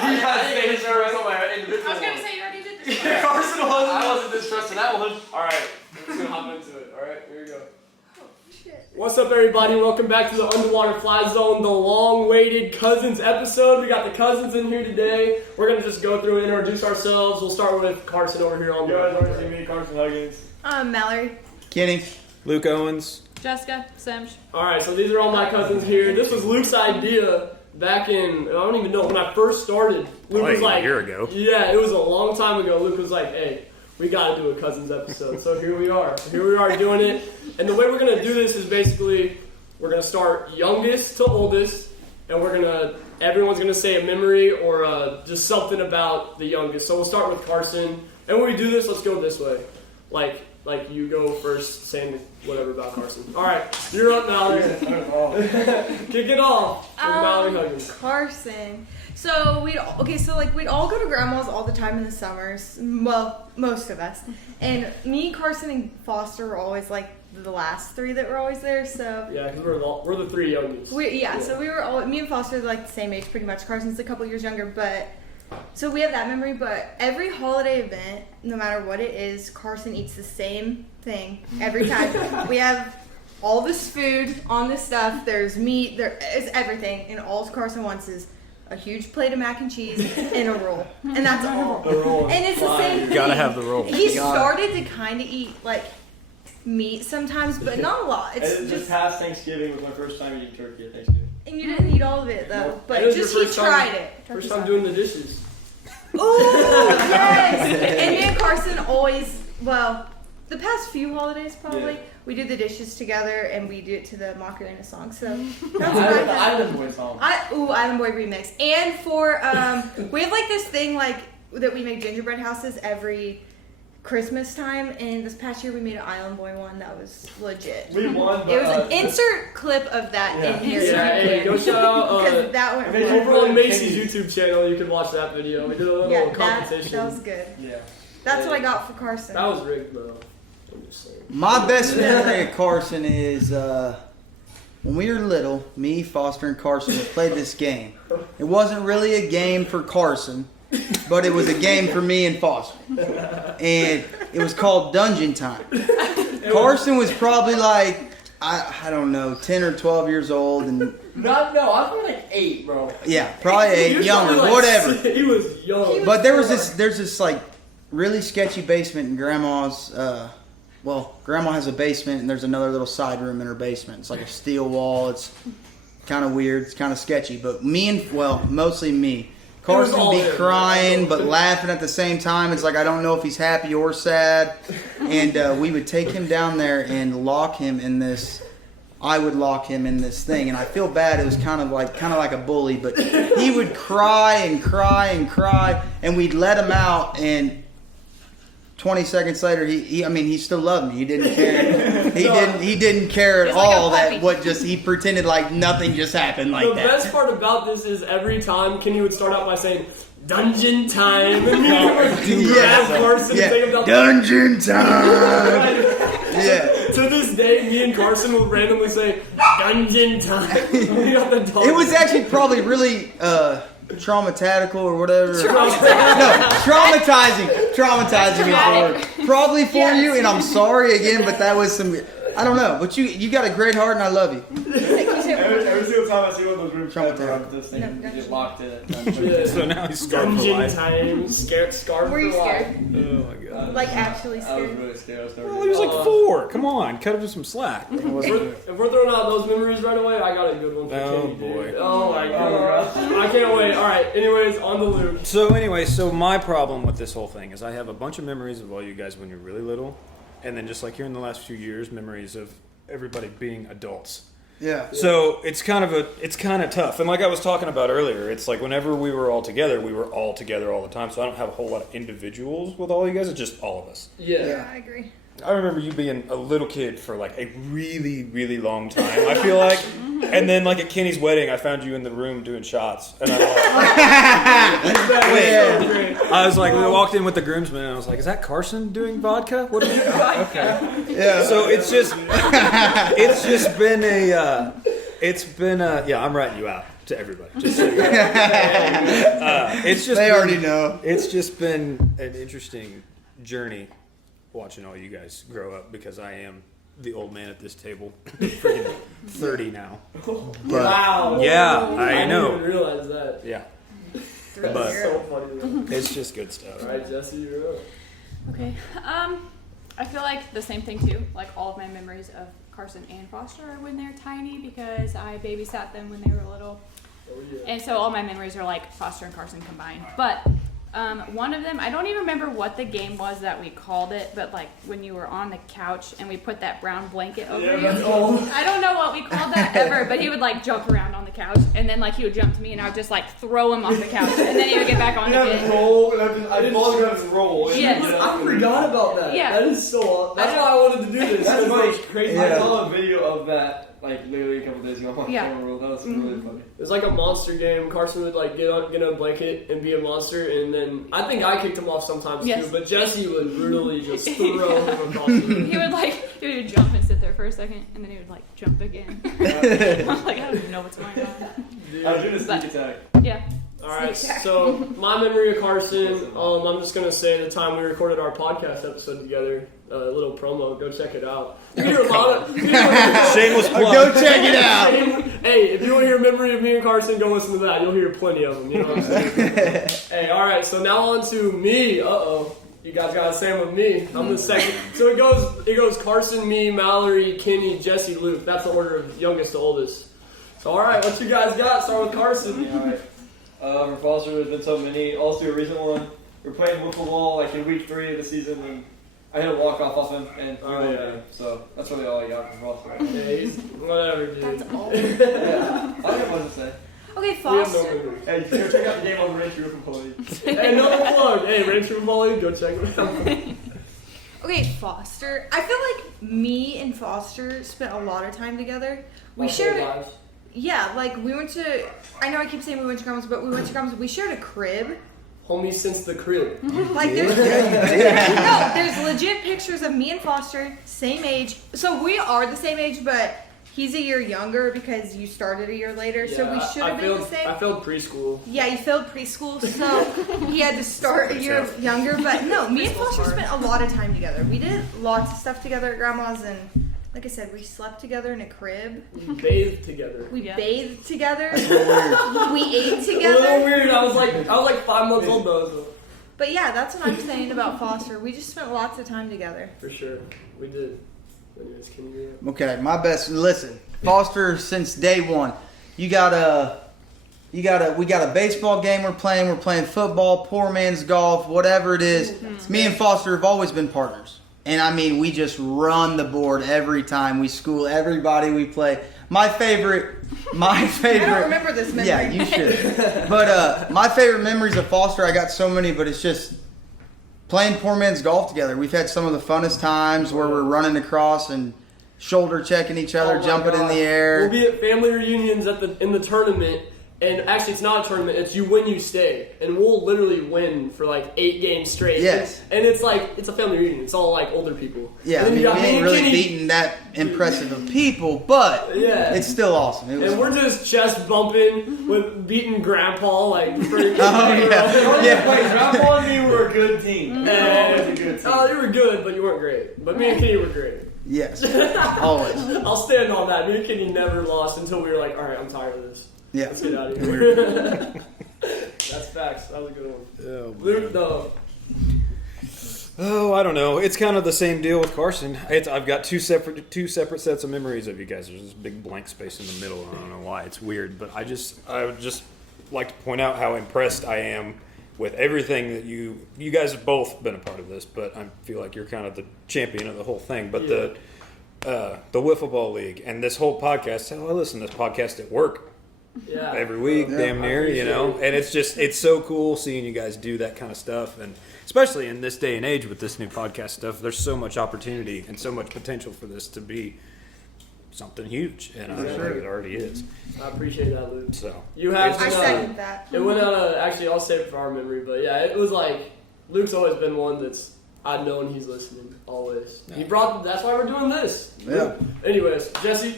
I was gonna say you already did this. Carson wasn't. I wasn't distrusting that one. Alright, let's go hop into it. Alright, here we go. What's up, everybody? Welcome back to the Underwater FlyZone, the long-awaited Cousins episode. We got the Cousins in here today. We're gonna just go through and introduce ourselves. We'll start with Carson over here on the. You guys want to see me, Carson Huggins? Mallory. Kenny. Luke Owens. Jessica. Simj. Alright, so these are all my cousins here. This was Luke's idea back in, I don't even know, when I first started. Luke was like, a year ago. Yeah, it was a long time ago. Luke was like, hey, we gotta do a Cousins episode. So here we are. Here we are doing it. And the way we're gonna do this is basically, we're gonna start youngest to oldest, and everyone's gonna say a memory or just something about the youngest. So we'll start with Carson. And when we do this, let's go this way. Like you go first, saying whatever about Carson. All right, you're up, Mallory. Kick it off. With Mallory Huggins. Carson. So we'd all go to grandma's all the time in the summers. Well, most of us. And me, Carson, and Foster were always like the last three that were always there. So Yeah, because we're the three youngest. So we were all, me and Foster were like the same age pretty much. Carson's a couple years younger, but so we have that memory. But every holiday event, no matter what it is, Carson eats the same thing every time. We have all this food on this stuff. There's meat. There is everything, and all Carson wants is a huge plate of mac and cheese and a roll, and that's all. And it's the same thing. You gotta have the roll. He started to kind of eat like meat sometimes, but not a lot. It's just past Thanksgiving was my first time eating turkey at Thanksgiving. And you didn't eat all of it though, but It was just your he first tried time- it. First time doing the dishes. Oh yes! And me and Carson always, well, the past few holidays probably, we do the dishes together and we do it to the Macarena song. So that's The Island Boy song. Island Boy remix. And for we have like this thing like that we make gingerbread houses every Christmas time, and this past year we made an Island Boy one that was legit. We won, It was an insert clip of that in here. Yeah, hey, go shout out Because that went over well. on Macy's YouTube channel. You can watch that video. We did a little competition. That was good. Yeah. That's what I got for Carson. That was rigged though. I'm just saying. My best memory of Carson is when we were little, me, Foster, and Carson played this game. It wasn't really a game for Carson, but it was a game for me and Foster. And it was called Dungeon Time. Carson was probably like, I don't know, 10 or 12 years old. And No, I was like 8, bro. yeah, probably He 8, was younger, probably like whatever. He was young. But there's this like really sketchy basement in Grandma's. Grandma has a basement and there's another little side room in her basement. It's like a steel wall. It's kind of weird. It's kind of sketchy. But mostly me. Carson would be crying but laughing at the same time. It's like I don't know if he's happy or sad. And we would take him down there and lock him in this. I would lock him in this thing, and I feel bad. It was kind of like a bully, but he would cry and cry and cry, and we'd let him out, and 20 seconds later, he still loved me. He didn't care. He didn't care at all he pretended like nothing just happened like that. The best part about this is every time Kenny would start out by saying, Dungeon Time, and me would grab Carson and take him down. Dungeon Time! Yeah. To this day, me and Carson will randomly say, Dungeon Time. We got the dog. It was actually probably really traumatatical or whatever. Traumatizing probably for you, and I'm sorry again, but that was some. I don't know, but you got a great heart, and I love you. Every single time I see one of those rooms, Traumatized. this thing get locked in it. Yeah. So now he's scarred for Dungeon life. Time. Scarred for Were you life. scared? Oh my god. Like actually I was scared? really scared. I was Well, he was like 4. Come on, cut him some slack. If we're throwing out those memories right away, I got a good one for Oh, Kenny, dude. boy. Oh my gosh. I can't wait. Alright, anyways, on the loop. So my problem with this whole thing is I have a bunch of memories of all you guys when you're really little, and then just like here in the last few years, memories of everybody being adults. Yeah. So it's kind of tough. And like I was talking about earlier, it's like whenever we were all together all the time. So I don't have a whole lot of individuals with all you guys. It's just all of us. Yeah. I agree. I remember you being a little kid for like a really, really long time, I feel like. And then like at Kenny's wedding, I found you in the room doing shots. And I was like, we walked in with the groomsmen and I was like, is that Carson doing vodka? What are you doing? Okay. Yeah. So it's just been yeah, I'm writing you out. to everybody. Just so you know. It's just They already know. It's just been an interesting journey watching all you guys grow up because I am the old man at this table. Freaking 30 now. Wow. Yeah, I didn't know. even realize that. Yeah. That's But- so funny. It's just good stuff. All right, Jesse, you're up. Okay. I feel like the same thing too. Like all of my memories of Carson and Foster are when they're tiny because I babysat them when they were little. Oh, yeah. And so all my memories are like Foster and Carson combined. But one of them, I don't even remember what the game was that we called it, but like when you were on the couch and we put that brown blanket over you. that's old. I don't know what we called that ever, but he would like jump around on the couch and then like he would jump to me and I would just like throw him off the couch and then he would get back on again. roll, and I didn't have to roll. Yes. I forgot about that. Yeah. That is so awesome. That's why I wanted to do this. That's It's like crazy. Yeah. I saw a video of that like literally a couple days ago on my Yeah. camera roll. That was really funny. It was like a monster game. Carson would like get on a blanket and be a monster, and then I think I kicked him off sometimes Yes. too. But Jesse would brutally just throw him across the room. He would jump and sit there for a second, and then he would like jump again. I was like, I don't even know what's going on. I was doing a sneak But- attack. Yeah. All right, Sneak attack. so my memory of Carson, I'm just gonna say the time we recorded our podcast episode together, a little promo. Go check it out. You can hear a lot of Shameless plug. Go check it out. Hey, if you want to hear a memory of me and Carson, go listen to that. You'll hear plenty of them. You know what I'm saying? Hey, all right. So now on to me. You guys got the same with me. I'm the second. So it goes Carson, me, Mallory, Kenny, Jesse, Luke. That's the order of youngest to oldest. So all right, what you guys got? Start with Carson. Yeah, all right. For Foster, there's been so many. Also, a recent one. We're playing wiffle ball like in week 3 of the season, and I hit a walk-off off him, and we won the game. So that's really all I got from Foster. Yeah, he's whatever, dude. That's all. Yeah, I have one to say. Okay, We have no Foster. memory. Hey, you can check out the game on the Range Roof and Pony. Hey, no plug. Hey, Rancher Molly, go check it out. Okay, Foster. I feel like me and Foster spent a lot of time together. We Our whole shared, lives. yeah, like we went to. I know I keep saying we went to Grandma's, but we went to Grandma's. We shared a crib. Homies since the crib. Like there's no, there's legit pictures of me and Foster, same age. So we are the same age, but he's a year younger because you started a year later. So we should have been the same. I failed preschool. Yeah, you failed preschool, so he had to start a year younger. But no, me and Foster spent a lot of time together. We did lots of stuff together at Grandma's, and like I said, we slept together in a crib. We bathed together. We Yeah. bathed together. That's a little weird. We ate A little together. weird. I was like 5 months old though. So. But yeah, that's what I'm saying about Foster. We just spent lots of time together. For sure, we did. Anyways, can you read Okay, my best. Listen, Foster, since day one, we got a baseball game we're playing. We're playing football, poor man's golf, whatever it is. Me and Foster have always been partners, and I mean, we just run the board every time we school everybody we play. My favorite. I don't remember this memory. Yeah, you should. But my favorite memories of Foster, I got so many, but it's just playing poor man's golf together. We've had some of the funnest times where we're running across and shoulder checking each other, Oh my jumping in God. the air. We'll be at family reunions in the tournament, and actually it's not a tournament. It's you win, you stay, and we'll literally win for like 8 games straight. Yes. and it's like it's a family reunion. It's all like older people. Yeah, I And then mean, you we got me ain't and really Kenny, beating that impressive of people, but Yeah. it's still awesome. It was And we're just chest bumping with beating Grandpa like. For, yeah. Wait, Grandpa and me were a good team. We were always a good team. Oh, you were good, but you weren't great. But me and Kenny were great. Yes, always. I'll stand on that. Me and Kenny never lost until we were like, all right, I'm tired of this. Yeah. Let's get out of here. That's facts. That was a good one. Oh, Luke, though. Oh, I don't know. It's kind of the same deal with Carson. I've got two separate sets of memories of you guys. There's this big blank space in the middle. I don't know why. It's weird, but I would just like to point out how impressed I am with everything that you guys have both been a part of this. But I feel like you're kind of the champion of the whole thing. But the Wiffle Ball League and this whole podcast. Hell, I listen to this podcast at work Yeah. every week, Yeah, damn near, you know. And it's so cool seeing you guys do that kind of stuff, and especially in this day and age with this new podcast stuff. There's so much opportunity and so much potential for this to be something huge, and I think it already is. I appreciate that, Luke. So You have I to second that. It went out actually, I'll save it for our memory, but yeah, it was like, Luke's always been one that's, I've known he's listening, always. He that's why we're doing this. Yeah. Anyways, Jesse.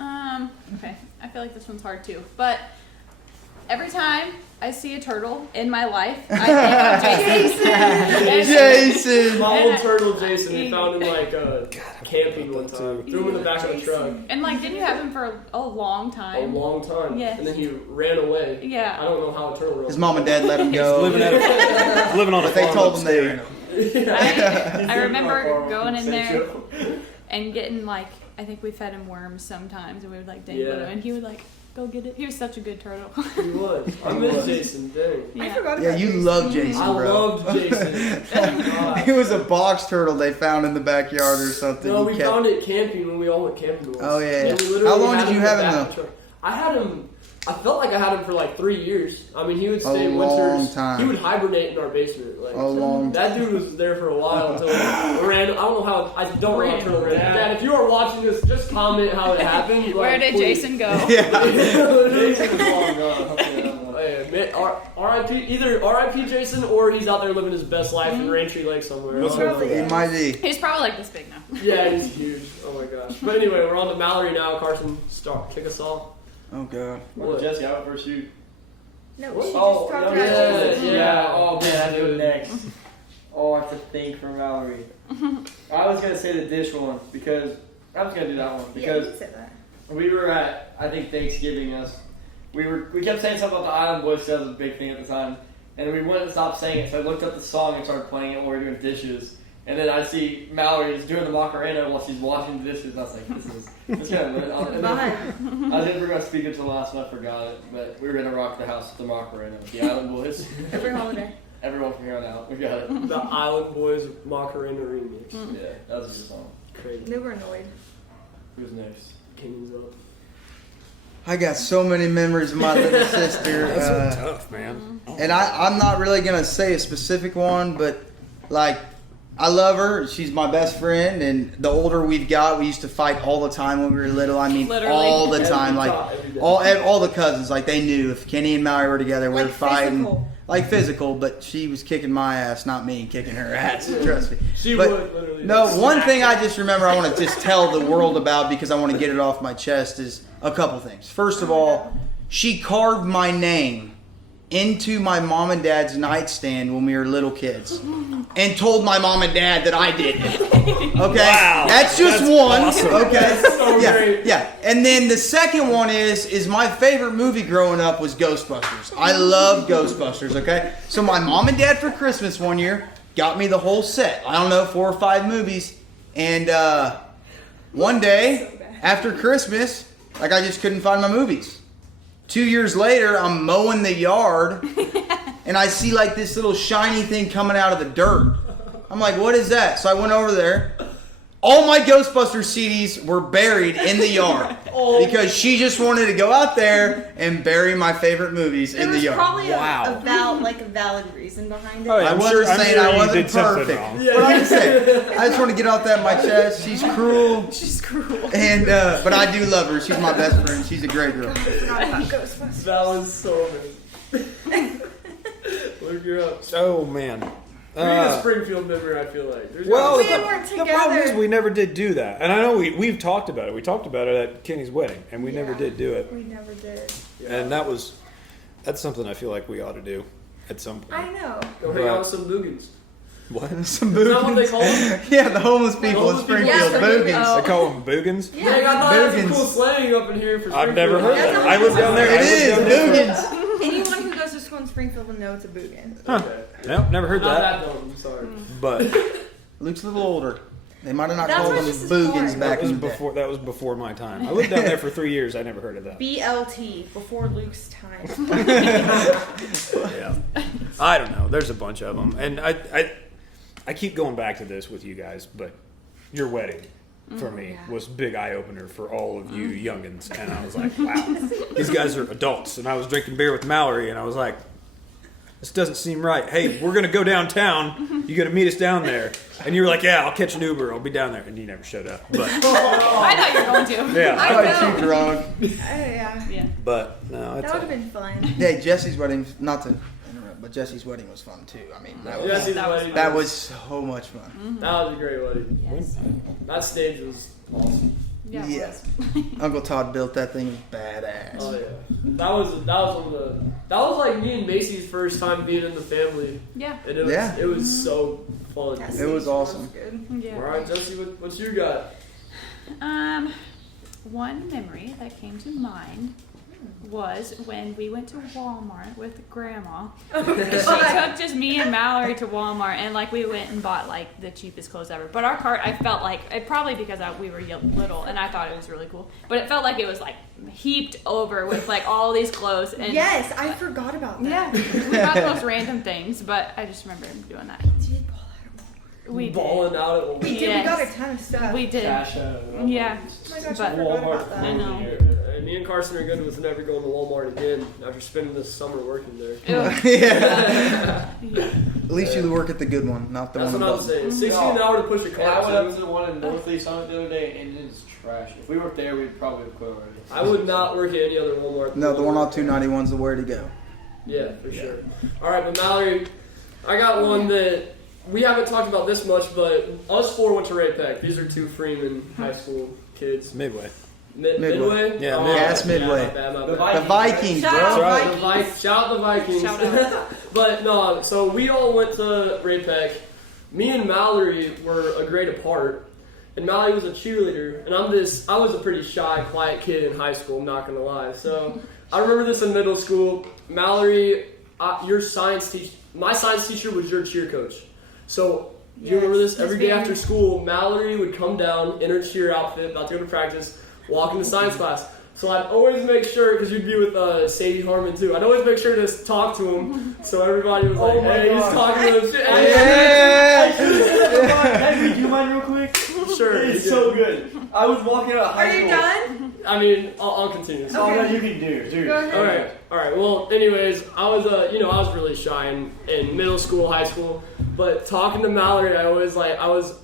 Okay. I feel like this one's hard too. But every time I see a turtle in my life, I think of Jason. Jason. My And old turtle Jason, we found him like camping one time. Threw him in the back of the truck. And like, didn't you have him for a long A time? long time. Yes. And then he ran away. Yeah. I don't know how a turtle runs. His mom and dad let him go. living on a But they farm told him upstate. I remember going in there and getting like, I think we fed him worms sometimes, and we would like dangle Yeah. him, and he would like go get it. He was such a good turtle. He was. I miss Jason. Dang. I forgot about Yeah, you Jason. love Jason, I bro. loved Jason. Oh, God. It was a box turtle they found in the backyard or something. No, He we kept- found it camping when we all went camping once. Oh, yeah. And we literally How long had did you in the have him, back though? of the truck. I had him. I felt like I had him for like 3 years. I mean, he would stay A winters. long time. He would hibernate in our basement. Like A long that dude was there for a while until ran. I don't know how. I don't know how turtle ran. Dad, if you are watching this, just comment how it happened. Like, Where did please. Jason go? Yeah. Jason is long gone. Hey, R.I.P. Either R.I.P. Jason or he's out there living his best life in Raintree Lake somewhere. That's I don't know. probably- It might be. He's probably like this big now. Yeah, he's huge. Oh my gosh. But anyway, we're on to Mallory now. Carson, kick us off. Oh, God. What? Jesse, I went first. You. No, What? she just Oh, talked no, about yeah, Jason. Yeah. Oh man, I do it next. Oh, I have to think for Mallory. I was gonna say the dish one because I was gonna do that one Yeah, because you said that. we were at I think Thanksgiving we kept saying something about the Island Boys because that was a big thing at the time, and we wouldn't stop saying it. So I looked up the song and started playing it while we were doing dishes. And then I see Mallory is doing the Macarena while she's washing the dishes. I was like, this kind of lit. And then Vibe. I didn't forget to speak until the last one. I forgot it, but we were gonna rock the house with the Macarena with the Island Boys. Every holiday. Everyone from here on out, we got it. The Island Boys Macarena remix. Yeah, that was a good song. Crazy. They were annoyed. Who's next? King's up. I got so many memories of my little sister. That's so tough, man. And I'm not really going to say a specific one, but like, I love her. She's my best friend. And the older we've got, we used to fight all the time when we were little. I mean, Literally. all the time. Every Like, day. all the cousins, like, they knew if Kenny and Mallory were together, we were Like fighting. physical. Like physical, but she was kicking my ass, not me kicking her ass. Trust me. She But would literally. No, just one smack thing it. I just remember I want to just tell the world about because I want to get it off my chest is a couple things. First of all, she carved my name into my mom and dad's nightstand when we were little kids and told my mom and dad that I did it. Okay? Wow. That's just That's one. awesome. Okay? That's so yeah, great. yeah. And then the second one is my favorite movie growing up was Ghostbusters. I love Ghostbusters, okay? So my mom and dad for Christmas one year got me the whole set. I don't know, 4 or 5 movies. And one day after Christmas, like I just couldn't find my movies. 2 years later, I'm mowing the yard and I see like this little shiny thing coming out of the dirt. I'm like, what is that? So I went over there. All my Ghostbusters CDs were buried in the yard because she just wanted to go out there and bury my favorite movies There in the was yard. probably Wow. a valid reason behind it. Oh, yeah. I'm I'm sure sure saying you I wasn't did something perfect. wrong. Yeah. But I'm just saying, I just want to get off that in my chest. She's cruel. She's cruel. And but I do love her. She's my best friend. She's a great girl. It's not about Ghostbusters. That was so amazing. Look her up. Oh man. We need a Springfield memory, I feel like. There's Well, We gotta be- weren't the problem is together. we never did do that, and I know we've talked about it. We talked about it at Kenny's wedding, and we never Yeah. did do it. We never did. And that's something I feel like we ought to do at some point. I know. Go hang out with some boogans. What? Some Is that what they boogans. call them? Yeah, the homeless people in Homeless people? Springfield. Yeah, Boogans. Oh. They call them boogans. Yeah. Dang, I thought I had some Boogans. cool slang up in here for I've never heard That's that. a I lived down there. It I lived is down there boogans. Anyone who goes to school in Springfield will know it's a boogan. Okay. No, never heard Not that. that dumb, I'm sorry. But Luke's a little older. They might have not That's called why them this is boogans hard. back that was in the day. before. That was before my time. I lived down there for 3 years. I never heard of that. BLT, before Luke's time. Yeah. I don't know. There's a bunch of them, and I keep going back to this with you guys, but your wedding for me was a big eye opener for all of you youngins, and I was like, wow, these guys are adults. And I was drinking beer with Mallory, and I was like, this doesn't seem right. Hey, we're gonna go downtown. You gonna meet us down there? And you were like, yeah, I'll catch an Uber. I'll be down there. And you never showed up. But I thought you were going to. yeah, I Probably know. too drunk. Yeah. Yeah. but no, it's That would have been fun. Yeah, Jesse's wedding, not to interrupt, but Jesse's wedding was fun too. I mean, Jesse's That was wedding. that was so much fun. That was a great wedding. Yes. That stage was awesome. Yeah. it Yeah. was. Uncle Todd built that thing badass. Oh yeah, that was one of the. That was like me and Macy's first time being in the family, Yeah. and it was so fun. Yes. It was awesome. Good. Yeah. All right, Jesse, what you got? One memory that came to mind was when we went to Walmart with Grandma. She took just me and Mallory to Walmart, and like we went and bought like the cheapest clothes ever. But our cart, I felt like probably because we were little, and I thought it was really cool. But it felt like it was like heaped over with like all these clothes. And Yes, I forgot about that. yeah, we got those random things, but I just remember doing that. Did ball out. We Balling did. out at We Walmart. did. We got a Yes. ton of stuff. We did. Cash out. Yeah. Oh my gosh, I But- forgot about that. I know. And me and Carson are good with never going to Walmart again after spending this summer working there. Ew. Yeah. Yeah. At least you work at the good one, not the That's one what I above. was saying. 16 an hour to push a And I cart. went up too. to the one in Northeast Summit the other day, and it's trash. If we worked there, we'd probably have quit already. I would not work at any other Walmart. No, the one on 291's the where to go. Yeah, for sure. All right, but Mallory, I got one that we haven't talked about this much, but us four went to Ray Peck. These are two Freeman high school kids. Midway. Midway? Yeah, Oh, Midway. Yes, Midway. my bad, my The bad. The Vikings, Shout bro. out That's right. Vikings. Shout out the Vikings. Shout out. But no, so we all went to Ray Peck. Me and Mallory were a grade apart. And Mallory was a cheerleader. And I was a pretty shy, quiet kid in high school, I'm not going to lie. So I remember this in middle school. Mallory, your my science teacher was your cheer coach. So do you remember this? Yes, Every Miss day Van. after school, Mallory would come down in her cheer outfit, about to go to practice, walk into science class. So I'd always make sure, because you'd be with Sadie Harmon too, I'd always make sure to talk to him. So everybody was like, Oh my hey, he's God. talking to him. Hey, do you mind real quick? Sure. It's yeah. so good. I was walking out of high Are school. you done? I mean, I'll continue. Oh, no, you can do, dude. Go ahead. All right. Well, anyways, I was, I was really shy in middle school, high school. But talking to Mallory, I was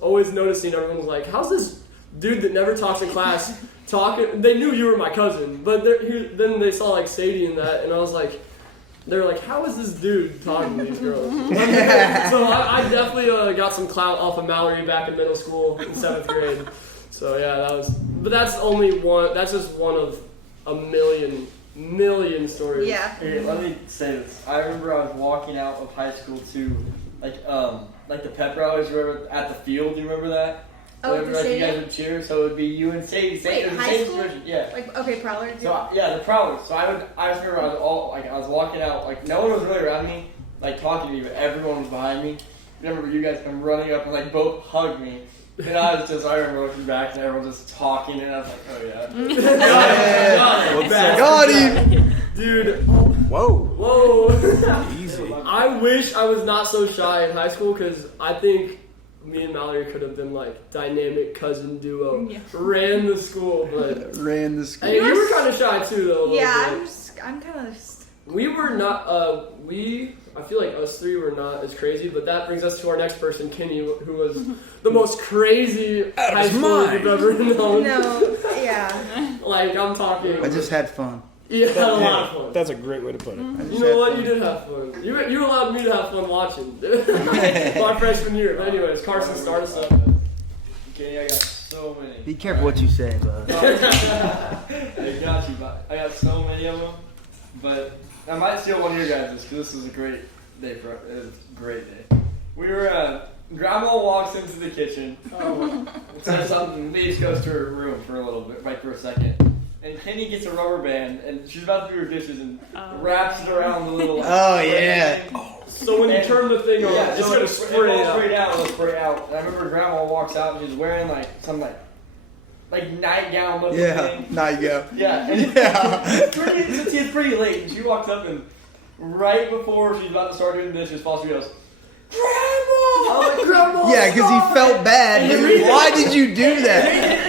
always noticing everyone was like, "How's this dude that never talks in class talking?" They knew you were my cousin, but then they saw like Sadie and that, and I was like, they're like, "How is this dude talking to these girls?" So I definitely got some clout off of Mallory back in middle school in 7th grade. So yeah, but that's only one. That's just one of a million stories. Yeah. Here, let me say this. I remember I was walking out of high school to like the pep rallies. You remember at the field? Do you remember that? Oh, Whenever, the like, you guys stadium? would cheer, so it would be you and Sadie. Wait, it was the high same school? situation. Yeah. Like, okay, Prowler. So the Prowlers. So I just remember I was walking out, like no one was really around me, like talking to me, but everyone was behind me. I remember you guys come running up and like both hugged me. And I remember looking back and everyone was just talking, and I was like, oh yeah. What's up? Got him! Dude. Whoa. Easy. I wish I was not so shy in high school because I think me and Mallory could have been like dynamic cousin duo. Yeah. Ran the school, but Ran the school. hey, you were kind of shy too, though. a little Yeah, bit. I'm kind of. We were not. I feel like us three were not as crazy, but that brings us to our next person, Kenny, who was the most crazy Out of high his schooler mind. you've ever known. No, yeah. Like I'm talking. I just had fun. You had a lot of fun. That's a great way to put it. I just You know had what? fun. You did have fun. You allowed me to have fun watching. My freshman year. But anyways, Carson, start us up. Okay, I got so many. Be careful what you say, bud. I got you, but I got so many of them. But I might steal one of your guys' because this is a great day for it was a great day. We were Grandma walks into the kitchen, says something, leaves, goes to her room for a little bit, right for a second. And Kenny gets a rubber band, and she's about to do her dishes, and wraps it around the little. Oh, yeah. So when you And- turn the thing on, Yeah, it's so gonna it spray won't out. spray out. It'll spray out. And I remember Grandma walks out, and she's wearing like some like nightgown looking Yeah. thing. Now you go. Yeah. And Yeah. it's pretty late, and she walks up, and right before she's about to start doing the dishes, Foster goes, "Grandma!" I'm like, "Grandma!" Yeah, because he felt bad. Dude. Why did you do that?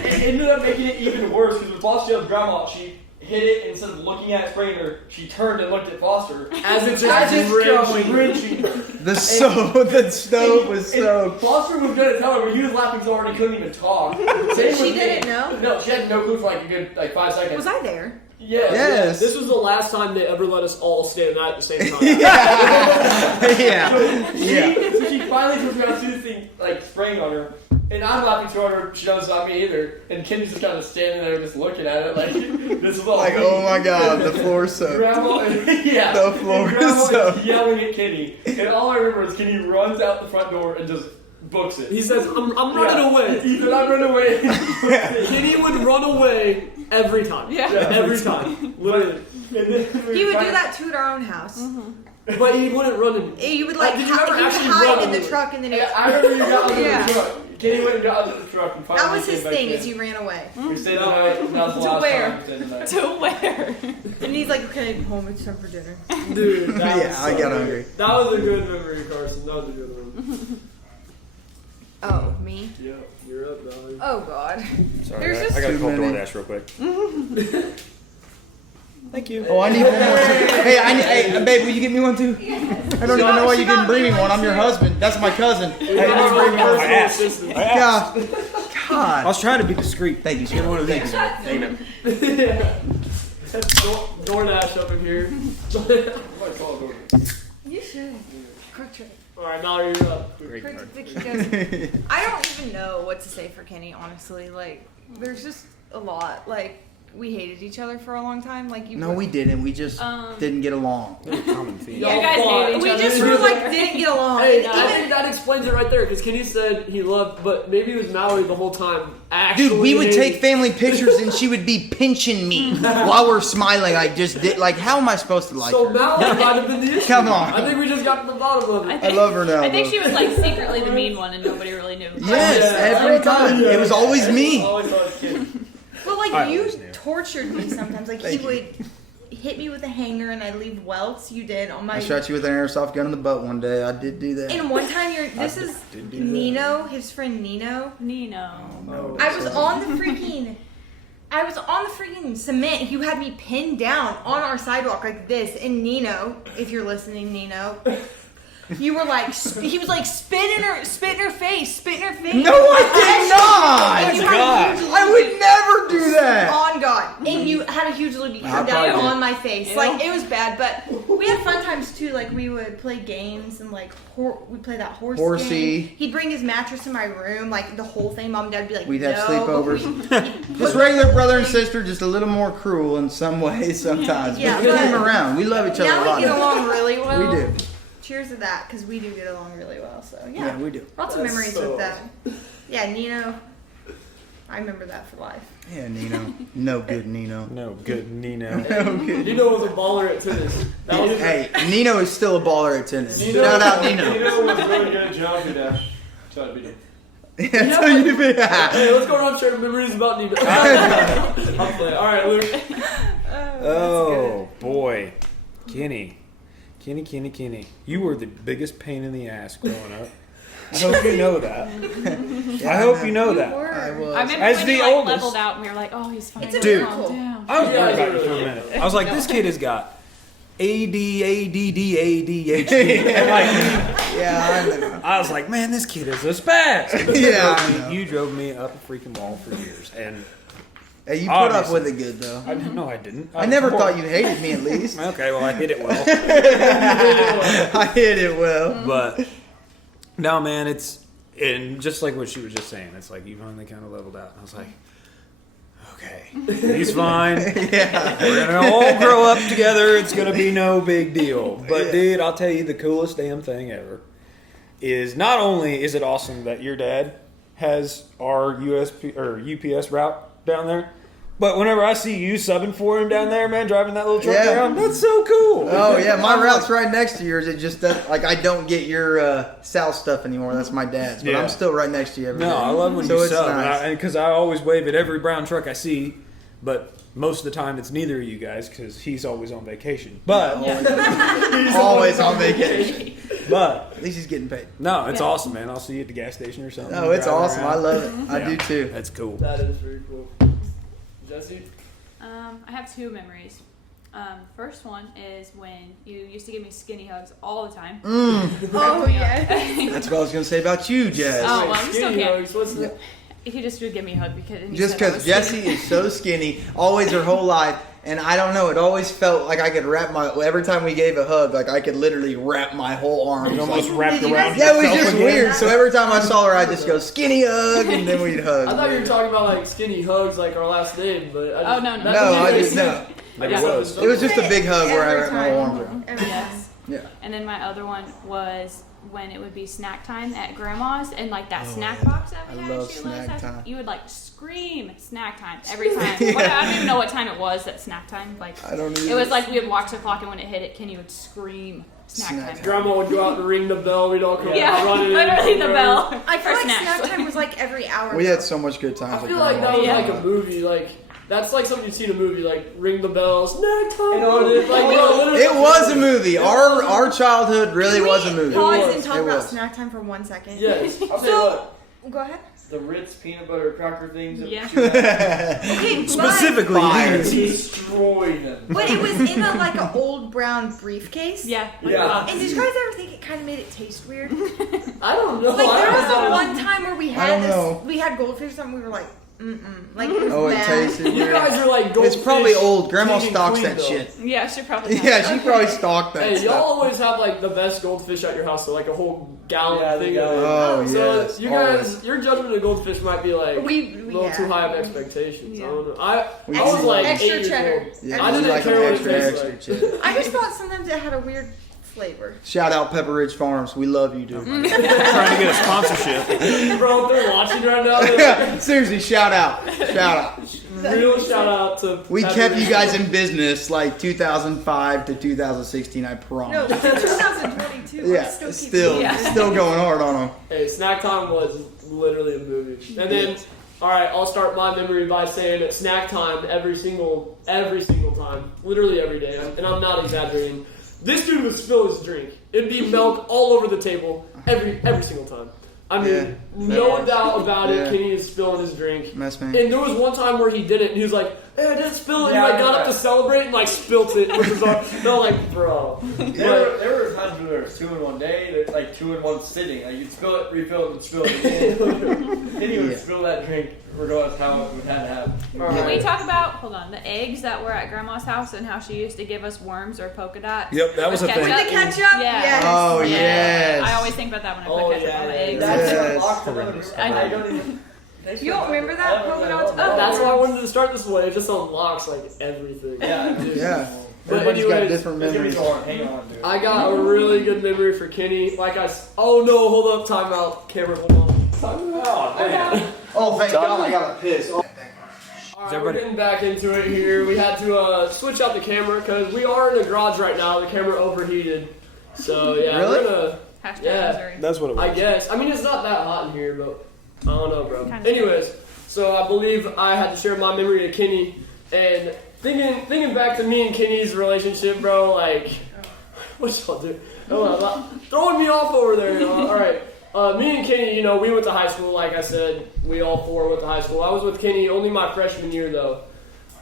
It ended up making it even worse because when Foster yelled Grandma, she hit it, and instead of looking at spraying her, she turned and looked at Foster. As it's Going drenching. drenching. The stove was And soaked. Foster was gonna tell her, but he was laughing so hard he couldn't even talk. Same She with me. didn't know? No, she had no clue for like a good 5 seconds. Was I there? Yeah. Yes. This was the last time they ever let us all stay the night at the same time. Yeah. Yeah. So she finally turns around to see the thing like spraying on her, And I'm laughing too hard. She doesn't laugh me either. And Kenny's just kind of standing there, just looking at it, like this is all Like, oh my God, the floor's soaked. Grandma, yeah, The floor and Grandma is soaked. is yelling at Kenny, and all I remember is Kenny runs out the front door and just books it. He says, I'm running away. He said, I'm running away. Kenny would run away every time. Yeah. Every time. Literally. And then He would do that too at our own house. But he wouldn't run in. You would like Did you ever he would actually hide run in the away? truck and then he Yeah, I remember you got under Yeah. the truck. Kenny went and got under the truck and finally that was his came back thing in. is he ran away. We stayed the night. That was the To last where? time we stayed the night. To where? And he's like, okay, home, it's time for dinner. Dude, that Yeah, was I so got good. hungry. That was a good memory, Carson. That was a good one. Oh, me? Yeah, you're up, Valerie. Oh God. Sorry, There's I just gotta 2 call minutes. DoorDash real quick. Thank you. Oh, I need one more. Hey, hey, babe, will you get me one too? I don't even know why you didn't bring me one. I'm your husband. That's my cousin. Hey, will you bring me one? I asked. God. I God. was trying to be discreet. Thank you, sir. One of these. DoorDash up in here. Somebody call the door. You should. Quick trip. Alright, Valerie, you're up. Great Quick card. Vicky goes. I don't even know what to say for Kenny, honestly. Like, there's just a lot. Like, we hated each other for a long time. Like, you. No, we didn't. We just didn't get along. Common theme. You guys fought. hated each We other. just were like didn't get along. Hey, And I even think that explains it right there, because Kenny said he loved, but maybe it was Mallory the whole time. Actually, Dude, we would hated- take family pictures and she would be pinching me while we're smiling. Like, just did. Like, how am I supposed to like So her? Mallory might have been the issue. Come on. I think we just got to the bottom of it. I love her now. I think though. she was like secretly the mean one and nobody really knew. Yes, Yeah. every time. It was always me. Always thought it was Kenny. But like I you always knew. tortured me sometimes. Like Thank he would hit me with a hanger and I'd leave welts. You did on my. I shot you with an airsoft gun in the butt one day. I did do that. And one time this is did do that. Nino, his friend Nino. Nino. No, I was on the freaking cement. You had me pinned down on our sidewalk like this. And Nino, if you're listening, Nino, you were like, he was like, spit in her face. No, I did not. And you had a God. huge I would never do that. on God. And you had a huge loogie I come down probably on my face. Ew. Like, it was bad, but we had fun times too. Like, we would play games and, like, we play that horse Horsey. game. He'd bring his mattress in my room, like, the whole thing. Mom and Dad would be like, We'd have no. sleepovers. He'd Just put- regular brother and sister, just a little more cruel in some ways sometimes. Yeah, But we but- came around. We love each other a Now lot. we get along really well. We do. Cheers to that, because we do get along really well. So, Yeah, yeah. we do. Lots of That's memories so with that. Yeah, Nino. I remember that for life. Yeah, Nino. No good, Nino. No, good Nino. No good. Nino was a baller at tennis. That was Hey, Nino is still a baller at tennis. Nino- Shout out Nino. Nino was really good at jumping dash. Tried to beat him. Yeah, so you be. Hey, let's go around sharing memories about Nino. I'll play. All right, Luke. Oh boy, Kenny. You were the biggest pain in the ass growing up. I hope you know that. I hope you know that. I was. I remember As when the he like oldest- leveled out and we were like, oh, he's fine. It's a Dude. miracle. Down. I was Yeah, worried about I you for a do. minute. I was like, this kid has got ADHD. And like, Yeah, I know. I was like, man, this kid is a spaz. Yeah, I know. You drove me up a freaking wall for years, and Hey, you put up Obviously. with it good though. I didn't. No, I didn't. I never thought you hated me at least. Okay, well, I hit it well. I hit it well. But no, man, and just like what she was just saying, it's like you finally kind of leveled out. And I was like, okay, he's fine. Yeah. We're gonna all grow up together. It's gonna be no big deal. But dude, I'll tell you, the coolest damn thing ever is not only is it awesome that your dad has our USP or UPS route down there, but whenever I see you subbing for him down there, man, driving that little truck Yeah. around, that's so cool. Oh yeah, my I'm like, route's right next to yours. It just does, like I don't get your South stuff anymore. That's my dad's, but Yeah. I'm still right next to you every day. No, I love when So you it's sub, nice. because I always wave at every brown truck I see, but most of the time it's neither of you guys because he's always on vacation. But Always on vacation. but At least he's getting paid. no, it's Yeah. awesome, man. I'll see you at the gas station or something. Oh, it's driving awesome. around. I love it. I Yeah. do too. That's cool. That is very cool. Jesse? I have two memories. First one is when you used to give me skinny hugs all the time. Oh, yeah. That's what I was gonna say about you, Jess. Oh, well, you still Skinny can. hugs, what's the... He just would give me a hug because Just because Jessie is so skinny, always her whole life, And I don't know, it always felt like I could every time we gave a hug, like I could literally wrap my whole arm. It almost Like, wrapped Did you around guys- yeah, it was yourself just again. weird. So every time I saw her, I'd just go skinny hug, and then we'd hug. I thought you were talking about like skinny hugs, like our last name, but I just, Oh, no, no. that No, doesn't I make just sense. no. Maybe Yeah. it was. It was just a big hug where I Every wrapped my time. whole arm around. Every Yes. time. Yeah. And then my other one was when it would be snack time at grandma's and like that Oh, snack yeah. box that we I had. love she loves snack that. time. You would like scream snack time every time. Yeah. I don't even know what time it was at snack time. Like I don't it either. was like we would watch the clock and when it hit it, Kenny would scream snack Snack time. time. Grandma would go out and ring the bell. We'd all come Yeah, running in. literally the bell. I feel for like snacks. snack time was like every hour. We though. had so much good times. I with feel like that grandma. was Yeah. like a movie. Like that's like something you see in a movie. Like ring the bell, snack time. You know, Like literally, It was a movie. Our childhood really Can was a we movie. Pause was. and talk It about was. snack time for 1 second. Yes. I'll tell you So- what. Go ahead. The Ritz peanut butter cracker things. That Yeah. she had, Okay, but, Specifically, fire. these. Destroy them. but it was in a like an old brown briefcase. Yeah. Yeah. And did you guys ever think it kind of made it taste weird? I don't know. Like there I was don't a know. one time where we I had don't this, know. we had goldfish or something. We were like, like it was Oh, it bad. tasted You weird. guys are like It's probably goldfish old. Grandma king and stocks queen, that though. shit. Yeah, she probably. Yeah, she probably stocked that Hey, y'all stuff. always have like the best goldfish at your house, so like a whole gallon Yeah, the thing gallon. of it. Oh, So yes. you always. guys, your judgment of goldfish might be like We a little too high of expectations. Yeah. I don't know. I We was do. like Extra 8 years cheddar. old. Yeah, I we didn't like care an what it extra, tasted extra like. chip. I just thought sometimes it had a weird flavor. Shout out Pepper Ridge Farms. We love you, dude. Trying to get a sponsorship. Bro, if they're watching right now, Yeah, seriously, shout out. Shout out. real shout out to. We Pepper kept you Ridge. guys in business like 2005 to 2016, I No, promise. 2022. Yeah, Still still, Yeah. still going hard on them. Hey, snack time was literally a movie. And then, all right, I'll start my memory by saying at snack time every single time, literally every day, and I'm not exaggerating. This dude would spill his drink. It'd be milk all over the table every single time. I mean, Yeah. no doubt about Yeah. it. Kenny is spilling his drink. Mess man. And there was one time where he did it, and he was like, "Hey, I didn't spill it." Yeah, and I he got know up to that. celebrate and like spilt it with his arm. No, like, bro. There were times when there was 2 in one day, there's like 2 in one sitting. Like you'd spill it, refill it, and spill it again. Then he would Yeah. spill that drink regardless how it would have to happen. All Can we right. talk about the eggs that were at grandma's house and how she used to give us worms or polka dots? Yep, that was a With thing. With the ketchup? ketchup? Yeah. Yes. Oh, Yeah. yes. I always think about that when I put Oh, ketchup yeah, on my yeah, eggs. yeah. That's Yes. locked Horrendous. I don't even. You don't remember that polka dots? Oh, that's why I wanted to start this way. It just unlocks like everything. Yeah, dude. Yeah. But Everybody's got anyways, different It's gonna be memories. so hard. Hang on, dude. I got a really good memory for Kenny. Oh no, hold up, time out. Camera, hold on. Oh, man. Oh, thank God I got a piss. Oh. Alright, we're getting back into it here. We had to switch out the camera because we are in the garage right now. The camera overheated. So yeah, Really? we're gonna. Hashtag Yeah. Missouri. That's what it was. I guess. I mean, it's not that hot in here, but I don't know, bro. Kinda Anyways, so I believe I had to share my memory to Kenny, and thinking back to me and Kenny's relationship, bro. Like, what y'all do? Hold on, throwing me off over there. You know? All right. Me and Kenny, we went to high school. Like I said, we all 4 went to high school. I was with Kenny only my freshman year, though.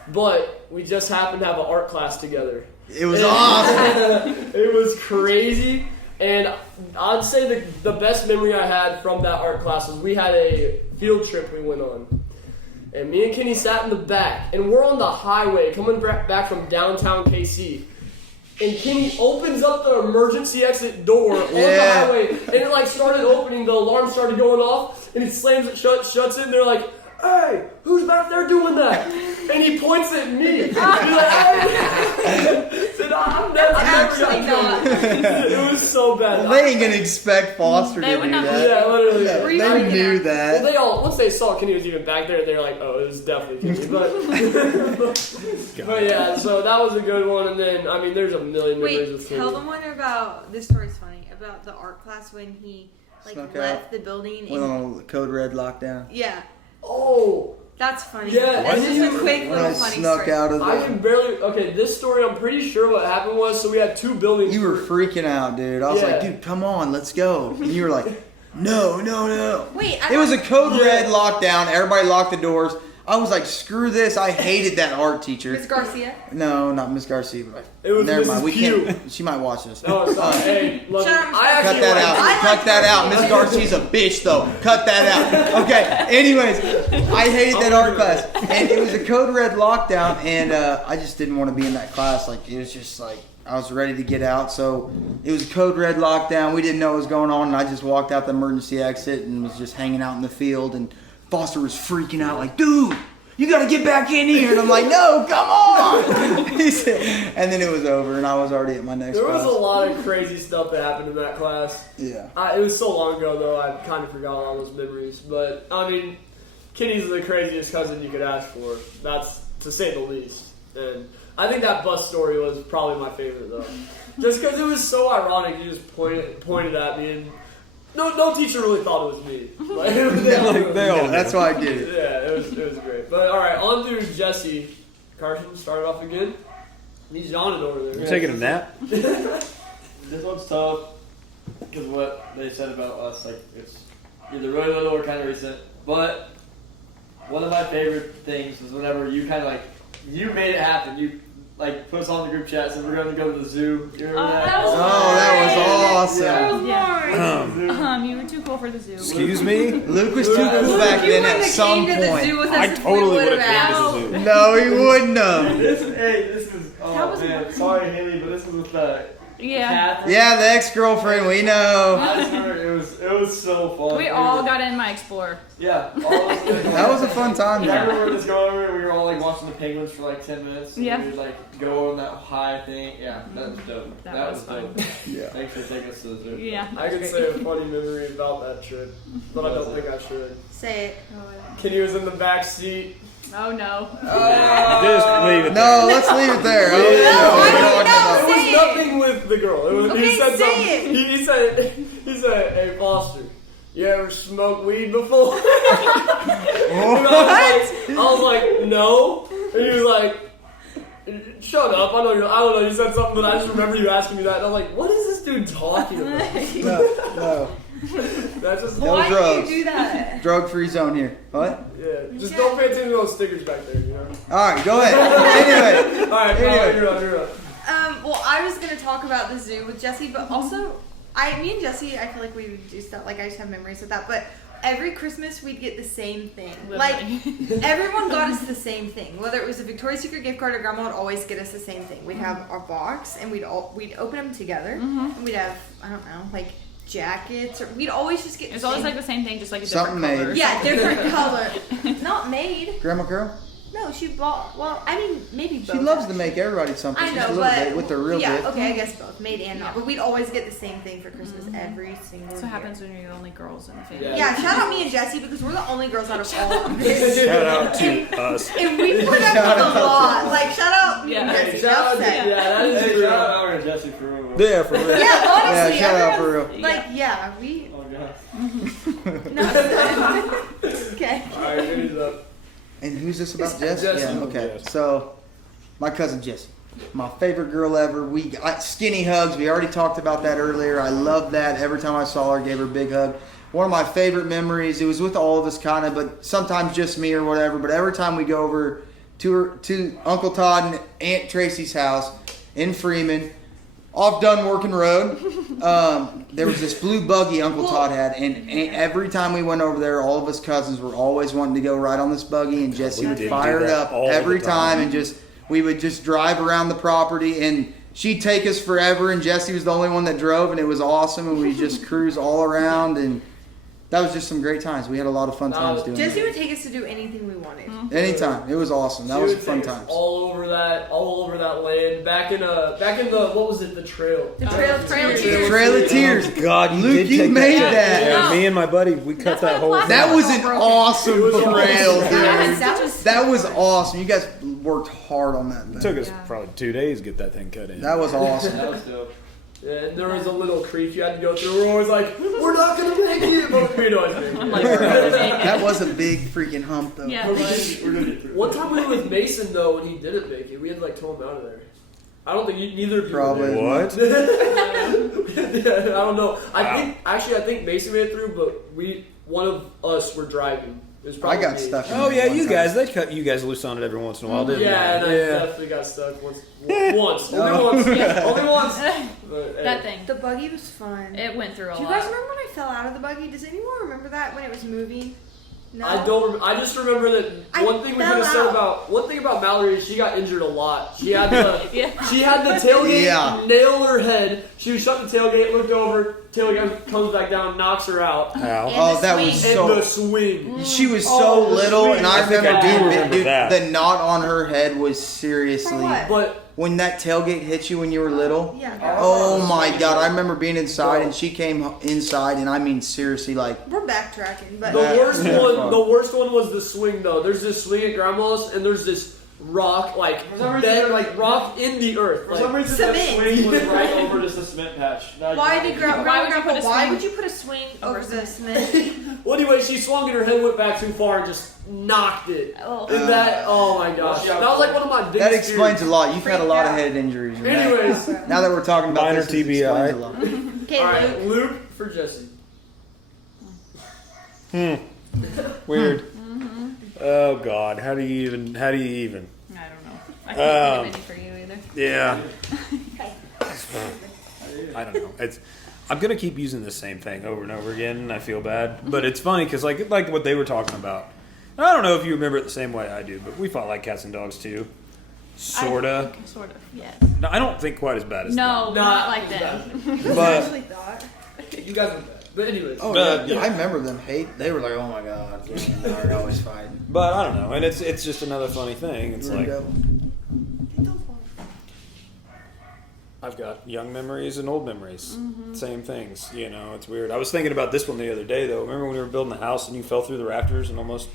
But we just happened to have an art class together. It was awesome. It was crazy. And I'd say the best memory I had from that art class was we had a field trip we went on. And me and Kenny sat in the back. And we're on the highway coming back from downtown KC. And Kenny opens up the emergency exit door on the Yeah. highway. And it like started opening. The alarm started going off. And he slams it shut, shuts it. And they're like, "Hey, who's back there doing that?" And he points at me. He's like, "Hey." Said, I'm never Actually got not. It was so bad. Well, they ain't gonna expect Foster They to would do not- that. Yeah, literally. Yeah, Were you they freaking knew out? that. Well, they all once they saw Kenny was even back there, they were like, "Oh, it was definitely Kenny." But yeah, so that was a good one. And then I mean, there's a million memories Wait, with tell Kenny. them one about this story's funny about the art class when he Snuck left the building. Went And, on Code Red lockdown. yeah, Oh, that's funny. Yeah, That's what? just a quick When little I funny snuck story. out of I the. can barely. Okay, this story, I'm pretty sure what happened was, so we had 2 buildings. You were freaking out, dude. I was Yeah. like, dude, come on, let's go. And you were like, no. Wait, It was a Code Yeah. Red lockdown. Everybody locked the doors. I was like, screw this. I hated that art teacher. Miss Garcia. No, not Miss Garcia. But It was never Mrs. mind. We Pugh. can't. She might watch this. No, it's not. Hey, look, Shut up, I actually Cut that like- out. I like Cut that out. Garcia. Miss Garcia's a bitch, though. Cut that out. Okay. Anyways, I hated that art class, and it was a code red lockdown, and I just didn't want to be in that class. Like it was just like I was ready to get out. So it was a code red lockdown. We didn't know what was going on, and I just walked out the emergency exit and was just hanging out in the field. And Foster was freaking out, like, dude, you gotta get back in here. And I'm like, no, come on. He said, and then it was over, and I was already at my next There class. was a lot of crazy stuff that happened in that class. Yeah. It was so long ago, though, I kind of forgot all those memories. But, I mean, Kenny's the craziest cousin you could ask for. That's to say the least. And I think that bus story was probably my favorite, though. Just because it was so ironic. You just pointed at me, and no teacher really thought it was me. Like, They all That's why I did it. Yeah, it was great. But, all right, on to Jesse. Carson, start off again. He's yawning over there. You taking a nap? This one's tough because what they said about us, like it's either really little or kind of recent. But one of my favorite things was whenever you kind of like you made it happen. You like put us on the group chat, so we're going to go to the zoo. You remember that? that was Oh, that was awesome. Yeah. You were too cool for the zoo. Excuse me? Luke was too cool back You then wouldn't at have some came to the point. zoo with us I if totally we would would have have came to the zoo. No, he wouldn't have. This is That was man, sorry Haley, but this was with the Yeah. Catherine. Yeah, the ex-girlfriend, we know. I swear it was so fun. We all got in my Explorer. Yeah, all of us. That was a fun time, I though. remember this going over. We were all like watching the penguins for like 10 minutes. And Yeah. We would like go on that high thing. Yeah, that was dope. That was dope. Yeah. Thanks for taking us to the zoo. Yeah. I could say a funny memory about that trip, but I don't think I should. Say it. Kenny was in the back seat. Oh no. Just leave it No, there. let's leave it there. No, I I don't know don't what know. It was nothing with the girl. It was, Okay, he said say something. it. He said, "Hey Foster, you ever smoked weed before?" I was like, "No," and he was like, "Shut up! I don't know. You said something, but I just remember you asking me that, and I'm like, what is this dude talking about?" No. That's just No Why drugs. did you do that? Drug-free zone here. What? yeah. Just don't pay attention to those stickers back there. You know. All right, go ahead. Anyway. All right, Anyway. you're up. Well, I was gonna talk about the zoo with Jesse, but also, me and Jesse, I feel like we would do stuff. Like I just have memories of that. But every Christmas we'd get the same thing. Like everyone got us the same thing. Whether it was a Victoria's Secret gift card or Grandma would always get us the same thing. We'd have our box and we'd open them together, and we'd have like jackets, or we'd always just get. It's the always same. like the same thing, just like a Something different made. color. Yeah, different color. Not made. Grandma girl? No, she bought. Well, I mean, maybe both. She loves to make everybody something. I just know, a little but bit with the real yeah, bit. okay, I guess both, made and not. But we'd always get the same thing for Christmas every single That's year. what happens when you're the only girls in the family. Yeah. Yeah, shout out me and Jesse because we're the only girls out of all of this. Shout out to us. And we put up with a lot. Like, shout out me and Yeah. Jesse. Shout out Enough to- said. yeah, that is Hey, true. shout out Howard and Jesse for real. Yeah, for real. Yeah, Yeah, honestly, shout out for everyone's- real. Like, yeah, we. Oh god. No. Okay. All right, Kenny's up. And who's this about? Jess? Jess. Yeah, okay. Yes. So, my cousin Jess. My favorite girl ever. We got skinny hugs. We already talked about that earlier. I love that. Every time I saw her, gave her a big hug. One of my favorite memories. It was with all of us, kind of, but sometimes just me or whatever. But every time we go over to Uncle Todd and Aunt Tracy's house in Freeman, off Dunworkin Road, there was this blue buggy Uncle Todd had, and every time we went over there, all of us cousins were always wanting to go ride on this buggy, and Jesse we would did fire do it that up all every the time. time, and we would just drive around the property, and she'd take us forever, and Jesse was the only one that drove, and it was awesome, and we just cruise all around, and that was just some great times. We had a lot of fun times doing Jesse it. would take us to do anything we wanted. Anytime, it was awesome. That She was would fun take us times. all over that land. Back in the what was it? The trail. The Trail of Tears. Trail of Tears. Oh, God, you Luke, did you take made that. that. Yeah, No. me and my buddy, we cut That's that what whole I'm thing. That was an Broken. awesome It was trail, awesome. dude. That was That was awesome. You guys worked hard on that It thing. took us Yeah. probably 2 days to get that thing cut in. That was awesome. That was dope. Yeah, and there was a little creek you had to go through. We're always like, we're not gonna make it, but we know it's I'm like, we're gonna make it. That was a big freaking hump, though. Yeah, it was. We're gonna get through. One time we were with Mason though, when he didn't make it, we had to like tow him out of there. I don't think neither of you Probably. were What? there. Yeah, I don't know. Wow. I think Mason made it through, but one of us were driving, It was I probably got me. stuck. Oh yeah, One you time. guys. They cut you guys loose on it every once in a while, didn't Yeah, and they? I definitely got stuck once. Only once. Only once. But, That hey. thing. The buggy was fun. It went through a Do you lot. guys remember when I fell out of the buggy? Does anyone remember that when it was moving? No. I don't. I just remember that I one thing we fell could have said out. about Mallory is she got injured a lot. She had the Yeah. she had the tailgate Yeah. nail her head. She was shut the tailgate, looked over, tailgate comes back down, knocks her out. How? And Oh, the that swing. was And so. the swing. She was so Oh, the little, swing. and I I think remember, I do dude, remember dude, that. the knot on her head was seriously. For what? But When that tailgate hit you when you were little. Yeah. Oh my god! I remember being inside, and she came inside, and I mean seriously, like We're backtracking, but the Yeah. worst Yeah. one, the worst one was the swing though. There's this swing at Grandma's, and there's this rock, like For some reason, bed, there's- like rock in the earth. For Like, some reason, that Cement. swing was right over just a cement patch. why did Why would you put a Why swing would you put a swing over over the cement? well, anyway, she swung and her head went back too far and just knocked it. Oh. And that, oh my gosh, that was like one of my biggest. that explains a fears. lot. You've had a lot of Freaked out. head injuries. and that- Anyways, now that we're talking about Minor this, it TBI. explains a lot. Okay, all Luke. right, Luke for Jesse. Weird. Oh God, how do you even? I don't know. I can't think of any for you either. Yeah. I don't know. I'm gonna keep using the same thing over and over again, and I feel bad. But it's funny because like what they were talking about. I don't know if you remember it the same way I do, but we fought like cats and dogs too. Sorta. Sort of. Yes. No, I don't think quite as bad as No, Nah, not like them. them. But Actually thought. You guys were bad. But anyways, Oh yeah, I remember them. They were like, oh my god, they were always fighting. I don't know, and it's just another funny thing. It's like I've got young memories and old memories. Same things, you know. It's weird. I was thinking about this one the other day though. Remember when we were building the house and you fell through the rafters and almost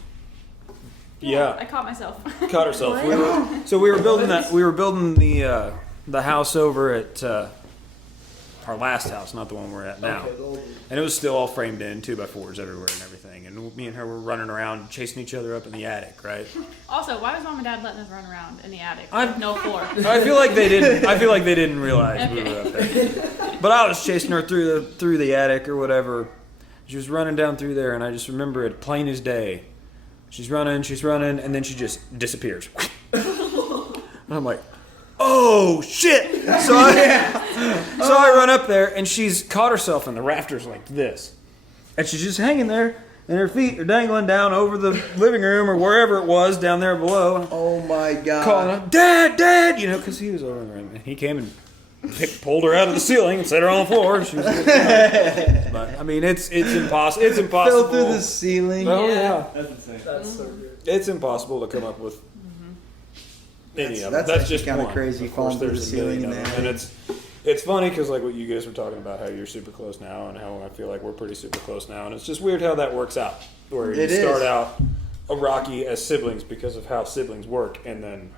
I caught myself. caught herself. We were building that. We were building the house over at our last house, not the one we're at now. okay, the old- And it was still all framed in, 2x4s everywhere and everything. And me and her were running around chasing each other up in the attic, right? Also, why was mom and dad letting us run around in the attic? I'm- No floor. I feel like they didn't. I feel like they didn't realize we were up there. But I was chasing her through the attic or whatever. She was running down through there, and I just remember it plain as day. She's running, and then she just disappears. And I'm like, oh shit! So I run up there, and she's caught herself in the rafters like this, and she's just hanging there, and her feet are dangling down over the living room or wherever it was down there below. Oh my god! Calling out, Dad, you know, because he was over there, and he came and pulled her out of the ceiling and set her on the floor. And she was but I mean, it's impossible. It's impossible. Fell through the ceiling. Oh yeah, That's insane. That's so good. it's impossible to come up with any of them. That's That's actually just kinda one. crazy, Of course, falling through the there's a million ceiling of in them. the And it's funny because like what you guys were talking about, how you're super close now, and how I feel like we're pretty super close now, and it's just weird how that works out. Where you It is. start out a rocky as siblings because of how siblings work, and then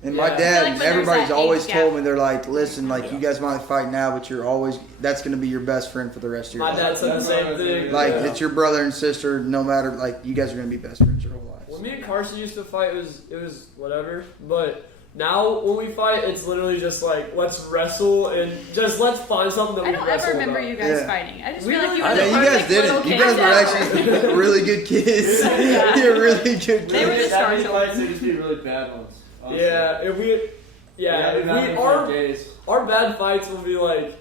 And my Yeah. dad, I feel like when everybody's there's that always age told gap. me, they're like, listen, like Yeah. you guys might fight now, but you're always, that's going to be your best friend for the rest of your My life. dad said the same thing. Like Yeah. it's your brother and sister, no matter, like you guys are going to be best friends your whole When lives. me and Carson used to fight, it was whatever. But now when we fight, it's literally just like let's wrestle and just let's find something that I we don't wrestle ever remember about. you guys Yeah. fighting. I just We feel like you really- were Yeah, the you guys perfect did little it. You kids guys were ever. actually really good kids. Yeah. You're really good They were kids. just That many starting. fights, they just be really bad ones. honestly. Yeah, if we our bad fights will be like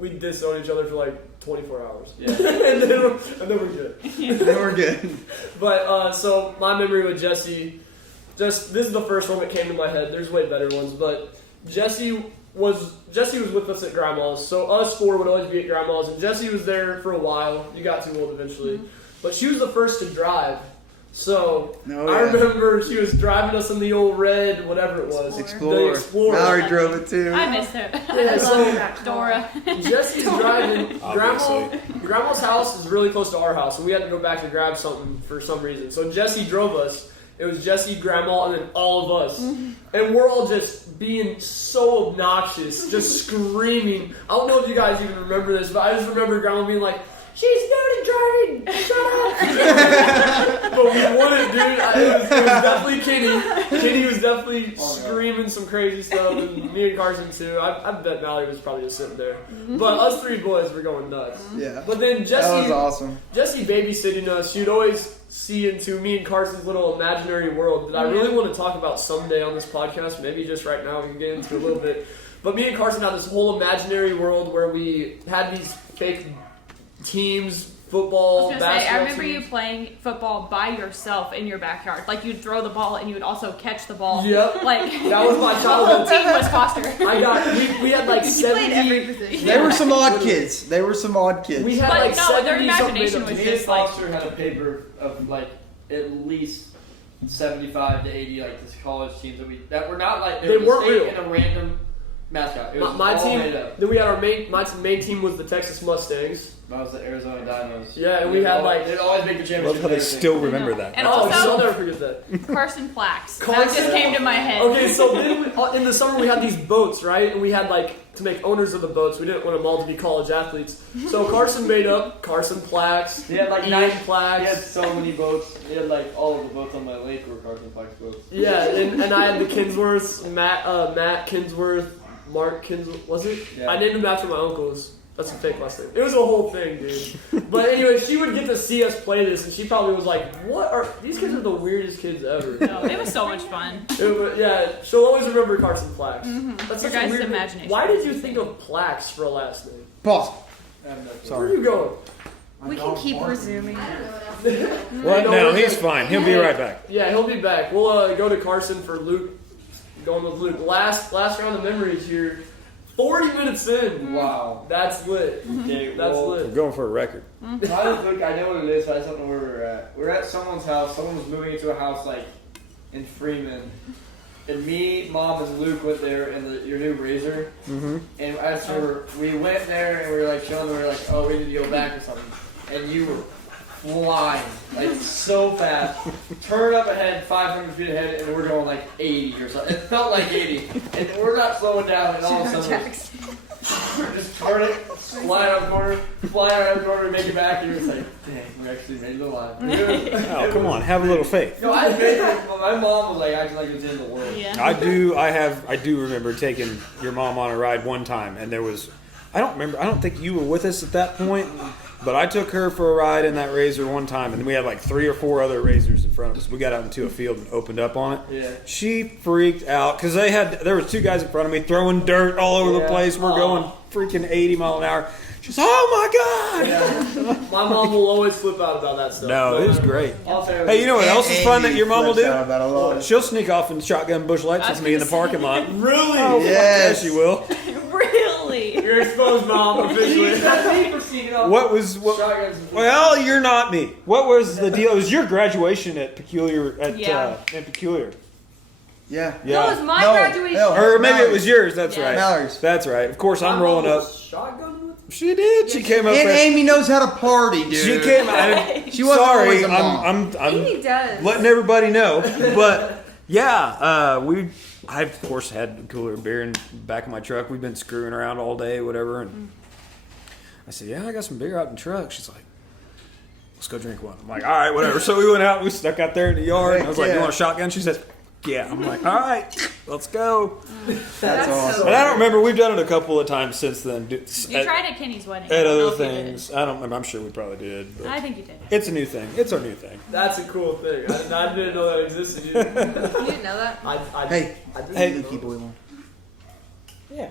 we disown each other for like 24 hours. Yeah. and then we're good. They were good. But so my memory with Jesse, just this is the first one that came to my head. There's way better ones, but Jesse was with us at Grandma's. So us four would always be at Grandma's, and Jesse was there for a while. You got too old eventually, but she was the first to drive. So Oh, I yeah. remember she was driving us in the old red, whatever it was, Explorer. the Explorer. Mallory drove it too. I miss her. Yeah, I so- love that Dora. Jesse's driving. Obviously. Grandma's house is really close to our house, and we had to go back to grab something for some reason. So Jesse drove us. It was Jesse, Grandma, and then all of us. And we're all just being so obnoxious, just screaming. I don't know if you guys even remember this, but I just remember Grandma being like, she's dirty driving. Shut up. But we wouldn't, dude. It was definitely Kenny. Kenny was definitely screaming some crazy stuff, and me and Carson too. I bet Mallory was probably just sitting there. But us three boys were going nuts. Yeah. But then That was Jesse awesome. babysitting us, she'd always see into me and Carson's little imaginary world that I really want to talk about someday on this podcast. Maybe just right now we can get into a little bit. But me and Carson had this whole imaginary world where we had these fake teams, football, I was gonna say, I basketball remember you teams. playing football by yourself in your backyard. Like, you'd throw the ball and you would also catch the ball. Yep. Like, That was my the whole childhood. team was Foster. We had like You played every 70. position. They were some odd kids. They were some odd kids. We had But like no, their 70 imagination something was Me and just like, Foster had a paper of like at least 75 to 80 like this college teams that were not like They weren't stayed real. in a random mascot. It was my all team. made up. Then we had our main team was the Texas Mustangs. That was the Arizona Dinos. Yeah, and we had, like- they'd always make the Love championship. how they and still remember that. And Oh, also- I'll never forget that. Carson Plax. That Carson- just came to my head. Okay, so then in the summer we had these boats, right? And we had like to make owners of the boats. We didn't want them all to be college athletes. So Carson made up Carson Plax. He had like Ian 9 Plax. He had so many boats. He had like all of the boats on my lake were Carson Flax boats. Yeah, and I had the Kinsworths, Matt Kinsworth, Mark Kinsworth. Was it? Yeah. I named them after my uncles. That's a fake last name. It was a whole thing, dude. But anyway, she would get to see us play this, and she probably was like, "What are these kids? Are the weirdest kids ever." No, it was so much fun. Yeah, she'll always remember Carson Plax. That's Your such a guys' weird name. imagination. Why did you think of Plax for a last name? Pause. Where Sorry. are you going? We can keep resuming. Right No, now, we're he's good. fine. He'll be right back. Yeah, he'll be back. We'll go to Carson for Luke. Going with Luke. Last round of memories here. 40 minutes in. Wow. That's lit. Okay, That's well, We're lit. going for a record. I know what it is, but I just don't know where we're at. We're at someone's house. Someone was moving into a house like in Freeman. And me, Mom, and Luke went there in your new Razor. Mm-hmm. And I just remember we went there and we were like chilling. We were like, oh, we need to go back or something. And you were flying like so fast. Turn up ahead, 500 feet ahead, and we're going like 80 or something. It felt like 80, and we're not slowing down. And all of a sudden, we're just turn it, fly out of the corner, fly out of the corner, make it back, and you're just like, dang, we actually made it alive. Oh, come on. Have a little faith. No, I made it. My mom was like acting like it was the end of the world. Yeah. I do remember taking your mom on a ride one time, and there was, I don't think you were with us at that point, but I took her for a ride in that Razor one time, and we had like 3 or 4 other Razors in front of us. We got out into a field and opened up on it. Yeah. She freaked out because there was 2 guys in front of me throwing dirt all over the Yeah. place. We're going freaking 80 mile an hour. She's, oh my god! Yeah. My mom will always flip out about that stuff. No, it was great. I'll say Hey, you know what else is fun that your mom will do? About a lot. She'll sneak off and shotgun bush lights with me in the parking lot. Really? Oh, Yes. yes, she will. Really? You're exposed, Mom, officially. That's me for sneaking off. What? Shotguns. Well, you're not me. What was the deal? It was your graduation at Peculiar Yeah. in Peculiar. Yeah. Yeah. No, it was my No, graduation. no. Or maybe it was yours. That's Yeah. right. Mallory's. That's right. Of course, I'm My rolling mom up. was shotgun with She did. She came up. And there. Amy knows how to party, dude. She came. I, She wasn't always sorry. a mom. I'm Amy does. letting everybody know. But yeah, I of course had a cooler of beer in the back of my truck. We've been screwing around all day, whatever. And I said, "Yeah, I got some beer out in the truck." She's like, "Let's go drink one." I'm like, "All right, whatever." So we went out. We stuck out there in the yard. And I was like, Heck "You yeah. want a shotgun?" She says, "Yeah." I'm like, "All right, let's go." That's awesome. But I don't remember. We've done it a couple of times since then. You tried at Kenny's wedding. I At don't know other if you did. things. I don't remember. I'm sure we probably did. But I think you did. it's a new thing. It's our new thing. That's a cool thing. I didn't know that existed. You didn't know that? Hey, I didn't Hey. know. Luke, boy one. Yeah.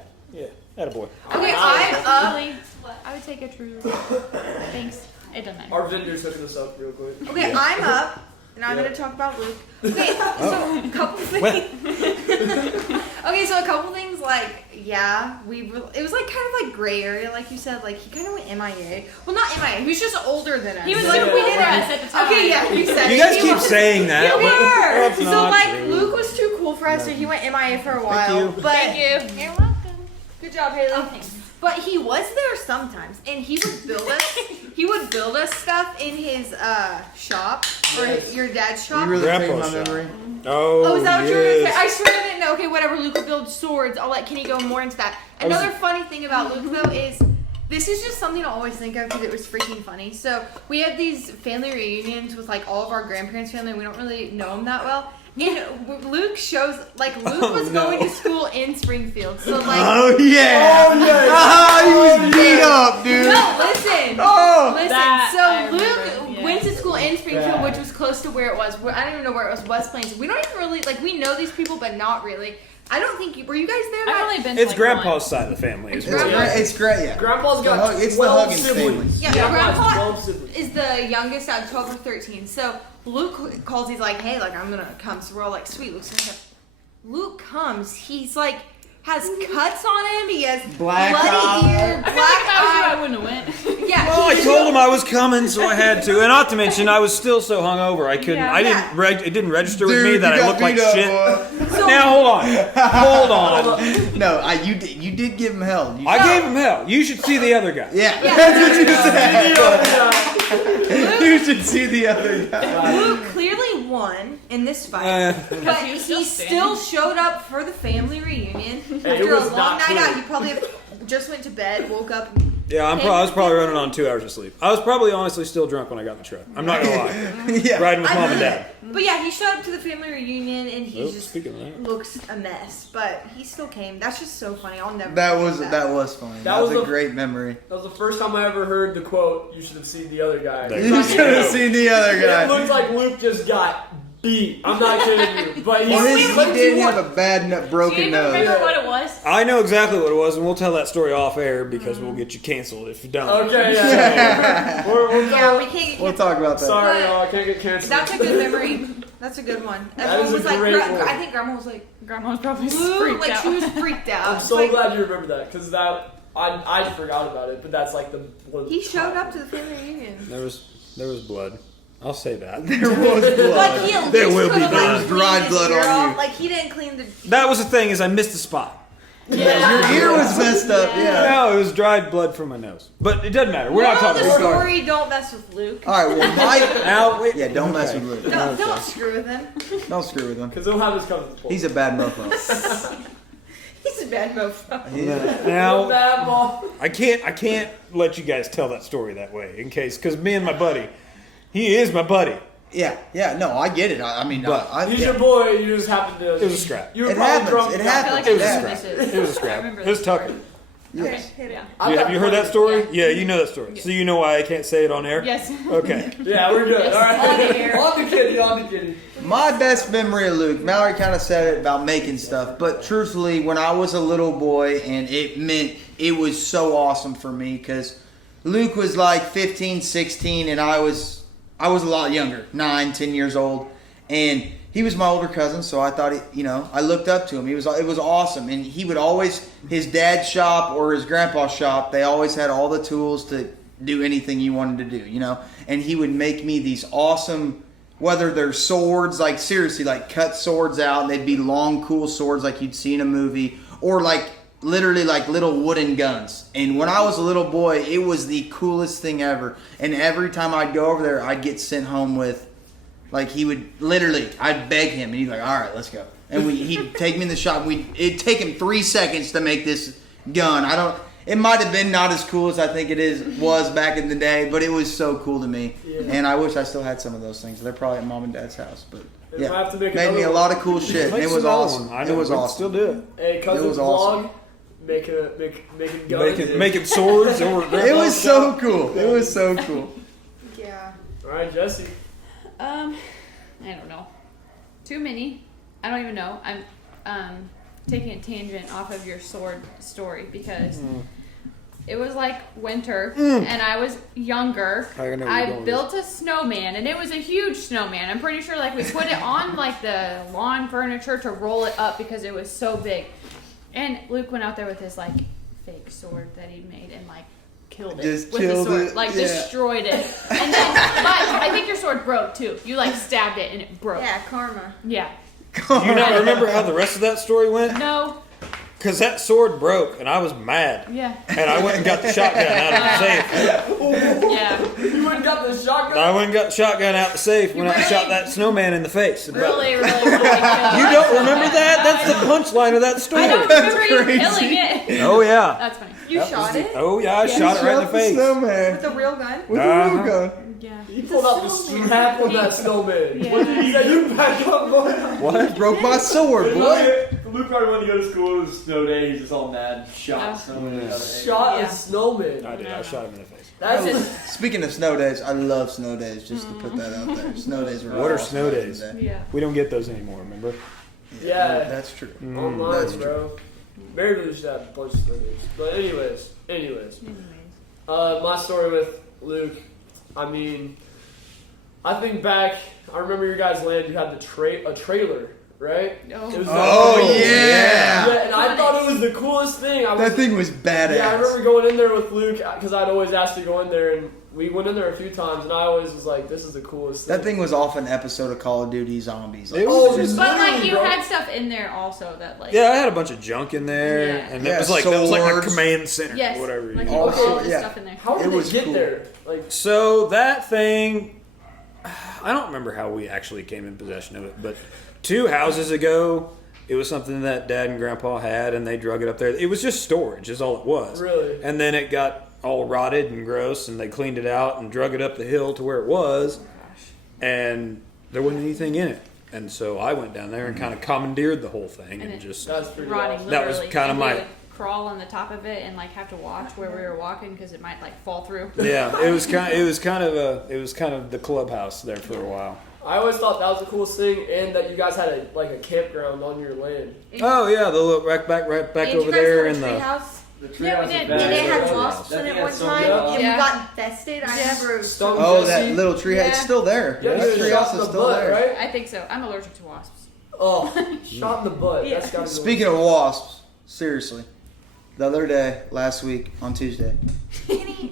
Attaboy. Okay, I'm up. Really? I would take a true. Thanks. It doesn't matter. Our vendor's hooking us up real quick. Okay, I'm up. And I'm Yeah. going to talk about Luke. Okay, so a couple things. Okay, so a couple things like, yeah, it was like kind of like gray area, like you said. Like he kind of went MIA. Well, not MIA. He was just older than us. He was like super we cool didn't. for us at the time. Okay, yeah, you said You it. guys He keep was- saying that. Yeah, we but were. that's So not like true. Luke was too cool for us, so he went MIA for a while. you. But Thank you. You're welcome. good job, Haley. Oh, thanks. But he was there sometimes, and he would build us. He would build us stuff in his shop or your dad's shop. You really Grandpa's changed my shop. memory. Oh, Oh, is that what you were gonna say? yes. I swear I didn't know. Okay, whatever. Luke would build swords. I'll let Kenny go more into that. Another funny thing about Luke though is This is just something I always think of because it was freaking funny. So we have these family reunions with like all of our grandparents' family. We don't really know them that well. And Luke shows Luke was going to school in Springfield. So like Oh yeah! He was beat up, dude. no, listen. Oh, Listen, That I so Luke remember, yeah. went to school in Springfield, which was close to where it was. I don't even know where it was, West Plains. We don't even really, we know these people, but not really. I don't think were you guys there? I've only been to It's like Grandpa's one. side of the family. It's Is what it Grandpa- is. it's great. Yeah. Grandpa's got It's the 12 Huggins siblings. family. Yeah, Grandpa's Grandpa 12 siblings. is the youngest out of 12 or 13. So Luke calls, he's like, hey, I'm gonna come. So we're all like, sweet, Luke's gonna come. Luke comes, he's like, has cuts on him, he has Black bloody eye. ear, I black feel like if I was you, eye. I wouldn't have went. Yeah, Well, I he- told him I was coming, so I had to. And not to mention, I was still so hungover, I couldn't. Yeah. I didn't. It didn't register with Dude, me you that I got looked like beat up, shit. boy. Now hold on. No, you did give him hell. You, I gave him hell. You should see the other guy. yeah, Yeah. that's what you said. You should see the other guy. Luke clearly won in this fight, but he was he still still showed up for the family reunion Hey, it after a was long not night clear. out. You probably just went to bed, woke up. Yeah, I was probably running on 2 hours of sleep. I was probably honestly still drunk when I got in the truck. I'm not gonna lie. Yeah. Riding with I mom and believe dad. it. But yeah, he showed up to the family reunion and he Oh, just speaking of that. looks a mess. But he still came. That's just so funny. I'll never. That forget was funny. That That was was a the- great memory. That was the first time I ever heard the quote, "You should have seen the other guy." That- You should have seen the other It guy. looked like Luke just got beat. I'm not kidding you. But Well, he but did you have want- a bad Do you broken even nose. remember what it was? I know exactly what it was, and we'll tell that story off air because we'll get you canceled if you don't. Okay, yeah. we're Yeah, we can't get We'll canceled. talk about that. sorry, y'all. I can't get canceled. That's a good memory. That's a good one. That Everyone is a was like, great one. I think Grandma was like, Grandma's probably Luke, freaked like out. she was freaked out. I'm It's so like, glad you remember that because I forgot about it. But that's like the one. he showed up to the family reunion. There was blood. I'll say that. There was blood. But he at There least will be could've, blood. like, Dried cleaned his blood ear on off. you. Like he didn't clean the. That was the thing is I missed the spot. Yeah, your ear was messed up. Yeah. No, it was dried blood from my nose. But it doesn't matter. We're not Moral of talking the about story. Don't mess with Luke. All right. Well, Mike. Now, wait. Yeah, don't mess Okay. with Luke. Don't screw with him. Don't screw with him. Because he'll have his cousins. pulled. He's a bad mofo. He's a bad mofo. Now, Bad ball. I can't let you guys tell that story that way in case, because me and my buddy, he is my buddy. Yeah. No, I get it. I mean, But He's yeah. your boy. You just happened to. It was a scrap. You were It probably happens. drunk. It I feel happens. like It I was a remember scrap. this. It was a I scrap. remember It was this. Tucker. Yes. Yeah. Have you heard that story? Yeah, you know that story. So you know why I can't say it on air? Yes. Okay. Yeah, we're good. Yes, All right. on the air. On the kitty. My best memory of Luke, Mallory kind of said it about making stuff, but truthfully, when I was a little boy, and it was so awesome for me because Luke was like 15, 16, and I was a lot younger, 9, 10 years old, and he was my older cousin, so I thought I looked up to him. It was awesome, and he would always, his dad's shop or his grandpa's shop, they always had all the tools to do anything you wanted to do, and he would make me these awesome, whether they're swords, like seriously, like cut swords out, and they'd be long, cool swords like you'd see in a movie, or like literally like little wooden guns. And when I was a little boy, it was the coolest thing ever. And every time I'd go over there, I'd get sent home with, like he would literally, I'd beg him, and he'd be like, all right, let's go. And he'd take me in the shop, and it'd take him 3 seconds to make this gun. It might have been not as cool as I think it was back in the day, but it was so cool to me. Yeah. And I wish I still had some of those things. They're probably at mom and dad's house, but If I have to make made me a another lot of cool shit. Make It some was other awesome. one. I It know, was we can awesome. Still do it. Hey, cousin's It was awesome. vlog. Making guns. Making swords over. It was so cool. It was so cool. Yeah. All right, Jesse. I don't know. Too many. I don't even know. I'm taking a tangent off of your sword story because it was like winter and I was younger. I know where you're going I with built a snowman and it was a huge snowman. I'm pretty sure like we put it on like the lawn furniture to roll it up because it was so big. And Luke went out there with his like fake sword that he made and like killed it Just with the killed sword. it, Like yeah. destroyed it. And then but I think your sword broke too. You like stabbed it and it broke. Yeah, karma. Yeah. Do you not remember how the rest of that story went? No. because that sword broke, and I was mad. Yeah. And I went and got the shotgun out of the safe. Yeah. You went and got the shotgun? I went and got the shotgun out the safe when I really- shot that snowman in the face. Really. You don't remember that? That's the punchline of that story. I don't remember you crazy. killing it. Oh yeah. That's funny. You shot it Oh yeah, I shot it right in the face. Snowman. with a real gun. With Uh-huh. a real gun. Yeah. You pulled out the strap of that snowman. Yeah. What did he say? You back up, boy. What? Broke my sword, boy. Luke already wanted to go to school. It was snow day. He's just all mad. Shot Oh. someone in the other day. Shot Yeah. a snowman. I did. I shot him in the face. That's Speaking of snow days, I love snow days. Just to put that out there, snow days were. What are awesome snow back in days? the day. Yeah. We don't get those anymore. Remember? Yeah. That's true. online, That's bro. Maybe we should have a bunch of snow days. But anyways. My story with Luke, I mean, I think back, I remember your guys' land, you had a trailer, right? Oh. It was Oh, that- yeah. Yeah, and I thought it was the coolest thing. That thing was badass. Yeah, I remember going in there with Luke, because I'd always asked to go in there, and we went in there a few times, and I always was like, this is the coolest thing. That thing was off an episode of Call of Duty Zombies. Like, It Oh, was just But like literally, you bro. had stuff in there also that like Yeah, I had a bunch of junk in there, Yeah. and Yeah, it was like that was like swords. the command center, yes, or whatever. like you you know. put Also, all this yeah. stuff in there. How It did was they get cool. there? Like, So that thing, I don't remember how we actually came in possession of it, but 2 houses ago, it was something that Dad and Grandpa had, and they drug it up there. It was just storage, is all it was. really? And then it got all rotted and gross, and they cleaned it out and drug it up the hill to where it was, and there wasn't anything in it. And so I went down there and kind of commandeered the whole thing, And and it- just That's pretty Rotting awesome. That was literally. kinda And my- we would crawl on the top of it and like have to watch where we were walking because it might like fall through. yeah, it was kind of the clubhouse there for a while. I always thought that was the coolest thing, and that you guys had a campground on your land. Oh yeah, the little right back over there in the. treehouse. The Yeah, treehouse we is did. bad. And it had Yeah. wasps in That it thing one had so time, good- and Yeah. we got infested. I remember it was so Stung Oh, Jesse. that little tree house. It's Yeah. still there. Yeah, that you tree shot house in is the still butt, there. right? I think so. I'm allergic to wasps. Oh, shot in the butt. Yeah. That's gotta be Speaking of wasps, seriously, the other day, last week on Tuesday,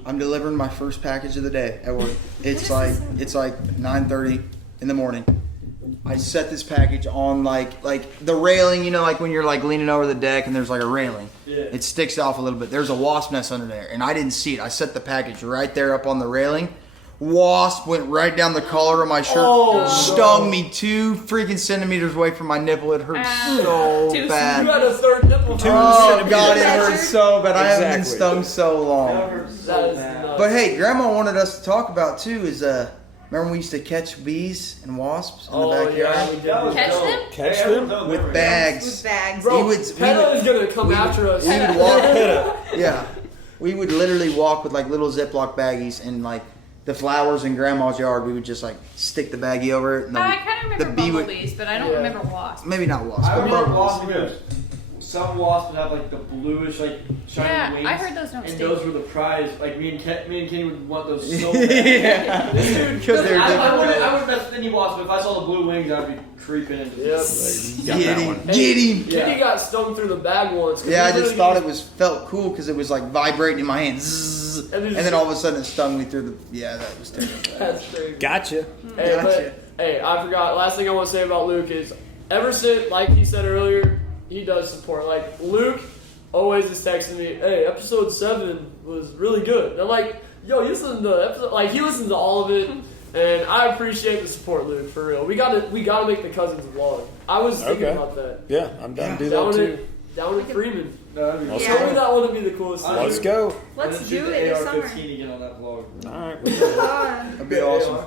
I'm delivering my first package of the day at work. It's like 9:30 in the morning. I set this package on like the railing, you know, like when you're like leaning over the deck and there's like a railing. Yeah. It sticks off a little bit. There's a wasp nest under there, and I didn't see it. I set the package right there up on the railing. Wasp went right down the collar of my shirt, Oh, stung no. me 2 freaking centimeters away from my nipple. It hurt Ah, so too bad. You had a third nipple. Oh centimeters. God, it hurts so bad. I haven't been Exactly. stung so long. That is nuts. But hey, Grandma wanted us to talk about too. Is remember we used to catch bees and wasps in the backyard yeah, we did. Catch them? Catch them? with with bags. bags. Bro, We would- Peta is gonna come we would- after us. We would walk. Yeah, we would literally walk with like little Ziploc baggies and like the flowers in Grandma's yard. We would just like stick the baggie over it. And I kind of the remember bee would bumblebees, but I don't Yeah. remember wasps. maybe not wasps. I but remember bumblebees. wasps because some wasps would have like the bluish, like shiny Yeah, wings. I heard those don't And stink. those were the prize. Like me and Kenny would want those so bad. Yeah, Dude, because they're I different. wouldn't mess with any wasp, but if I saw the blue wings, I'd be creeping into Yep. Got Get that him, one. get him. Kenny Yeah. got stung through the bag once. 'cause Yeah, I we just literally- thought it was felt cool because it was like vibrating in my hand, Zzz, And and it's- then all of a sudden it stung me through the. Yeah, that was terrible. That's crazy. Gotcha. Hey, Gotcha. but, hey, I forgot. Last thing I want to say about Luke is, ever since, like he said earlier, he does support. Like Luke always is texting me, "Hey, episode 7 was really good." And I'm like, "Yo, you listen to episode?" Like he listens to all of it, and I appreciate the support, Luke. For real, we gotta make the cousins vlog. I was thinking Okay. about that. Yeah, I'm down to do Down that too. in down in Freeman. No, that'd be Let's Yeah. Tell me that wouldn't be the coolest thing. Let's go. Let's shoot do the it this summer. AR-15 again on that vlog. All right. That'd be awesome.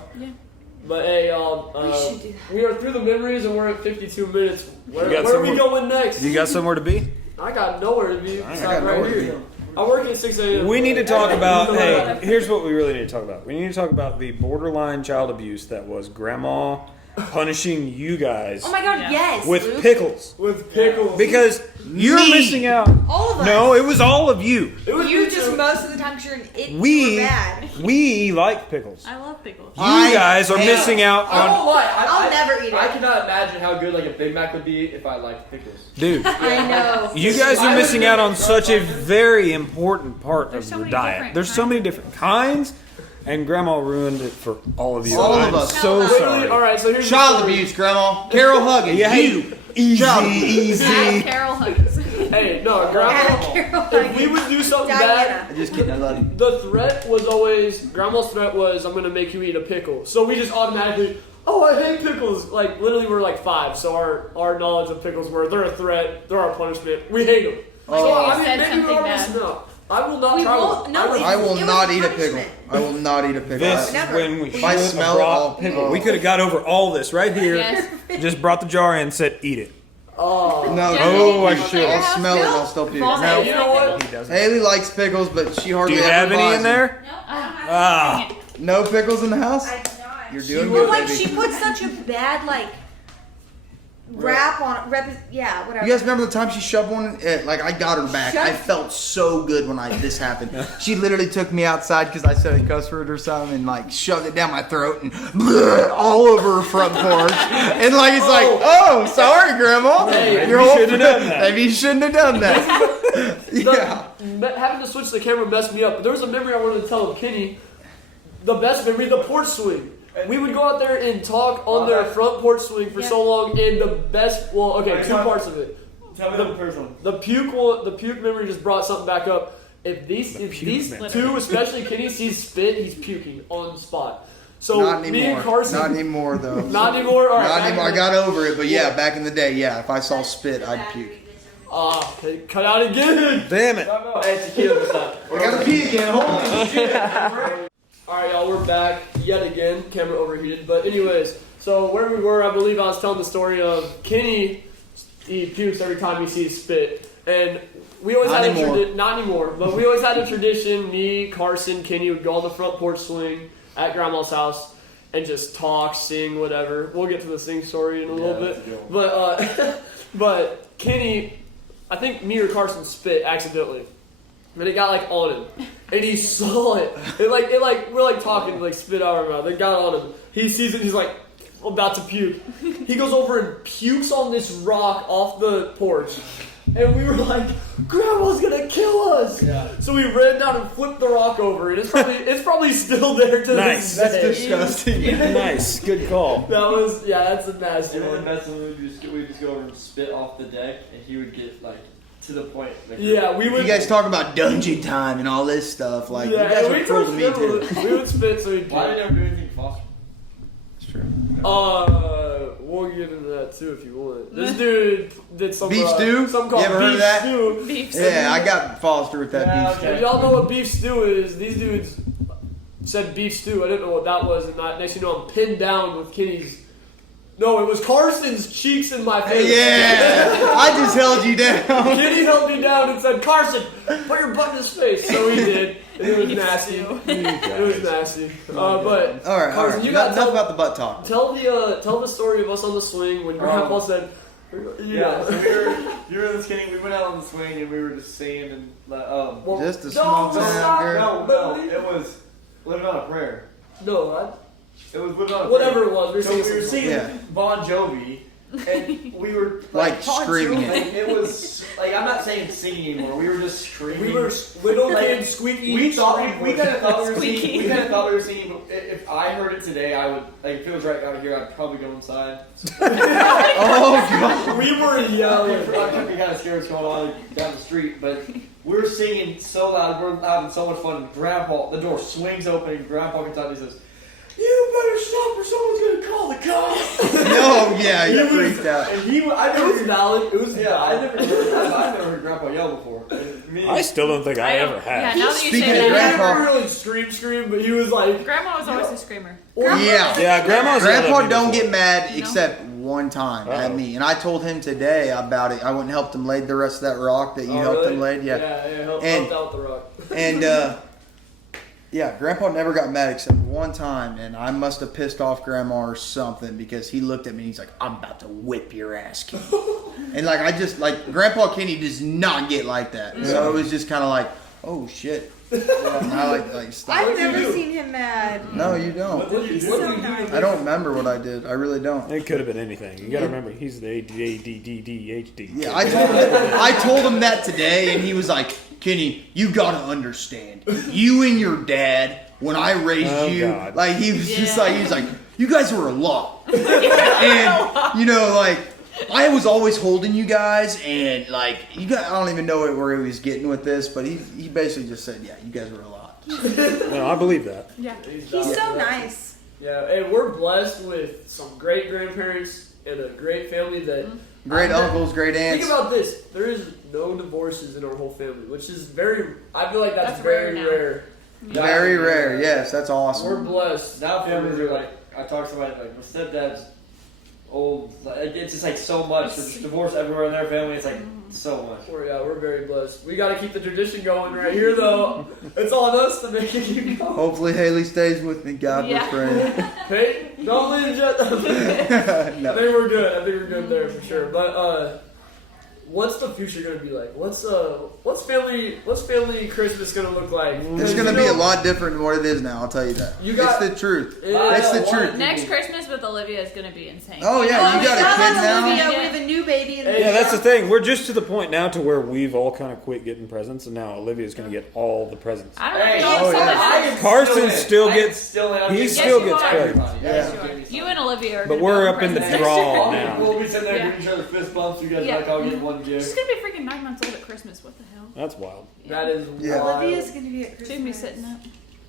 But hey, We should do we are through the memories and we're at 52 minutes. Where, You got where are we somewhere- going next? You got somewhere to be? I got nowhere to be. I It's got not right nowhere to here. be. I work at 6 a.m. We need to talk about. Yeah. Hey, here's what we really need to talk about. We need to talk about the borderline child abuse that was Grandma punishing you guys Oh my God, Yeah. yes. with Luke. pickles with pickles. because you're Me. missing out. All of us. No, it was all of you. it was You me just too. most of the time sure it We were bad. we like pickles. I love pickles. You I guys are am- missing out I on. won't lie. I'll never eat it. I cannot imagine how good like a Big Mac would be if I liked pickles. Dude, I know. you guys are missing out on such a very important part There's of so your many diet. different There's so many different kinds, and Grandma ruined it for all of you. All of I'm us. so Wait, wait, sorry. All right, so here's the Child story. abuse, Grandma. Carol Huggins. Yeah, you. easy, Child At easy. Carol Huggins. Hey, no, Grandma. If we would do something bad, I just kidding. I love you. the threat was always Grandma's threat was I'm gonna make you eat a pickle. So we just automatically, oh, I hate pickles. Like literally, we're like 5, so our knowledge of pickles were they're a threat, they're our punishment. We hate them. Like So if I you mean, said maybe something we're bad. no. I will not We try won't- one. no, I will- I will It was not a eat a pickle. punishment. I will not eat a pickle. This Never. is when we If I should have smell it, brought I'll pickle. We could have got over all this right here. Yes. Just brought the jar in and said, "Eat it." Oh. No, Yeah, Oh, I you should. at your I'll house, smell it and Bill? I'll still puke. Boss No. hates You know what? pickles. He doesn't. Haley likes pickles, but she Do hardly you ever have any buys in them. there? Ah. No pickles in the house? I not. You're doing Well, good, like baby. she put such a bad wrap on yeah, whatever. You guys remember the time she shoved one? Like I got her back. I felt so good when this happened. She literally took me outside because I said a cuss word or something, and like shoved it down my throat and all over her front porch. And like it's like, oh, sorry, Grandma. Hey, Your you whole shouldn't have done that. Maybe you shouldn't have done that. Yeah. Having to switch the camera messed me up. But there was a memory I wanted to tell Kenny. The best memory, the porch swing. We would go out there and talk on their front porch swing for so long, and the best. Well, okay, 2 parts of it. Tell me the first one. The puke memory just brought something back up. If these memory. 2, especially Kenny, sees spit, he's puking on the spot. So Not me anymore. and Carson, Not anymore though. not anymore. All right, Not back anymore. I in got over it, but yeah, back in the day, yeah, if I saw spit, I'd puke. okay, cut out again. Damn it. No, hey, tequila this time. I gotta pee again. Hold on. All right, y'all, we're back yet again. Camera overheated, but anyways, so where we were, I believe I was telling the story of Kenny. He pukes every time he sees spit, and we always Not had anymore. a tradition. Not anymore, but we always had a tradition. Me, Carson, Kenny would go on the front porch swing at Grandma's house and just talk, sing, whatever. We'll get to the sing story in a little that's bit, a good but but Kenny, I think me or Carson spit accidentally. And it got like on him, and he saw it. It like we're like talking, like spit out our mouth. It got on him. He sees it. He's like about to puke. He goes over and pukes on this rock off the porch, and we were like, "Grandma's gonna kill us!" Yeah. So we ran down and flipped the rock over, and it's probably still there to Nice. this That's day. disgusting. Nice. Good call. That was that's a nasty And then the one. best one we would just go over and spit off the deck, and he would get like to the point. Like, Yeah, we would. You guys talk about dungeon time and all this stuff. Like, yeah, you guys and are we cruel to me too. We would spit so he'd Why puke. did I never do anything foster? It's true. We'll get into that too if you want. This dude did some Beef stew? Some called You ever heard beef of that? stew. Beef Yeah, I got Foster with that Yeah, beef okay. If y'all know what beef stew is, these dudes said beef stew. I didn't know what that was, and next thing you know, I'm pinned down with Kenny's. No, it was Carson's cheeks in my face. Yeah, I just held you down. Kenny held me down and said, "Carson, put your butt in his face." So he did. And it was nasty. It was nasty. But All right, Carson, all right. you got Enough about the butt talk. tell the story of us on the swing when Grandpa said, Yeah, so you were this Kenny. We went out on the swing and we were just singing and Well, Just a no, small no, town stop. girl. no, it was living on a prayer. No, It was living on a whatever prayer. it was. We were So singing we were some singing Yeah. Bon Jovi, and we were Like screaming like, it. it was like I'm not saying singing anymore. We were just screaming. We were little Like, kids squeaking. We thought we kind of thought we were Squeaking. singing. We kind of thought we were singing. But if I heard it today, I would like if it was right out here. I'd probably go inside. Oh god. We were I yelling. could be kind of scared what's going on down the street, but we were singing so loud. We're having so much fun. Grandpa, the door swings open, and Grandpa comes out and he says, "You better stop, or someone's gonna call the cops." No, yeah, He you was- freaked out. And he, I It never, was valid. It was yeah, I valid. never heard Grandpa yell before. And me, I still don't think I ever Yeah, have. now that you Speaking say of that, Grandpa- Never really scream, but he was like, Grandma was always a screamer. Yeah. Yeah, Grandma's yelled at Grandpa me don't before. get mad No. except one time at Uh-oh. me, and I told him today about it. I went and helped him lay the rest of that rock that you "Oh, helped really?" him lay. Yeah, Yeah, helped And- out the rock. and yeah, Grandpa never got mad except one time, and I must have pissed off Grandma or something because he looked at me and he's like, "I'm about to whip your ass, Kenny." And like I just like Grandpa Kenny does not get like that, so it was just kind of like, "Oh shit." And I like stop. I've What'd you never do? seen him mad. No, you don't. What did you So do? nice. I don't remember what I did. I really don't. It could have been anything. You got to remember, he's the ADDDD. Yeah, I told him that today, and he was like, "Kenny, you gotta understand. You and your dad, when I raised Oh, you, God. like he was just Yeah. like, he was like, you guys were a lot, and you know, like I was always holding you guys, and like you guys, I don't even know where he was getting with this, but he basically just said, yeah, you guys were a lot. No, I believe that. Yeah. He's so nice. Yeah, and we're blessed with some great grandparents and a great family that. Great uncles, great aunts. Think about this: there is no divorces in our whole family, which is very. I feel like that's That's very rare now. rare. Very rare. Yes, that's We're awesome. blessed. Now families are like, I talked to my stepdad's old. Like, it's just like so much. There's divorce everywhere in their family. It's like so much. We're very blessed. We got to keep the tradition going right here, though. It's on us to make it keep going. Hopefully Haley stays with me. God Yeah. befriend. Hey, don't leave yet. I No. think we're good. I think we're good there for sure. But what's the future gonna be like? What's family Christmas gonna look like? It's gonna be a lot different than what it is now. I'll tell you that. You got- it's the truth. Yeah, It's the I truth. Next Christmas with Olivia is gonna be insane. Oh yeah, you got a shout kid out to now. Olivia. We have a new baby. Hey, Yeah, that's the thing. We're just to the point now to where we've all kind of quit getting presents, and now Olivia's going to get all the presents. I don't know Hey, if you oh, saw yeah. that. Carson still I gets- I'm he getting still gets everybody. presents. Yeah. Yeah. You and Olivia are But gonna we're be up in the presents. draw now. We'll be sitting there Yeah. giving each other fist bumps. You guys Yeah. like, I'll get one gift. She's gonna be freaking 9 months old at Christmas. What the hell? That's wild. That is Yeah. wild. Olivia's gonna be at She's Christmas. gonna be sitting up.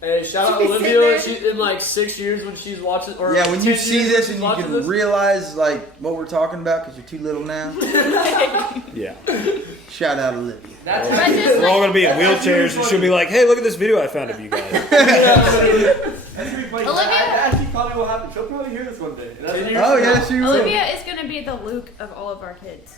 Hey, shout out Should we sit Olivia. there? She in like 6 years when she's watching. Or Yeah, when you 10 see years when this she's and you watching can this. realize like what we're talking about because you're too little now. Yeah. Shout out Olivia. That's But just We're all like, going to be in wheelchairs, and she'll be like, hey, look at this video I found of you guys. That's gonna be funny. Olivia- That actually probably will happen. She'll probably hear this one day. And that's- Oh yeah, she will. Olivia is gonna be the Luke of all of our kids.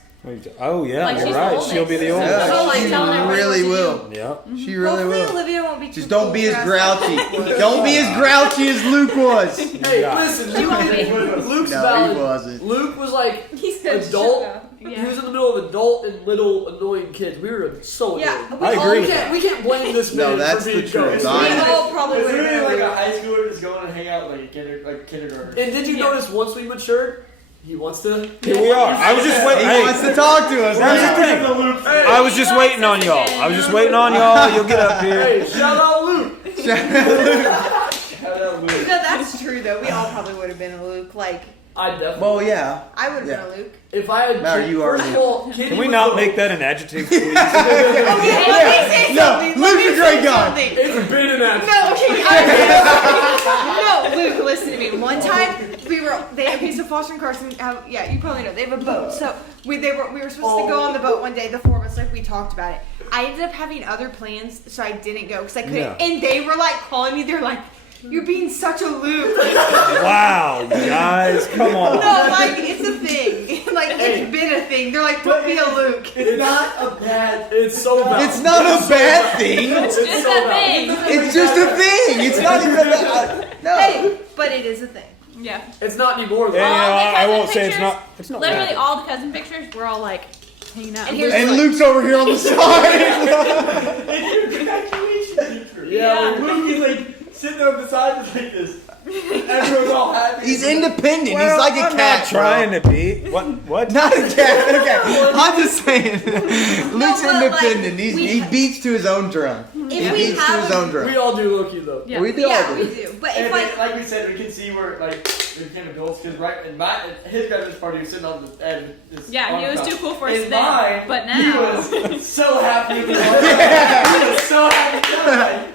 Oh, yeah, Like, you're she's right. the She'll be the oldest. oldest. So, like, she telling everybody really what to will. Yeah. She really Hopefully will. Olivia won't be too Just don't be cool as for us grouchy. like Luke was. Don't be as grouchy as Luke was. Hey, Yeah. listen, You won't be. Luke's No, valid. he wasn't. Luke was like He said, adult. "Shut up." He was Yeah. in the middle of adult and little annoying kids. We were so Yeah, annoying. we I all agree We with get- can't, we can't blame this No, man that's for being the truth. ghost. We I- all probably It's would have literally been like a Luke. high schooler just going and hang out like kindergarten. And did you Yeah. notice once we matured, he wants to. Here we are. I was just waiting. He wants Hey, to talk to us. here's the now. thing. Hey, I was just waiting on y'all. I was just waiting on y'all. You'll get up here. hey, shout out Luke. Shout out Luke. No, that's true though. We all probably would have been a Luke. Like I definitely. Well, yeah. I would have Yeah. been a Luke. If I had. No, you are first of Luke. all, Kitty Can we was not the- make that an adjective, please? Okay, let me say No, something. Luke's Let me a great say guy. something. It's been an accident. No, okay. No, Luke, listen to me. One time they have Piece of Foster and Carson. Yeah, you probably know they have a boat. So we were supposed to go on the boat one day. The four of us, like we talked about it. I ended up having other plans, so I didn't go because I couldn't. Yeah. And they were like calling me. They're like, "You're being such a Luke." Wow, guys, come on. No, like it's a thing. Like it's been a thing. They're like, "Don't be a Luke." It's not a bad. It's so bad. It's not a bad thing. It's just so a bad. thing. It's just a thing. It's not even a no. Hey, but it is a thing. Yeah. It's not anymore. Though. Yeah, All the I cousin won't say it's pictures, not. It's not. Literally bad. all the cousin pictures, we're all like hanging out. And here's And like, Luke's over here on the side. It's your graduation picture. Yeah. Luke is like sitting there beside us like this. Everyone's all happy. He's independent. Well, He's like a I'm cat. not trying to be. What? Not a cat. Okay, I'm just saying. Luke's but, like, independent. we- He beats to his own drum. He if we beats to his have own a, drum. We all do Loki though. Yeah. We do. yeah, we do. But And if like we said, we can see where like we became adults because right in his graduation party, he was sitting on the end. Yeah, he was too cool for us In then. mine, But he now. was so happy with his He was so happy.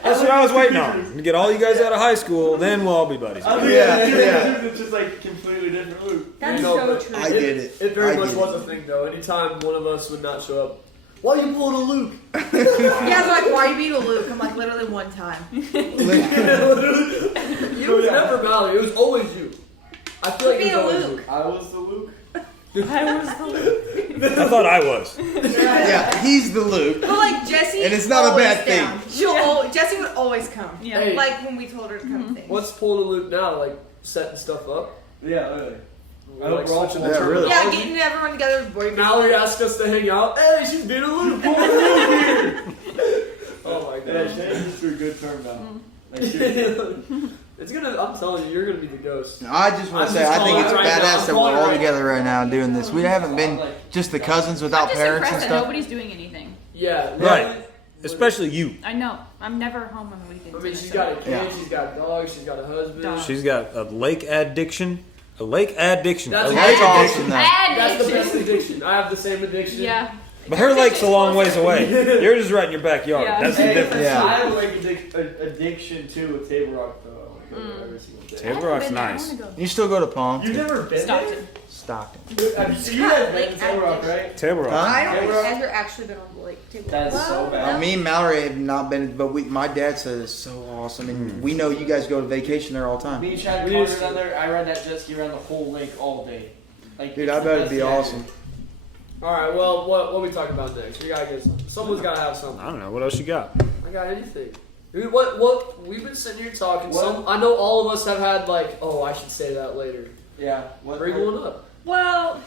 That's what I was waiting on. To get all you guys out of high school, then we'll all be buddies. I mean, Yeah. It's just like completely different Luke. That's You know, so but true. I get it. It very I much get was a thing though. Anytime one of us would not show up, why you pulling a Luke? Yeah, they're like, why are you being a Luke? I'm like, literally one time. It was never Mallory. It was always you. I feel like Being it was a always Luke. I was the Luke. I was the Luke. I thought I was. Yeah, he's the Luke. But like Jessie, And it's not a always bad thing. down. Jessie would always come. Yeah. Hey. Like when we told her to come things. What's pulling a Luke now? Like setting stuff up. Yeah, really. We're, I hope like, we're all switching full. the Yeah, really. Yeah, terminology. getting everyone together with boyfriends. Mallory asked us to hang out. Hey, she's being a Luke. Pull a Luke here. Oh my Yeah, god. Shane is for a good term now. Like, seriously. It's gonna. I'm telling you, you're gonna be the ghost. I just want I'm to say, just I think calling it's it right now. badass I'm that calling we're it all right together right now doing this. We haven't been just the cousins I'm without just parents and impressed that stuff. nobody's doing anything. Yeah. Right. Especially you. I know. I'm never home on the weekends. I mean, she's so- got a kid. Yeah. She's got a dog. She's got a husband. Dog. She's got a lake addiction. A lake addiction. That's A That's lake awesome, addiction. though. That's the best addiction. I have the same addiction. Yeah. But her lake's a long ways away. Yours is right in your backyard. Yeah. That's the Hey, difference. Yeah. I have a lake addiction too with Table Rock though. I go there every single day. Table Rock's nice. You still go to Palm? You've never been Stockton. Stockton. there? Have you guys been to Table Rock, right? Table Rock. Huh? I don't think Table I've Rock? ever actually been on the lake table. That's so bad. Me and Mallory have not been, but my dad says it's so awesome, and we know you guys go to vacation there all the time. Me and Chad We Carter used to- down there. I ride that jet ski around the whole lake all day. Like, Dude, it's I the bet it'd best be thing I awesome. All right. Well, what we talking about next? We gotta get something. Someone's gotta have something. I don't know. What else you got? I got anything. Dude, what we've been sitting here talking. What? I know all of us have had like, oh, I should say that later. do. Yeah. What? Bring one up. Well,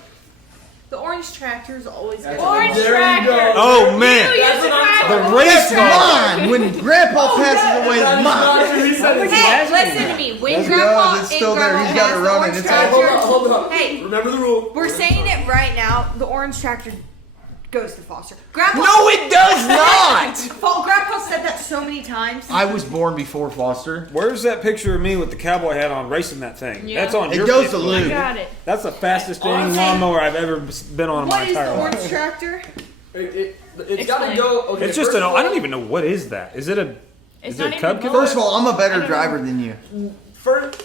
the orange tractor's always That's good. Orange There you tractor. go. Oh man, That's what I'm the talking race car. Mine! When Grandpa passes away, That it's is mine! not true. He said it's Hey, listen to me. When Let's Grandpa go. It's still there. Grandma He's got has it the running. orange It's Hey, tractor, hold on. Hey. Remember the rule. we're saying it right now. The orange tractor goes to Foster. Grandpa. No, it does not! Grandpa said that so many times. I was born before Foster. Where's that picture of me with the cowboy hat on racing that thing? Yeah. That's on It your goes to Facebook. Lou. I got it. That's the fastest thing Okay. lawnmower I've ever been on in my What is the entire life. orange tractor? It's got to Explain. go. Okay, It's just first an. of all- I don't even know what is that. Is it a? It's Is not it a even Cub gold. killer? First of all, I'm a I better don't know. driver than you.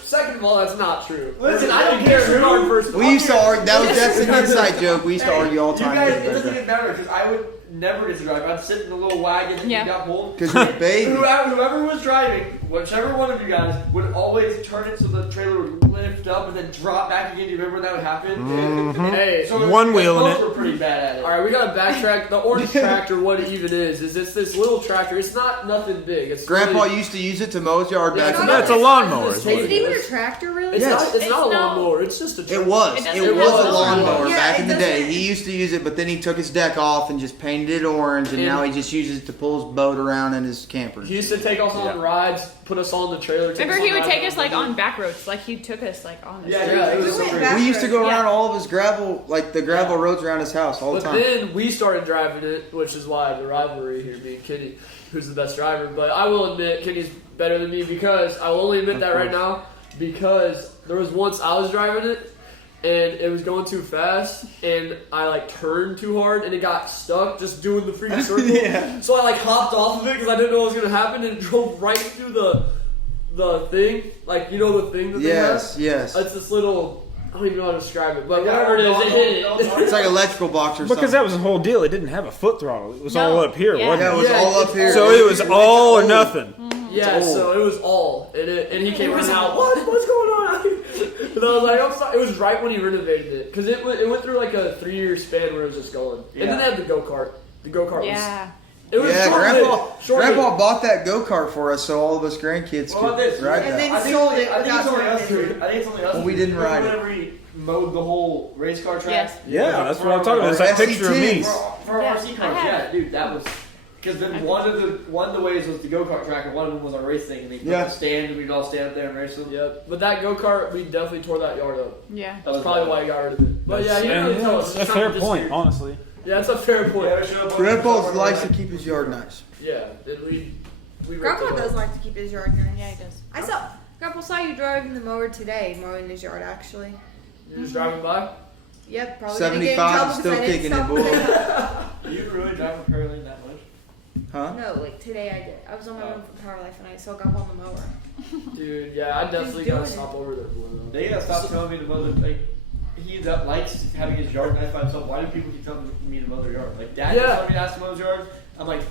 Second of all, that's not true. Listen, I don't disregard care first. We used to argue. That's an inside joke. We used to argue all the You time. guys, it doesn't even matter because I would never get to drive. I'd sit in the little wagon that Yeah. you got pulled. Because you're a baby. Whoever was driving, whichever one of you guys, would always turn it so the trailer would lift up and then drop back again. Do you remember when that would happen? Hey, So One wheel in both it. were pretty bad at it. all right, we gotta backtrack. The orange tractor, what it even is it's this little tractor. It's not nothing big. It's Grandpa really, used to use it to mow his yard Yeah, back it's in not- the That's a day. lawnmower. It's Is what Is it it even a is. tractor, really? It's Yes. not. It's not a It's no- lawnmower. It's just a. Tractor. It was. It It doesn't was have a a lawnmower lawnmower. Yeah, back it in the day. doesn't- He used to use it, but then he took his deck off and just painted it orange, and And- now he just uses it to pull his boat around in his camper. He used to take us on Yeah. rides, put us on the trailer. take Remember, us he on would rides take us like the- on back roads. Like he took us like on. Yeah, Yeah, it was We so went great. back We used to go Yeah. around all of his gravel, like the gravel roads around his house all the But time. then we started driving it, which is why the rivalry here, me and Kenny, who's the best driver. But I will admit, Kenny's better than me because I will only admit Of that right course. now because there was once I was driving it and it was going too fast and I like turned too hard and it got stuck just doing the freaking circle. Yeah. So I like hopped off of it because I didn't know what was gonna happen and it drove right through the thing, like you know the thing that Yes, they yes. have. It's this little. I don't even know how to describe it, but Yeah, whatever it is, it hit don't- it. It's like electrical box or Because something. that was the whole deal. It didn't have a foot throttle. It was No. all up here, Yeah. wasn't Yeah, it it? was Yeah, all it's up here. So it was all or nothing. Yeah, It's old. so it was all, and he came running out. What's going on? And I was like, I'm sorry. It was right when he renovated it because it went through like a 3-year span where it was just going. And then Yeah. they had the go kart. The go kart Yeah. was. It was Yeah, short-lived. Grandpa bought that go kart for us, so all of us grandkids What about could this? ride And that. then I think sold only- it I think without it's only us turning it two. I think it's only us. Well, we two. didn't Remember ride it. whenever he mowed the whole race car track. Yes. Yeah, that's what I'm talking about. It's that picture of me. For Yeah, RC I cars, have. yeah, dude, that was because then one of the ways was the go kart track, and one of them was our race thing, and they put Yeah. a stand, and we'd all stand up there and race them. Yep. But that go kart, we definitely tore that yard up. Yeah. That's probably why he got rid of it. But yeah, he didn't really tell us. That's a fair point, honestly. Yeah, that's a fair point. Yeah, we showed up on Grandpa the likes to track. keep his yard nice. Yeah, and we ripped Grandpa it does up. like to keep his yard nice. Yeah, he does. Grandpa saw you driving the mower today, mowing his yard actually. You're just driving by. Yep, probably gonna get in 75 trouble and still 'cause I didn't kicking it, stop boy. and You really driving curly that much? Huh? No, like today I did. I was on my own from Power Life and I saw Grandpa on the mower. Dude, yeah, I definitely He's gotta doing stop over there more though. They gotta stop telling me to mow the like. He that likes having his yard nice by himself. Why do people keep telling me to mow their yard? Like Dad Yeah. just told me to ask to mow his yard. I'm like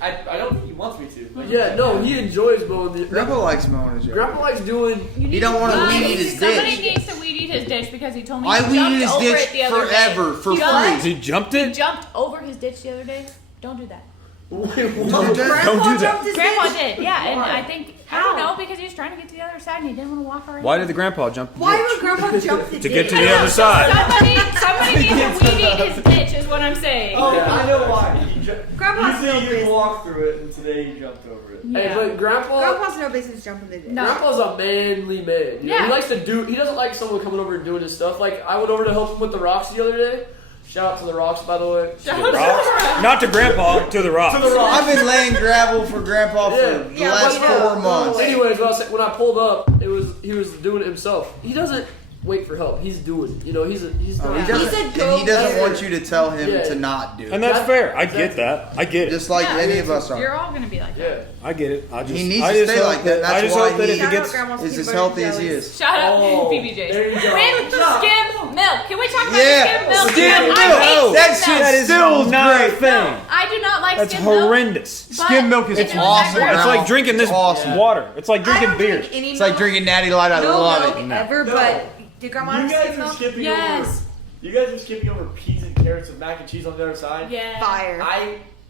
I don't think he wants me to. Like, Yeah, no, he enjoys mowing the. Grandpa likes mowing his yard. Grandpa likes doing. He don't want to No, weed eat his Somebody ditch. needs to weed eat his ditch because he told me I he weeded jumped his over ditch it the other forever day. for He what? He jumped He it? jumped over his ditch the other day. Don't do that. Don't do Don't that. do that. jumped his Grandpa ditch. did, yeah, and Why? I think I don't know because he was trying to get to the other side and he didn't want to walk around. Why did the grandpa jump the Why ditch? would Grandpa jump the To get ditch? to the other side. Somebody needs to weed eat his ditch, is what I'm saying. Oh, Yeah. I know why. Grandpa's no Usually you business. walk through it, and today he jumped over it. Hey, Yeah. but Grandpa. Grandpa's no business jumping the ditch. No. Grandpa's a manly man. You know, Yeah. He likes to do. He doesn't like someone coming over and doing his stuff. Like I went over to help him with the rocks the other day. Shout out to the rocks, by the way. To the rocks? Not to grandpa, to the rocks. To the rocks. I've been laying gravel for Grandpa for Yeah. the Yeah, last we know. 4 months. Anyways, when I pulled up, he was doing it himself. He doesn't. wait for help. He's doing it. You know, he's Oh, not. he doesn't, said and go he doesn't there. want you to tell him Yeah. to not do it. And that's That- fair. I get exactly. that. I get it. Just like Yeah. any of us You're are. all gonna be like Yeah. that. I get it. I just He needs I to just stay hope like that. That's I just why hope that he if Shout it out gets Grandma's Is peanut as butter healthy as jellies. he is. Shout out Oh, PBJ's. there you go. With skim milk. Can we talk about Yeah. skim milk? Skim I milk. hate That skim shit milk. is still not a great. thing. I do not like That's skim milk. horrendous. but Skim milk is if it was awesome. that It's great- like drinking this Awesome. water. It's like I drinking don't beer. drink any It's like milk. drinking Natty Light. I No love milk it. ever, No. but did Grandma You have guys skim are milk? skipping Yes. over. You guys are skipping over peas and carrots with mac and cheese on the other side. Yeah. Fire. I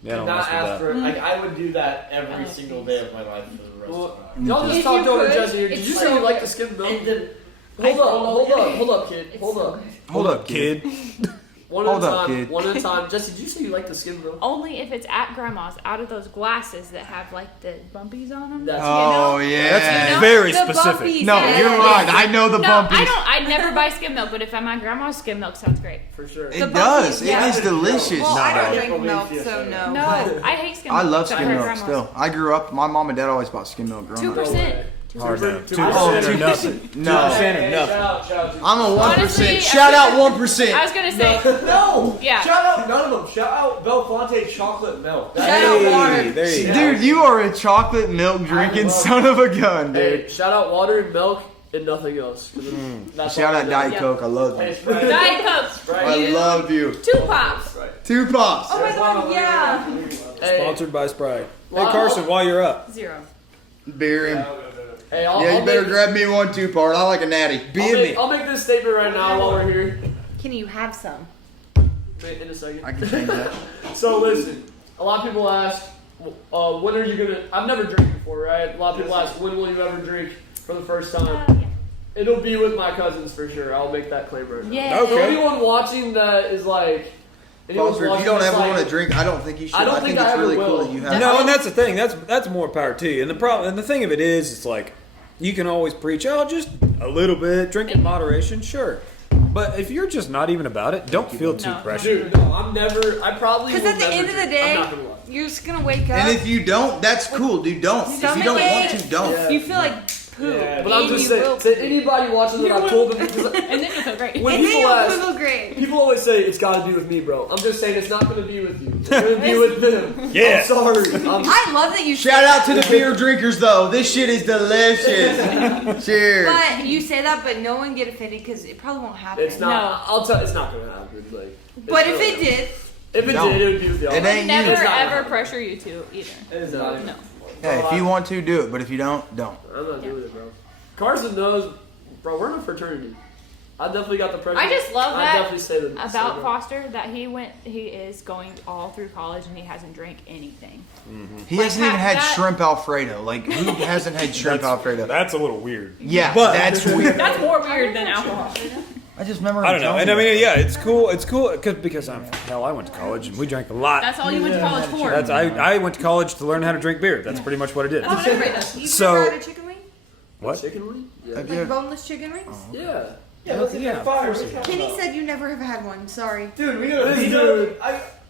Yeah, do don't not mess with ask that. for like I would do that every Oh, single jeez. day of my life for the rest Well, of my life. y'all just If talked you over could, Jesse here. Did it's you so say you like good. the skim milk? And then Hold up, kid. Hold up. Hold up, kid. One Hold at a up, time. kid. One at a time. Jesse, did you say you like the skim milk? Only if it's at grandma's, out of those glasses that have like the bumpies on them. That's Oh You know? yeah. That's You know? very The specific. bumpies, No, yes. you're right. I know the No, bumpies. I don't. I never buy skim milk, but if I'm at grandma's, skim milk sounds great. for sure. It The does. bumpies, yeah. It is delicious. Well, I don't no. drink milk, so no. No, but- I hate skim I milk. love except skim for milk grandma's. still. I grew up. My mom and dad always bought skim milk growing up. 2%. Hard no. 2%. 2% or nothing. No, 2% or nothing. Shout out. I'm a 1%. Honestly, Shout out I 1%. was gonna say, No! Yeah. Shout out none of them. Shout out Belfonte chocolate milk. Shout out water. There you go. Dude, you are a chocolate milk drinking love son of a gun, dude. Hey, shout out water and milk and nothing else. That's Shout all out I Diet do. Yeah. Coke. I love Hey, you. Sprite. Diet Coke. Sprite. I love you. 2 pops. Right. 2 pops. Oh my god, yeah. Hey, Sponsored by Sprite. Well, Hey Carson, while you're up, 0. Beer him. hey, Yeah, you better grab me 1 2-part. I like a natty. I'll make this statement right now while we're here. Can you have some? In a second. I can change that. So listen, a lot of people ask, when are you gonna? I've never drank before, right? A lot of people ask, when will you ever drink for the first time? It'll be with my cousins for sure. I'll make that claim right now. Yeah. So Okay. anyone watching that is like, anyone's Foster, if you watching don't that's ever like, want to drink, I don't think you should. I don't I think think I it's ever really will. cool that you have. no, and that's the thing. That's more power to you. And the problem, and the thing of it is, it's like you can always preach, oh, just a little bit, drink in moderation, sure. But if you're just not even about it, don't feel too No. pressured. Dude, no, I'm never. I probably. Because will at the never end of the drink. I'm day, not gonna lie. you're just gonna wake up. And if you don't, that's cool, dude. Don't. If you Stomach don't want ache. to, don't. Yeah. you feel like poo. Yeah, But I'm and just you saying, will to poo. anybody watching that, I've told them. Because And then you'll feel great. when And then people you'll ask, feel great. people always say it's got to be with me, bro. I'm just saying it's not going to be with you. It's going to be with them. Yeah. I'm sorry. I love that you Shout say out to that. the beer drinkers, though. This shit is delicious. Cheers. But you say that, but no one get offended because it probably won't happen. It's not. I'll tell. It's not going to happen. Like, But it's if really it did, if it No. did, it would be with y'all. It ain't you. Never It's not ever happening. pressure you to either. It is not. No. Hey, if you want to, do it. But if you don't, don't. I'm not doing it, bro. Carson knows, bro. We're in a fraternity. I definitely got the pressure. I just love I that definitely say that about Foster that he is going all through college and he hasn't drank anything. He Like, hasn't even had that- shrimp Alfredo. Like, who hasn't had shrimp Alfredo? That's a little weird. Yeah, But- that's weird. That's more weird than alcohol. I just remember. I don't know. telling And I you mean, yeah, it's cool. It's cool because hell, I went to college and we drank a lot. That's all you went to college for. That's I went to college to learn how to drink beer. That's pretty much what I did. oh, everybody does. You've So- never had a chicken wing? What? Chicken wing? Yeah. Have Like you- boneless chicken wings? Yeah. Yeah, let's Yeah, get fire. Kenny said you never have had one. Sorry. Dude, we got a This veto. dude-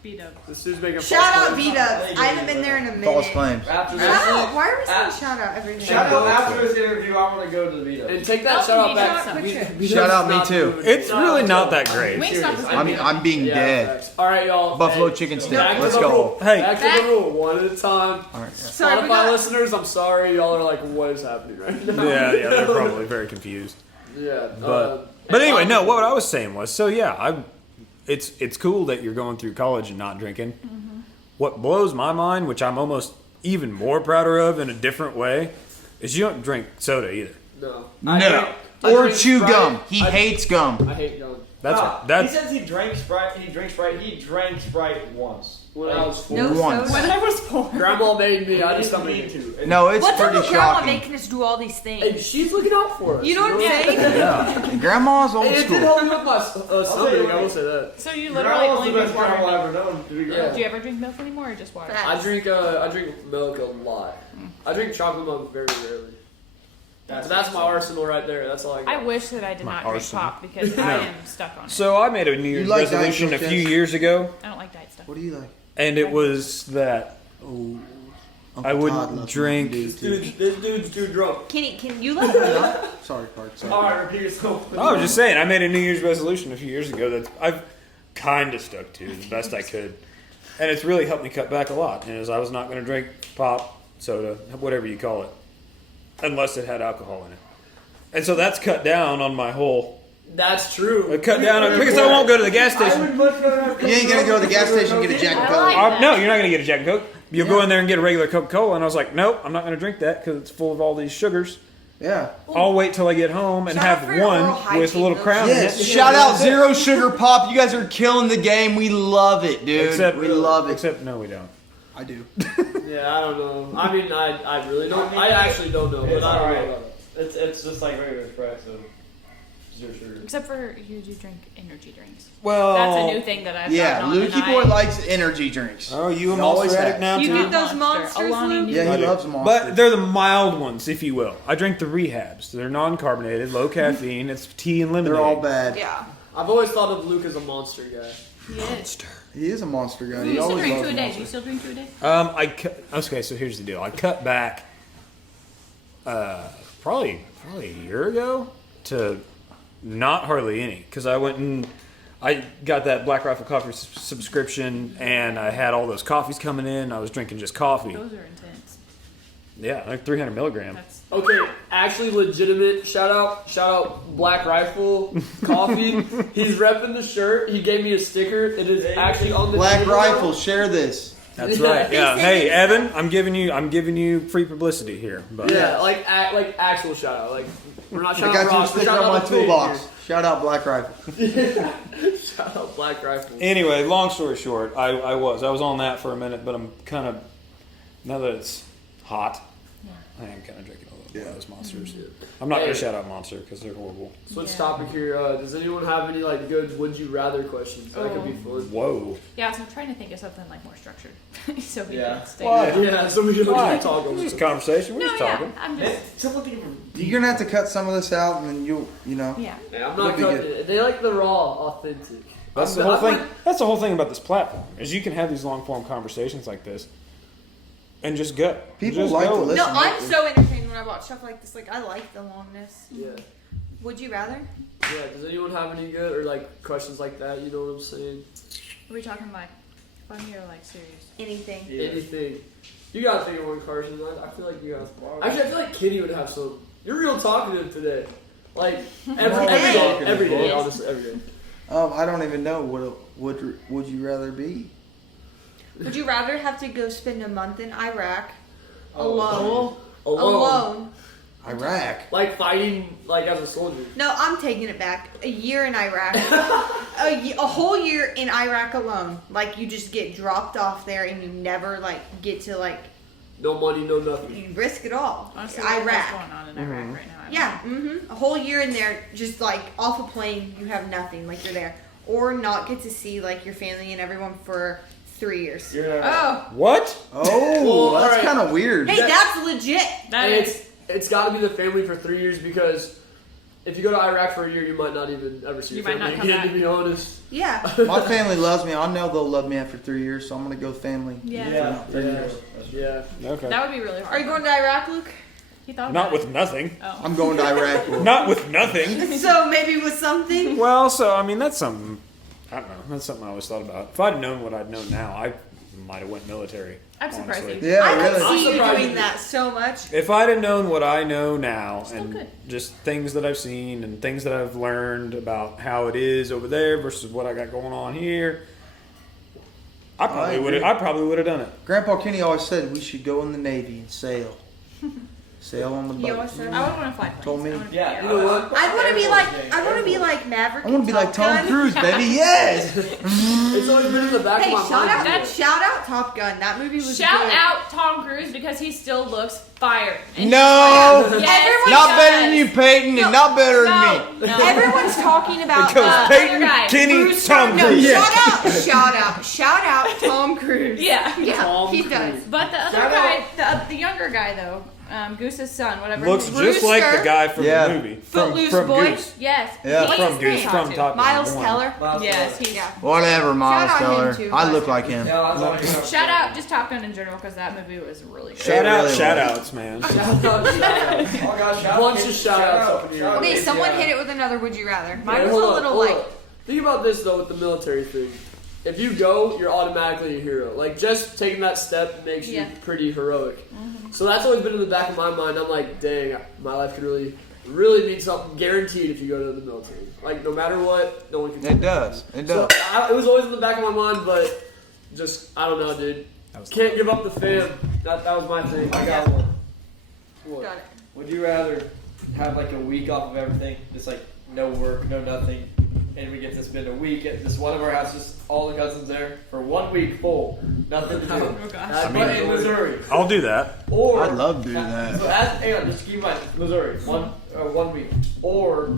Beat up. This dude's making Shout false out claims. V-Dubs. I haven't been there in a minute. false claims. After Shout this, out. Why are we saying Uh, shout out everything? shout out after this interview. I want to go to the veto. And take that Oh, shout out you back. got quick trip. We Shout out not me too. moving. It's really not that great. Wingstop is I'm being Yeah, dead. facts. All right, y'all. Buffalo Hey, chicken steak. back to Let's the go. rule. Hey. Back to the rule. One at a time. All right. Yeah. Sorry, we Spotify got. listeners, I'm sorry. Y'all are like, what is happening right now? Yeah, they're probably very confused. Yeah. But anyway, no. What I was saying was, so yeah, it's cool that you're going through college and not drinking. What blows my mind, which I'm almost even more prouder of in a different way, is you don't drink soda either. No. No. I Or drink chew Sprite. gum. He I- hates gum. I hate gum. That's Nah, that's he says he drank Sprite. He drinks Sprite. He drank Sprite once. When I was 4. No Once. soda. I was 4. Grandma made me. I I just just don't need need to. to. No, it's What's up pretty with grandma shocking. making us do all these things? Hey, she's looking out for us. You know what I'm saying? Yeah. Grandma's old Hey, it did school. help me with my stomach. I will say that. So you literally Grandma's only the drink best water. grandma I've ever known. To be Yeah. Do you ever drink milk anymore or just water? I drink milk a lot. I drink chocolate milk very rarely. That's my arsenal right there. That's all I got. I wish that I did My not drink arsenal. pop because I am stuck on it. so. I made a New Year's like Diet resolution a Coke, few Jess? years ago, I don't like diet stuff. What do you like? and it was that Uncle I Todd wouldn't loves drink. Mountain Dew, too. This dude's too drunk. Kenny, can you let him know? Sorry, Clark. Sorry. All right, repeat yourself. I was just saying, I made a New Year's resolution a few years ago that I've kind of stuck to the best I could. And it's really helped me cut back a lot. And as I was not going to drink pop, soda, whatever you call it, unless it had alcohol in it. And so that's cut down on my whole. That's true. Cut down on, because I won't go to the gas I station. would much rather have You ain't gonna go to the gas station and get a Jack and I Coke. like that. No, you're not going to get a Jack and Coke. You'll go Yeah. in there and get a regular Coca-Cola. And I was like, nope, I'm not going to drink that because it's full of all these sugars. Yeah. I'll wait till I get home and Shout out have for your oral one with a hygiene, little though. crown Yes. in it. Shout out Zero Sugar Pop. You guys are killing the game. We love it, dude. Except, we love it. Except, no, we don't. I do. Yeah, I don't know. I mean, I really don't. I actually don't know, but It's I don't alright. know. It's just like regular espresso. Zero sugar. Except for you do drink energy drinks. Well, That's a new thing that I've Yeah, gotten on, Lukey and Boy I- likes energy drinks. Oh, you a He always Monster has. addict now You too? get those monsters, Alani Luke? Nu. Yeah, I he do. loves Monster. But they're the mild ones, if you will. I drink the rehabs. They're non-carbonated, low caffeine. It's tea and lemonade. They're all bad. Yeah. I've always thought of Luke as a monster guy. He is. He is a monster guy. You He still always drink loves two a day. Do Monster. you still drink two a day? Okay, so here's the deal. I cut back probably a year ago to not hardly any because I went and I got that Black Rifle Coffee subscription and I had all those coffees coming in. I was drinking just coffee. Those are intense. Yeah, like 300 milligram. That's Okay, actually legitimate. Shout out Black Rifle Coffee. He's repping the shirt. He gave me a sticker. It is actually on the Black table. Rifle, share this. That's right. Yeah. They say Hey, it's Evan, I'm giving you free publicity here. But Yeah, like actual shout out. Like we're not I shouting got you a rocks. We're sticker shouting on my out the thing toolbox. Shout out Black Rifle. here. Shout out Black Rifle. anyway, long story short, I was on that for a minute, but I'm kind of now that it's hot, I am kind of drinking a little bit of those monsters. I'm not Hey. gonna shout out Monster because they're horrible. Switch Yeah. topic here. Does anyone have any like good would you rather questions? That could be fun. Whoa. yeah. So I'm trying to think of something like more structured, so we Yeah. can stay. Why? Yeah, so we can Why? talk It's over just conversation. We're No, just yeah. talking. I'm just. You're gonna have to cut some of this out, and then you know. Yeah. Yeah, I'm Would not be cutting good. it. They like the raw, authentic. That's the whole thing. That's the whole thing about this platform is you can have these long form conversations like this, and just go. People Just like go. to listen. No, I'm so entertained when I watch stuff like this. Like, I like the longness. Yeah. Would you rather? Yeah. Does anyone have any good or like questions like that? You know what I'm saying? Are we talking like funny or like serious? Anything. Anything. You gotta think of one, Carson. I feel like you guys. Actually, I feel like Kitty would have some. You're real talkative today. Like every day. day, every day, Yes. honestly, every day. I don't even know what would you rather be. Would you rather have to go spend a month in Iraq Oh, alone? Alone. Iraq. Like fighting, like as a soldier. No, I'm taking it back. A year in Iraq. a whole year in Iraq alone. Like, you just get dropped off there and you never, like, get to, like, No money, no nothing. you risk it all. Honestly, what's Iraq. going on in Iraq right now? I don't Yeah, a whole year in there, just, like, off a plane, you have nothing. Like, you're there. Or not get to see, like, your family and everyone for 3 years. You're not. Oh. What? Oh, Well, that's alright. kind of weird. Hey, that's legit. That And is. it's got to be the family for 3 years because if you go to Iraq for a year, you might not even ever see your You might family not come again. back. To be honest. Yeah. My family loves me. I know they'll love me after 3 years, so I'm gonna go family. Yeah. For 3 years. Yeah. Okay. That would be really hard. Are you going to Iraq, Luke? He thought Not about with it. nothing. Oh. I'm going to Iraq. Not with nothing. So maybe with something? Well, so I mean that's something. I don't know. That's something I always thought about. If I'd known what I'd known now, I might have went military. I'm surprised honestly. you. Yeah, I could really. I'm see you surprised doing you- that so much. If I'd have known what I know now Still and good. just things that I've seen and things that I've learned about how it is over there versus what I got going on here, I probably would have. agree. I probably would have done it. Grandpa Kenny always said we should go in the Navy and sail. Sail on the He boat. always said- I would want to fly planes. Told me. I wanna be Yeah, air- You know what? I want to be like Maverick. I want to be like Tom Gun. Cruise, baby. Yes. It's always been in the back Hey, of my shout mind. out, shout out Top Gun. That movie was Shout good. out Tom Cruise because he still looks fire. And No, Yes, Everyone he not does. better than you, Peyton, and not better than me. No, no. Everyone's talking about It goes Peyton, other guy, Kenny, Bruce Tom No, Cruise. shout out Tom Cruise. Yeah. Yeah, Tom he Cruise. does. But the other Shout guy, the younger younger guy though. Goose's son, whatever. Looks just like the guy from Yeah. the movie. Footloose from boy? Goose. Yes. Yeah. What's From his Goose. name? From Top Gun. Miles One. Teller. Yes, he's. Yeah. Whatever, Miles Shout out him, Teller. too. I look like him. Yeah, that's what I'm Shout out just Top Gun in general because that movie was really good. Shout It out, really shout was. outs, man. Oh gosh, Bunch of shout-outs up in here. Okay, someone hit it with another would you rather. Mine Wait, was hold a on, little hold like. on. Think about this though with the military thing. If you go, you're automatically a hero. Like just taking that step makes you Yeah. pretty heroic. So that's always been in the back of my mind. I'm like, dang, my life could really mean something guaranteed if you go to the military. Like no matter what, no one can. It does. It So does. it was always in the back of my mind, but just I don't know, dude. Can't give up the fam. That was my thing. I got one. What? Got it. Would you rather have like a week off of everything, just like no work, no nothing, and we get to spend a week at this one of our houses, all the cousins there for 1 week full, nothing to do. Oh gosh. But in Missouri, I'll do that. or I'd love to do that. So hang on, just keep in mind, Missouri, 1 week, or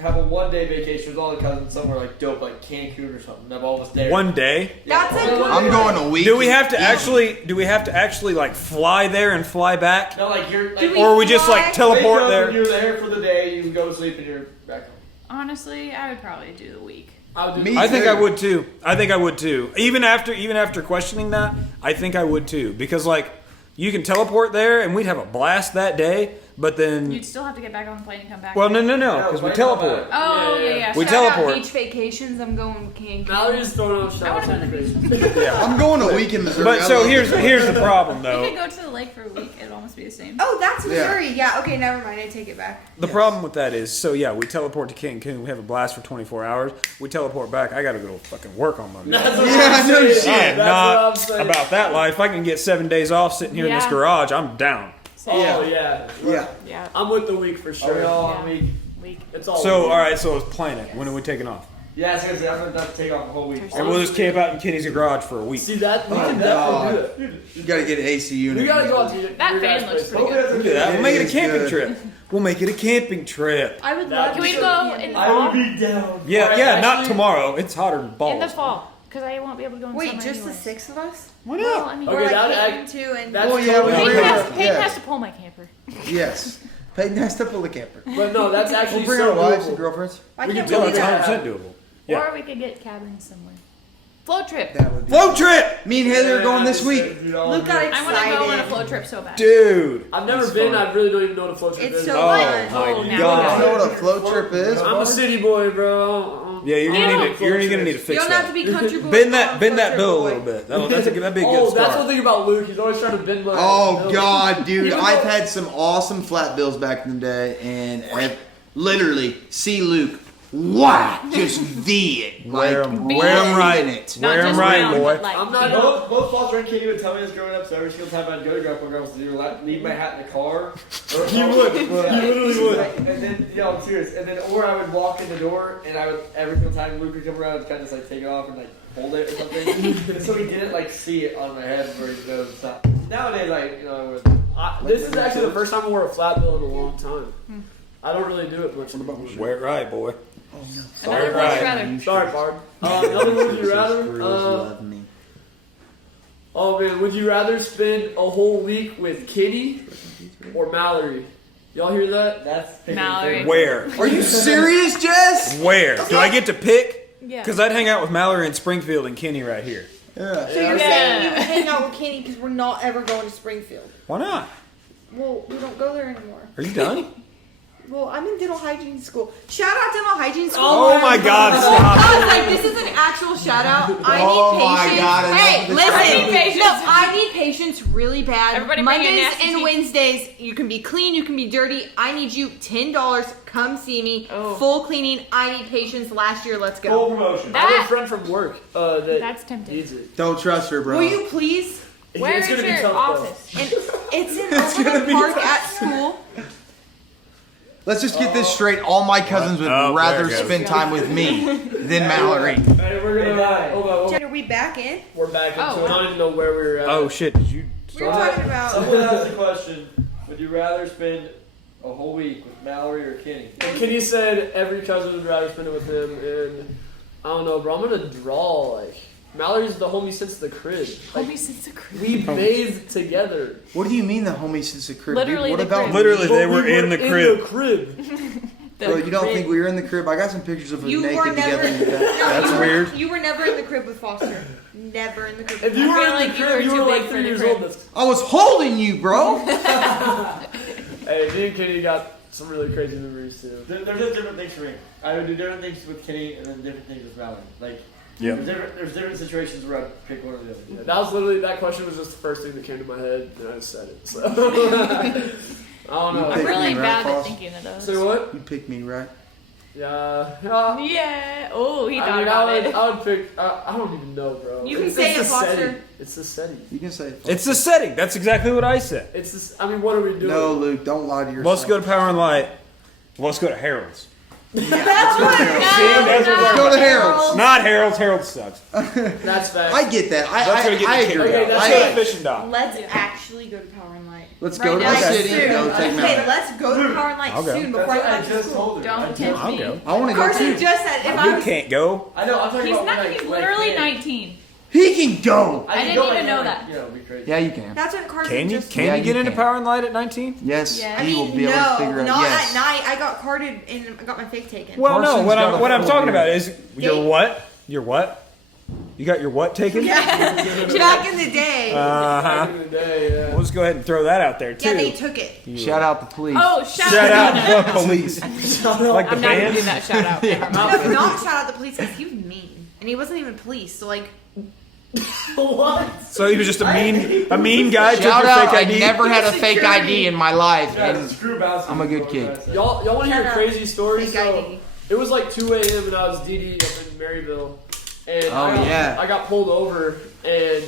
have a 1 day vacation with all the cousins somewhere like dope, like Cancun or something. Have all of us there. 1 day. That's a good. I'm going a week. Do we have to actually like fly there and fly back? No, like you're like. Do Or we just fly? like teleport wake up there? and You're there for the day. You can go to sleep and you're back home. Honestly, I would probably do the week. I would do Me I think too. I would too. I think I would too. Even after questioning that, I think I would too. Because like you can teleport there and we'd have a blast that day, but then You'd still have to get back on the plane and come back. well no Yeah, because we wait, teleport. Oh Yeah, yeah, yeah. yeah. We Shout out teleport. beach vacations. I'm going with Cancun. Mallory's throwing off I shots. wanna go to the beach. Yeah. I'm going a week in Missouri. But I so love here's Missouri. the problem We though. could go to the lake for a week. It'd almost be the same. Oh, that's Yeah. Missouri. Yeah. Okay, never mind. I take it back. The problem with that is, so yeah, we teleport to Cancun. We have a blast for 24 hours. We teleport back. I got to go fucking work on Monday. That's what Yeah, I'm no saying. shit. I am That's not what I'm saying. about that life. If I can get 7 days off sitting here in this Yeah. garage, I'm down. Oh yeah. Yeah. Yeah, I'm with the week for Are we sure. all on Yeah. week? week. It's all. So, week. all right, so let's plan it. When are we taking off? Yeah, it's gonna I'm gonna have to take off the whole week. And we'll just camp out in Kenny's garage for a week. See that? We Oh, can God. definitely do that. You gotta get an AC unit. We gotta go out to That your guys' van looks place. pretty good. We'll do that. We'll make it a is camping good. trip. We'll make it a camping trip. I would That- love. Can we to go in the I fall? would be down. Yeah, Alright, yeah, not actually- tomorrow. It's hotter than balls. In the fall, because I won't be able to go in Wait, summer just the anyways. 6 of us? Why Well, not? I mean, Okay, Or like that Peyton act- too, and That's Oh, yeah, we totally Peyton, agree. has, fair. Peyton Yeah. has to pull my camper. Yes. Peyton has to pull the camper. But no, that's actually We'll bring so our wives and doable. girlfriends. why we can't can we No, do it's that? 100% doable. Yeah. Or we could get cabins somewhere. Float trip. That would be. Float trip! Me and Haley are going this week. Luke got excited. I want to go on a float trip so bad. Dude. I've never That's been. fun. I really don't even know what a float trip It's is. so Oh, fun. my Oh, now You God. know what a float trip is? I'm a city boy, bro. Yeah, you're Yeah. gonna need to, you're gonna need to You fix don't have to that. be country boy. Bend on that Float bill a Trip little Boy. bit. That'd be a good Oh, that's start. one thing about Luke. He's always trying to bend my. Oh bill. God, dude! Even I've though- had some awesome flat bills back in the day, and I've literally see Luke, wow, just V it, Wear 'em- Be wear 'em it. right. Not Wear 'em just right, round, boy. but like I'm not- big. Both Paul and Kenny would tell me this growing up, so every single time I'd go to Grandpa Girls to leave my hat in the car. Or He would. He Yeah. literally would. And then, I'm serious. And then, or I would walk in the door, and I would every single time Luke would come around, I'd kind of just like take it off and like hold it or something. And so he didn't like see it on my head where he knows it's not. Nowadays, I would. This is actually the first time I wore a flat bill in a long time. I don't really do it much anymore. Wear it right, boy. Another would right. you rather. Sorry, Barb. Another would you rather? love me. Oh man, would you rather spend a whole week with Kitty or Mallory? Y'all hear that? That's picking Mallory. Where? Are you serious, Jess? Where? Do I get to pick? Yeah. Because I'd hang out with Mallory in Springfield and Kenny right here. Yeah. So you're Yeah. saying you would hang out with Kenny because we're not ever going to Springfield? Why not? Well, we don't go there anymore. Are you done? Well, I'm in dental hygiene school. Shout out dental hygiene school. Oh my God! Stop. Guys, like this is an actual shout out. I Oh need my patience. God, enough Hey, of this listen. I need patience. No, I need patience really bad. Everybody bring your Mondays nasty and teeth. Wednesdays, you can be clean, you can be dirty. I need you $10. Come see me. Oh. Full cleaning. I need patience. Last year, let's go. Full promotion. I have a That- friend from work that That's tempting. needs it. Don't trust her, bro. Will you please? Where It's is gonna be your tough, office? And it's in Overland Park at school. Let's just get this straight. All my cousins would Oh, rather there it goes. spend time with me than Mallory. Alright, we're gonna. Hold on, Are we back in? we're back into Oh, it. I don't even know where we were at. Oh shit! Did you? We were talking about. Someone asked the question: would you rather spend a whole week with Mallory or Kenny? And Kenny said every cousin would rather spend it with him, and I don't know, bro. I'm gonna draw like Mallory's the homie since the crib. Like, Homie since the crib. we bathed together. What do you mean the homie since the crib? Literally dude? What the about crib. Literally, But they we were in the crib. the crib. Bro, you don't think we were in the crib? I got some pictures of us You were naked never. together in the back. That's you were- weird. You were never in the crib with Foster. Never in the crib. If With you I were feel in like the you crib, were you too were big like for 3 the years crib. old. That's- I was holding you, bro. Hey, me and Kenny got some really crazy memories too. There's just different things for me. I would do different things with Kenny and then different things with Mallory. Like, Yeah. there's different situations where I pick one or the other. Yeah, that was literally, that question was just the first thing that came to my head, and I just said it. So. I don't know. I'm Pick really me, right, bad at Foss? thinking of those. Say what? You picked me, right? Yeah. Yeah. Oh, he I thought mean, about I would, it. I would pick. I don't even know, bro. You can It's say the it, Foster. setting. It's the setting. You can say it. It's the setting. That's exactly what I said. It's this. I mean, what are we doing? No, Luke, don't lie to yourself. Let's go to Power and Light. Let's go to Harold's. That's what. that's what Let's go to Harold's. Not Harold's. Harold sucks. That's bad. I get that. Let's go get I the agree. kid. Okay, Let's that's go to right. Fishing Dock. Let's actually go to Power and Light. Let's Right go to now, the like, city and soon. go take Okay, Mount. let's go to Power and Light I'll go. soon before I go back to school. her. Don't tempt I'll me. go. I want to go Carson too. just said if I You was. can't go. I know. I'm talking He's about not. when He's I literally can. 19. He can go. I can didn't go, even like, know like, that. You know, it'd be crazy. Yeah, you can. That's what Carson Can you? just. Can Yeah, you get you into can. Power and Light at 19? Yes, Yeah. I he will mean, be able to figure no, out. not Yes. at night. I got carded and I got my fake taken. Well, no. Carson's What got I'm a what I'm full talking beard. about is your Date. what? Your what? You got your what taken? Back in the day. Uh Back huh. in the day, yeah. We'll just go ahead and throw that out there yeah, they too. took it. Shout out the police. Oh, shout Shout out. out the police. Like the I'm not gonna band. do that shout out. Never mind. No, not shout out the police because he was mean and he wasn't even police. So like, What? So he was just a mean guy. Took Shout your out, fake I ID. never had a fake ID in my life. Yeah, And screw bouncing. I'm a good kid. Y'all want to hear a Shut up. crazy story? fake So, ID. it was like 2 a.m. and I was DD up in Maryville, and Oh, I got pulled over, and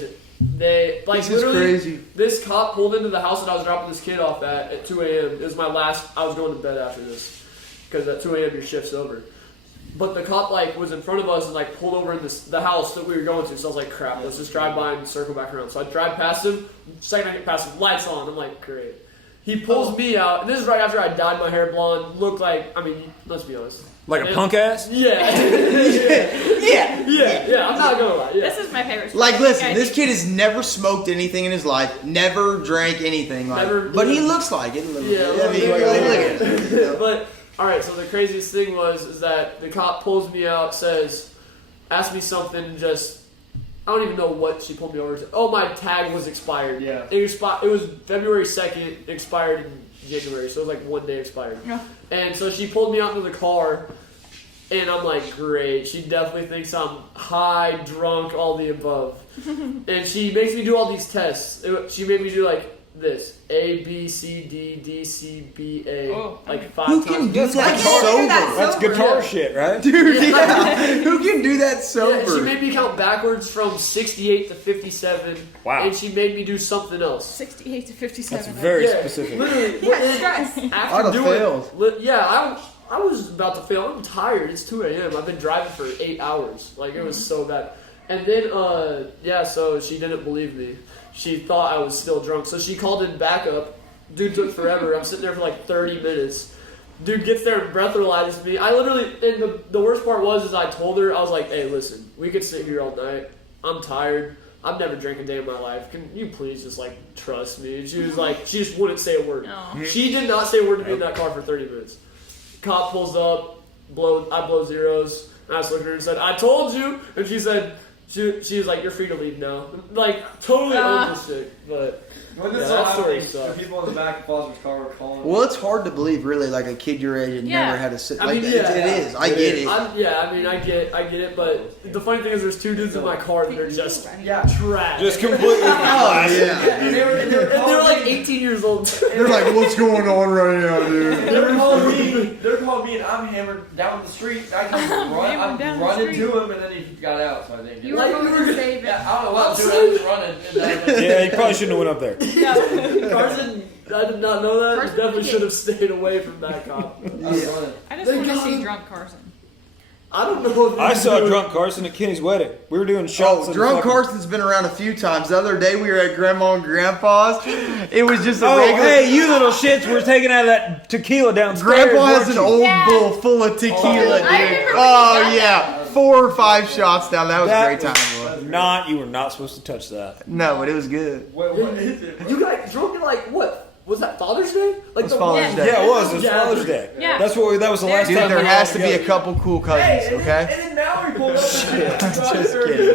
they like This is literally crazy. this cop pulled into the house that I was dropping this kid off at 2 a.m. It was my last. I was going to bed after this because at 2 a.m. your shift's over. But the cop like was in front of us and like pulled over in the house that we were going to. So I was like, crap, let's just drive by and circle back around. So I drive past him. Second I get past him, lights on. I'm like, great. He pulls me out. And this is right after I dyed my hair blonde. Looked like, I mean, let's be honest. Like a punk ass. Yeah. yeah. I'm not gonna lie. Yeah. This is my favorite. Like, story. listen, Okay. this kid has never smoked anything in his life, never drank anything, like, Never- but he looks like it a little Yeah, bit. I mean, look at it. But all right, so the craziest thing is that the cop pulls me out, says, ask me something, just I don't even know what she pulled me over to. Oh, my tag was expired. Yeah. It was February 2nd, expired in January, so it was like 1 day expired. Yeah. And so she pulled me out into the car, and I'm like, great. She definitely thinks I'm high, drunk, all the above. And she makes me do all these tests. She made me do like this: A, B, C, D, D, C, B, A, Oh. like 5 Who times. can do that I can't do sober? that That's sober. guitar Yeah. shit, right? Dude, yeah. Who can do that Yeah, sober? she made me count backwards from 68 to 57. Wow. And she made me do something else. 68 to 57. That's very Yeah, specific. Literally. Yeah, stress. I'd After have doing failed. yeah, I was about to fail. I'm tired. It's 2 a.m. I've been driving for 8 hours. Like, it was so bad. And then, so she didn't believe me. She thought I was still drunk. So she called in backup. Dude took forever. I'm sitting there for like 30 minutes. Dude gets there and breathalyzes me. I literally, and the worst part was I told her, I was like, hey, listen, we could sit here all night. I'm tired. I've never drank a day in my life. Can you please just like trust me? And she was like, she just wouldn't say a word. No. She did not say a word to me in that car for 30 minutes. Cop pulls up, I blow zeros. And I just looked at her and said, I told you. And she said, she was like, you're free to leave now. Like, totally owned this shit. But When Yeah, this that all story happened, sucks. the people in the back of Foster's car were calling. Well, it's hard to believe, really, like a kid your age had Yeah. never had a sit. I Like, mean, it yeah. is. I get it. I get it. But the funny thing is, there's 2 dudes in my car that are just Yeah. trash. Just completely. Oh, yeah. And they were and they're calling like me. 18 years old. They're like, what's going on right now, dude? They're calling me. They're calling me, and I'm hammered down the street. I come Hammered down I'm the running street. to him, and then he got out. So I think. You were Like, going we were- to save it. Yeah, I don't know what I'm doing. I'm just running. And then Yeah, you probably shouldn't have went up there. Carson, I did not know that. Carson You definitely did. should have stayed away from that cop. I was running. I just They want to got see him. drunk Carson. I don't know. If I you saw do it. drunk Carson at Kenny's wedding. We were doing shots. Oh, in drunk the fucking- Carson's been around a few times. The other day we were at Grandma and Grandpa's. It was just a Oh, regular. hey, you little shits were taking out of that tequila downstairs. Grandpa has weren't an you? old Yeah. bowl full of tequila, Oh, dude. I remember when Oh we got yeah, 4 or 5 shots down. That was a That great time. was- Boy. not. You were not supposed to touch that. No, but it was good. What is it? You guys drunk it like what? Was that Father's Day? Like It's Father's Day. Yeah, it was. It was Yeah. Father's Day. Yeah. That was the last Dude, time. there we has were to be a together. couple cool cousins, And okay? then Mallory pulled up the Just kidding.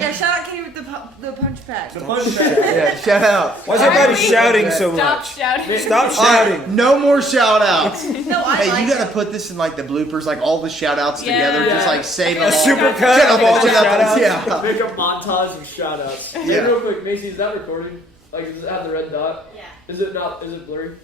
Yeah, shout out Katie with the punch pack. The punch bag. Yeah, shout out. Why is everybody Sorry. shouting so Stop much? shouting. Stop All shouting. right, no more shout outs. No, I Hey, like you gotta it. put this in like the bloopers, like all the shout outs Yeah. together. Just Yeah. like save A them all. super cut Shout of all out, the shout out, shout-outs. yeah. Make a montage of shout outs. Yeah. Hey, real quick, Macy, is that recording? Like, does it have the red dot? Yeah. Is it not? Is it blurry?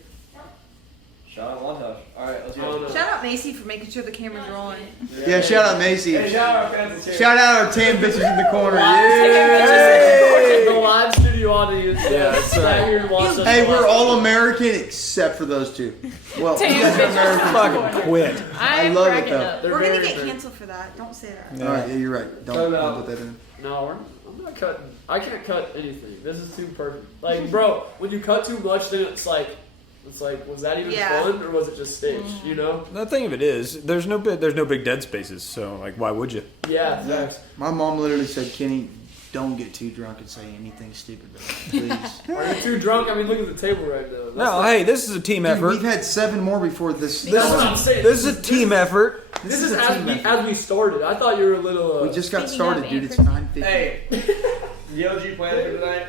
Shout out montage. Alright, let's I don't go. know. Shout out Macy for making sure the camera's rolling. Yeah, shout out Hey, Macy. shout out our fans. Shout out our 10 bitches in the corner. Hey! Yeah. The live studio audience. Yeah, that's sat right. here and watched us Hey, we're watch. all American except for those two. Well, you Ten guys are bitches. American. Fucking quit. I'm love it, cracking though. up. They're We're gonna very get fair. canceled for that. Don't say that. All right, yeah, you're right. Don't put that in. No, I'm not cutting. I can't cut anything. This is too perfect. Like, bro, when you cut too much, then it's like, was that even Yeah. fun or was it just staged? You know? The thing of it is, there's no big dead spaces. So like, why would you? Yeah. Thanks. My mom literally said, Kenny, don't get too drunk and say anything stupid, please. Are you too drunk? I mean, look at the table right now. That's No, not- hey, this is a team Dude, effort. we've had 7 more before this. That's what I'm saying. This is a team effort. This is a as team we, effort. as we started. I thought you were a little. We just got Speaking of started, dude. It's anchors- 9:50. Hey, the OG plan for tonight.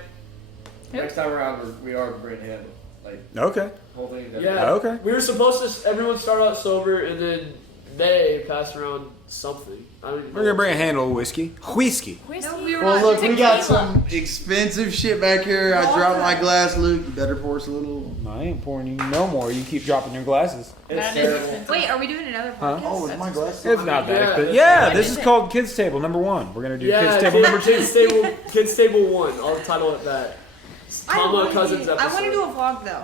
Who? Next time around, we are bringing handle. Like, Okay. whole thing. is Yeah. Okay. We were supposed to. Everyone start out sober, and then they pass around something. I don't even We're gonna bring a handle of whiskey. Whiskey. No, we were Well, not. look, we got Tequila. some expensive shit back here. I dropped my glass, Luke. You better pour us a little. I ain't pouring you no more. You keep dropping your glasses. It's That is terrible. expensive. Wait, are we doing another Huh? podcast? Oh, is my glass? It's not that Yeah, expensive. that's Yeah, right. this is called Kids Table number 1. We're gonna do Yeah, Kids Table number 2. Kids table 1. I'll title it that. Tama Cousins episode. I want to do a vlog though.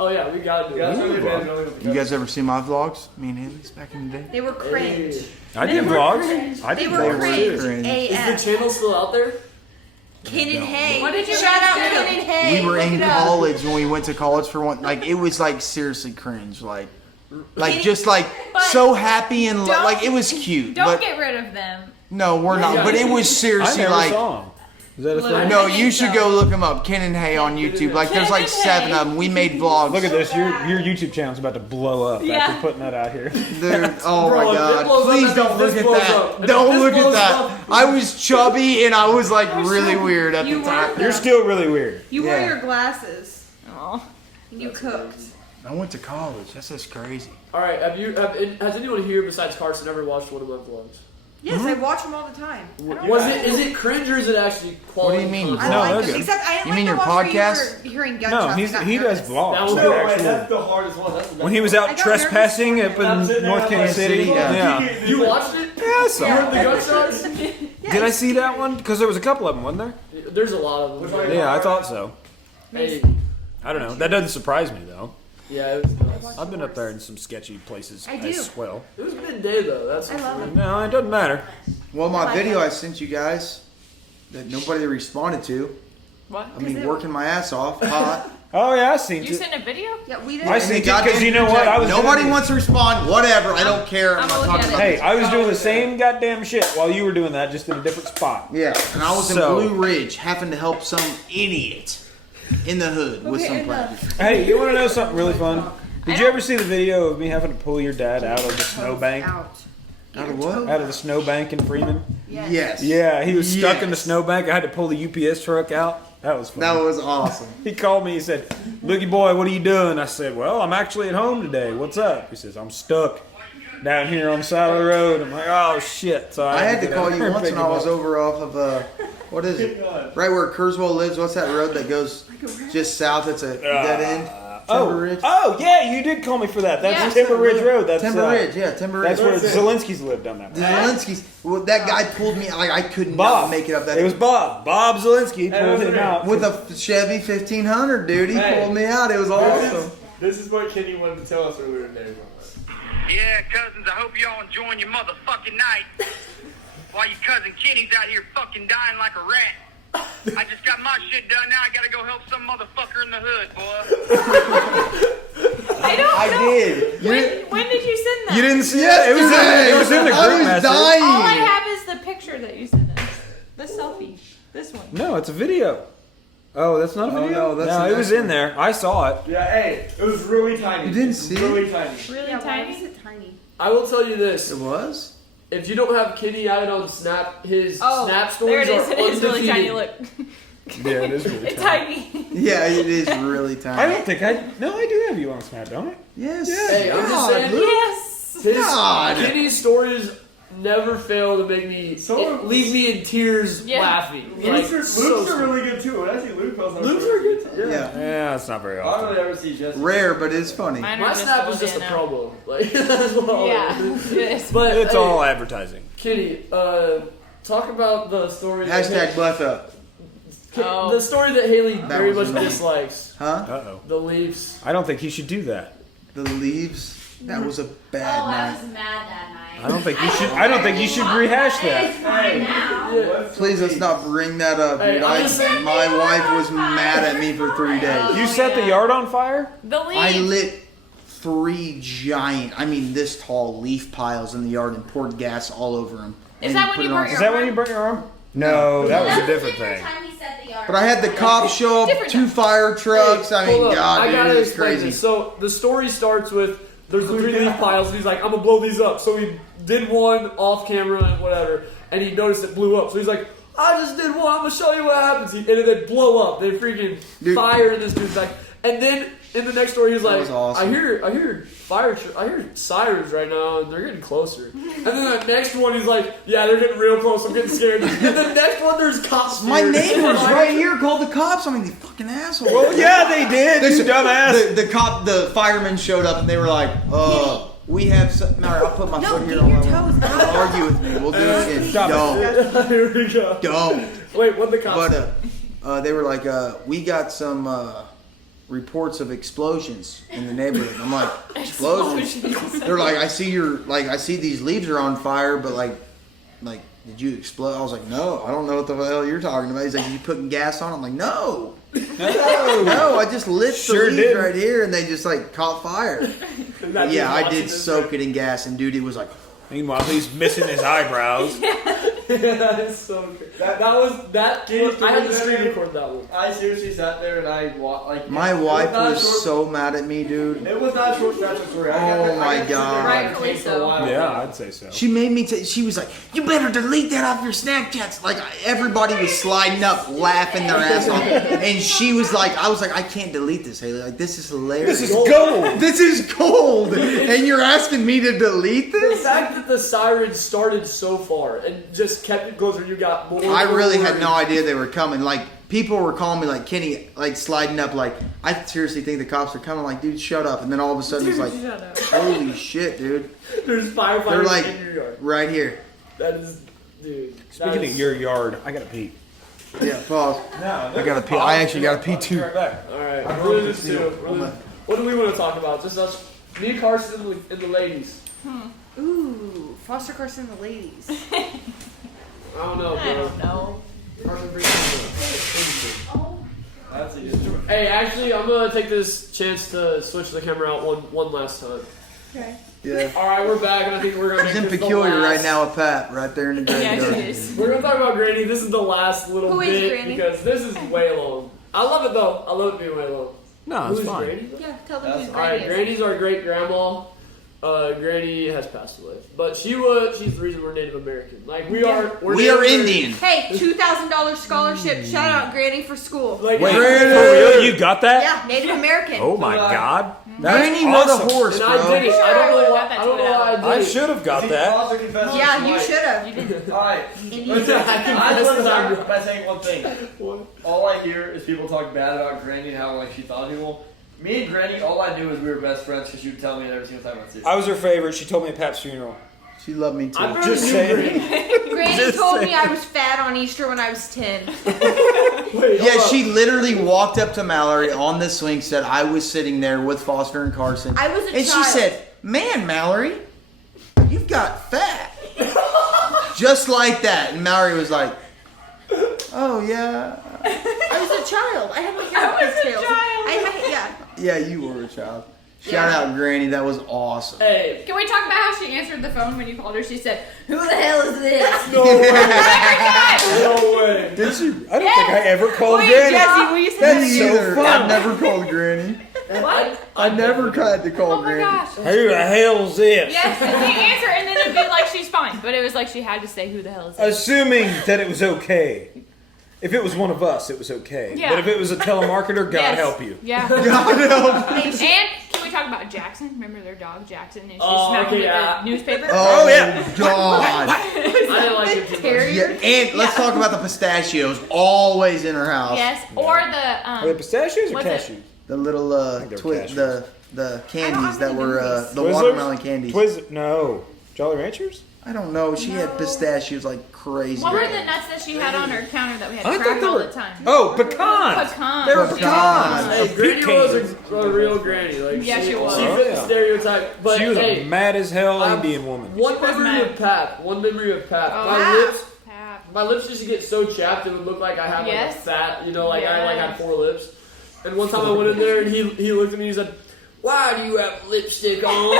Oh yeah, we gotta do You guys that. really been really with the You guys ever see my vlogs? Me and Haley's back in the day? They were cringe. Hey. I They did were vlogs. cringe. I They did were vlogs. cringe. cringe. Is AF. the channel still out there? Ken and Hay. What did you shout out guys do? Ken and Hay? We were Look in it up. college when we went to college for one. Like it was like seriously cringe. Like just like But so happy and don't- like it was cute. Don't But get rid of them. no, we're not. Yeah. But it was I seriously never like. saw him. Is that a Look. thing? No, I you think should so. go look them up. Ken and Hay on YouTube. Like there's like Ken and 7 Hay. of them. We made vlogs. Look at this. Your YouTube channel's about to blow up Yeah. after putting that out here. Dude, oh Bro, my if god. this blows up, Please that don't means look this at blows that. up. If Don't this look at blows that. up- I was chubby and I was like really weird at You the time. were? You're still really weird. You Yeah. wore your glasses. Oh. And you cooked. I went to college. That's just crazy. All right. Has anyone here besides Carson ever watched one of my vlogs? Yes, I watch them all the time. Is it cringe or is it actually quality? What do you mean? content? I No, like they're them. good. Except I didn't You like mean the your ones where podcast? you were hearing No, gunshots. he and got does nervous. That vlogs. was No, the wait, actual- that's the hardest one. That's the When he was I out got trespassing nervous. up I'm in sitting there North like, Kansas City. yeah. Yeah. You watched it? Yeah, I saw You heard it. the gunshots? Did I see that one? Because there was a couple of them, wasn't There's a lot of Which them. one? there? Yeah, I thought so. Hey, I don't know. That doesn't surprise me though. yeah, it was nuts. I've been up there in some sketchy places I do. as well. It was midday though. That's I for love sure. it. No, it doesn't matter. Well, my like video it. I sent you guys that nobody responded to. What? I mean, it- working my ass off, hot. Oh yeah, I seen You it. sent a video? Yeah, we did. I And see. they it got 'cause you know what? I was Nobody doing- wants to respond. Whatever. I don't care. I'm I'm not gonna talking look about at Hey, it. I was doing the same goddamn shit while you were doing that, just in a different spot. Yeah, and I was So- in Blue Ridge having to help some idiot in the hood with Okay, some enough. project. Hey, you want to know something really fun? Did I you don't- ever see the video of me having to pull your dad out of the snowbank? Out. Out of what? Out of the snowbank in Freeman? Yes. Yeah, he was stuck in the Yes. snowbank. I had to pull the UPS truck out. That was fun. That was awesome. He called me. He said, "Looky boy, what are you doing?" I said, "Well, I'm actually at home today. What's up?" He says, "I'm stuck down here on the side of the road." I'm like, "Oh shit!" So I had to get call out you there and once pick when I him was up. over off of what is it? Right where Kurzweil lives. What's that road that goes just south? It's a dead end. Timber Ridge. Oh, yeah, you did call me for that. That's Yeah. Timber Ridge Road. That's Timber Ridge. Yeah, Timber Ridge. That's where Zelensky's lived down that The way. Zelensky's. Well, that guy pulled me. Like I couldn't Bob. make it up that. It was Bob. Bob Zelensky pulled him out. with a Chevy 1500, dude. He Hey. pulled me out. It was awesome. This is what Kenny wanted to tell us earlier today. Yeah, cousins, I hope y'all enjoying your motherfucking night. While your cousin Kenny's out here fucking dying like a rat. I just got my shit done, now I gotta go help some motherfucker in the hood, boy. I don't I know. did. When did you send that? You didn't see Yes, it? It was in the I group was message. dying. All I have is the picture that you sent us. No, it's a video. Oh, that's not a Oh, video? no, that's the it was next in there. I saw it. Yeah, hey, it was really tiny. You didn't see really it? tiny. Really Yeah, why tiny. is it tiny? I will tell you this: It was? if you don't have Kitty added on Snap, his Oh, Snap there stories it is. are It is really tiny. undefeated. Look, Yeah, it is really it's tiny. Yeah, it is really tiny. I don't think I. No, I do have you on Snap, don't I? Yes. Hey, I'm just God, saying. Luke. Yes. His God. Kitty's stories never fail to make me leave me in tears Yeah. laughing. Luke's, Like, are, so Luke's are sweet. really good too. When I see Luke post, Luke's are good too. Yeah. Yeah, it's not very I don't often. really ever see Jesse. Rare, but it's funny. Mine are My just Snap all is just a day now. promo. Like that's all Yeah, it is. it is. But It's hey, all advertising. Kitty. Talk about the story. Hashtag butt up. Oh. The story that Haley very was much annoying. dislikes. Huh? Uh-oh. The Leafs. I don't think he should do that. The leaves. That was a bad I night. was mad that night. I don't think you should. I don't think you should rehash that. It's fine now. Yeah. Please let's not bring that up, Hey, dude. I'm just saying- My wife was mad at me for 3 days. You set the yard on fire? The leaf. I lit 3 giant, this tall leaf piles in the yard and poured gas all over them. Is that when you burnt Is your that when you burnt your arm? No, that was a different thing. Time he set the yard. But I had the cops show up, Different 2 fire trucks. Hey, I mean, hold up. God, I dude, gotta it was explain crazy. this. So the story starts with there's the 3 leaf piles, and he's like, I'm gonna blow these up. So he did one off camera and whatever, and he noticed it blew up. So he's like, I just did one. I'm gonna show you what happens. And it then blow up. They freaking Dude. fire in this dude's back. And then in the next story, he's like, was awesome. I hear fire. I hear sirens right now, and they're getting closer. And then the next one, he's like, yeah, they're getting real close. I'm getting scared. And the next one, there's cops. My here. neighbors right here called the cops. I mean, you fucking asshole. Well, yeah, they did. You dumbass. The firemen showed up and they were like, we have some. Mary, I'll put my foot here. get your Don't toes argue with me. We'll do it. Stop it. Don't. Here we go. Don't. Wait, what the cops? But they were like, we got some reports of explosions in the neighborhood. I'm like, explosions? They're like, I see these leaves are on fire, but like, did you explode? I was like, no, I don't know what the hell you're talking about. He's like, you putting gas on? I'm like, no, I just lit Sure the leaves did. right here, and they just like caught fire. That But yeah, dude's I did watching this, soak it in gas, and dude, it was like, Meanwhile, he's missing his eyebrows. that is so good. That was that. Dude, I had to dude, screen dude. record that one. I seriously sat there and my it wife not a was short- so mad at me, dude. It was not a short stretch of story. Oh my God. Rightfully so. Yeah, I'd say so. She made me. She was like, "You better delete that off your Snapchats." Like everybody was sliding up, laughing their ass off, and she was like, "I was like, I can't delete this, Haley. Like this is hilarious. This is gold. This is gold, and you're asking me to delete The this." fact that the sirens started so far and just kept it closer, you got more. I really had worried. no idea they were coming. Like people were calling me, like Kenny, like sliding up. Like I seriously think the cops are coming. Like, dude, shut up. And then all of a sudden it's like, Shut up. holy shit, dude. There's firefighters They're like in your yard. right here. That is, dude. Speaking of your yard, I gotta pee. Yeah, pause. No, I gotta pee. I actually gotta pee too. Right back. All right, we're doing this too. What do we want to talk about? Just us, me, Carson, and the ladies. Ooh, Foster Carson and the ladies. I don't know, bro. I don't know. Carson brings it up. That's a good story. Hey, actually, I'm gonna take this chance to switch the camera out one last time. Okay. Yeah. All right, we're back, and I think we're gonna. He's make in this the peculiar last- right now with Pat, right there in the Yeah, graveyard. she is. We're gonna talk about Granny. This is the last little Who is bit Granny? because this is way long. I love it though. I love it being way long. No, Who it's is fine. Granny? Yeah, tell them That's who's All right, Granny is. Granny's our great grandma. Granny has passed away, but she's the reason we're Native American. Like we're We are Native American. Indian. Hey, $2,000 scholarship. Shout out Granny for school. Like Wait, Granny! for real? You got that? Yeah, Native American. Oh my god. That's Granny awesome. was a horse, and I did it. bro. I don't know Got why. that I don't know tweeted why I I did it. should have got that. Father confessed Yeah, his you life. should have. Alright. Listen, I can I just want to press start that. by saying one thing. What? All I hear is people talk bad about Granny and how like she thought people. Me and Granny, all I knew is we were best friends because she would tell me every single time I'd see her. I was her favorite. She told me at Pap's funeral. She loved me too. I barely Just knew saying. Granny. Granny Just told me saying. I was fat on Easter when I was 10. Wait, Yeah, hold up. she literally walked up to Mallory on the swing set. I was sitting there with Foster and Carson. I was a and child. she said, "Man, Mallory, you've got fat." Just like that. And Mallory was like, "Oh, yeah. I was a child. I had my hair I was a pigtails. child. Yeah. Yeah, you were a child." Shout out Granny, that was awesome. Hey, Can we talk about how she answered the phone when you called her? She said, "Who the hell is this?" no way. Every time. No way. Did she? I don't think I ever called Wait, Granny. Jesse, will you say That's that Me so again? either. fun. I've never called Granny. What? I never had to call Oh my Granny. gosh. Who the hell's this? Yes, and you answer, and then it'd be like she's fine, but it was like she had to say, "Who the hell is this?" Assuming that it was okay. If it was one of us, it was okay. Yeah. But if it was a telemarketer, God Yes. help you. Yeah. God help. And can we talk about Jackson? Remember their dog Jackson, and she Oh, smelled okay, the yeah. newspaper. Oh, yeah. God. I didn't like it too much. Terrier. Yeah, and let's talk about the pistachios. Always in her house. Yes, or Are they the pistachios or What's it? cashews? The little think they're cashews. the candies that have were memories. the Twizzlers? watermelon candies. No. Jolly Ranchers? I don't know. She had pistachios like crazy. what were the nuts that she had on her counter that we had I to thought crack they all were- the time? Oh, pecans! Pecans. They were Pecans. pecans. Hey, Granny Pecans. was a real granny. Like Yeah, she was. She Oh, fit yeah. the stereotype. But She was hey, a mad as hell I'm- Indian woman. one She was memory mad. of Pap. One memory of Pap. Oh, my wow. lips. Pap. My lips used to get so chapped it would look like I had like Yes. a fat, you know, like I like had Yes. 4 lips. And one time I went in there and he looked at me and he said, "Why do you have lipstick on?"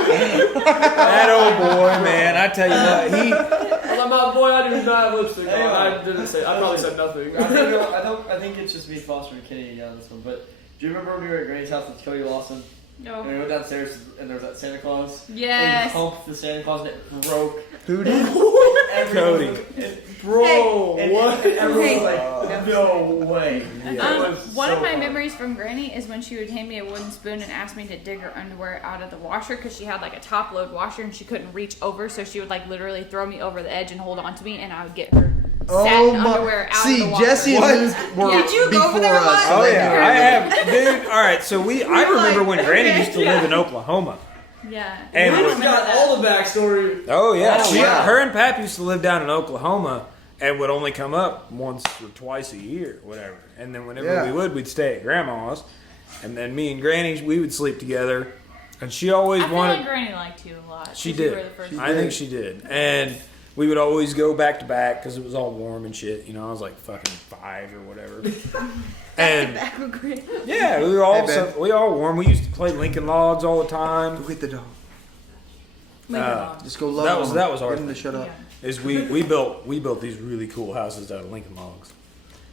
That old boy, man. I tell you what, he. I was like, "My boy, I do not have lipstick Hey, on." I didn't say. I probably said nothing. I think it's just me, Foster, and Kenny on this one. But do you remember when we were at Granny's house with Cody Lawson? And we No. went downstairs and there was that Santa Claus. And he Yes. humped the Santa Claus and it broke. Who did? Cody. Bro, And what? everyone was like, no way. It was One so of my fun. memories from Granny is when she would hand me a wooden spoon and ask me to dig her underwear out of the washer because she had like a top load washer and she couldn't reach over, so she would like literally throw me over the edge and hold on to me, and I would get her satin underwear out of the washer. Jesse and Luke were Did you go before over there us. once? so Oh they yeah, knew I everything. have, dude. All right, so I remember when Granny used to live in Oklahoma, Yeah. and Luke's got all the backstory. oh yeah, Oh, wow. her and Pap used to live down in Oklahoma, and would only come up once or twice a year, whatever. And then whenever Yeah. we'd stay at Grandma's, and then me and Granny we would sleep together, and she always I feel wanted. like Granny liked you a lot. She 'cause you did. were the first I think she did. And we would always go back to back because it was all warm and shit. You know, I was like fucking 5 or whatever. And Back with Granny. yeah, we were all Hey, Ben. we all warm. We used to play Lincoln Logs all the time. Go get the dog. Uh, Just go love That was- him. that was our Get him to thing. shut up. Yeah. is we built these really cool houses out of Lincoln Logs.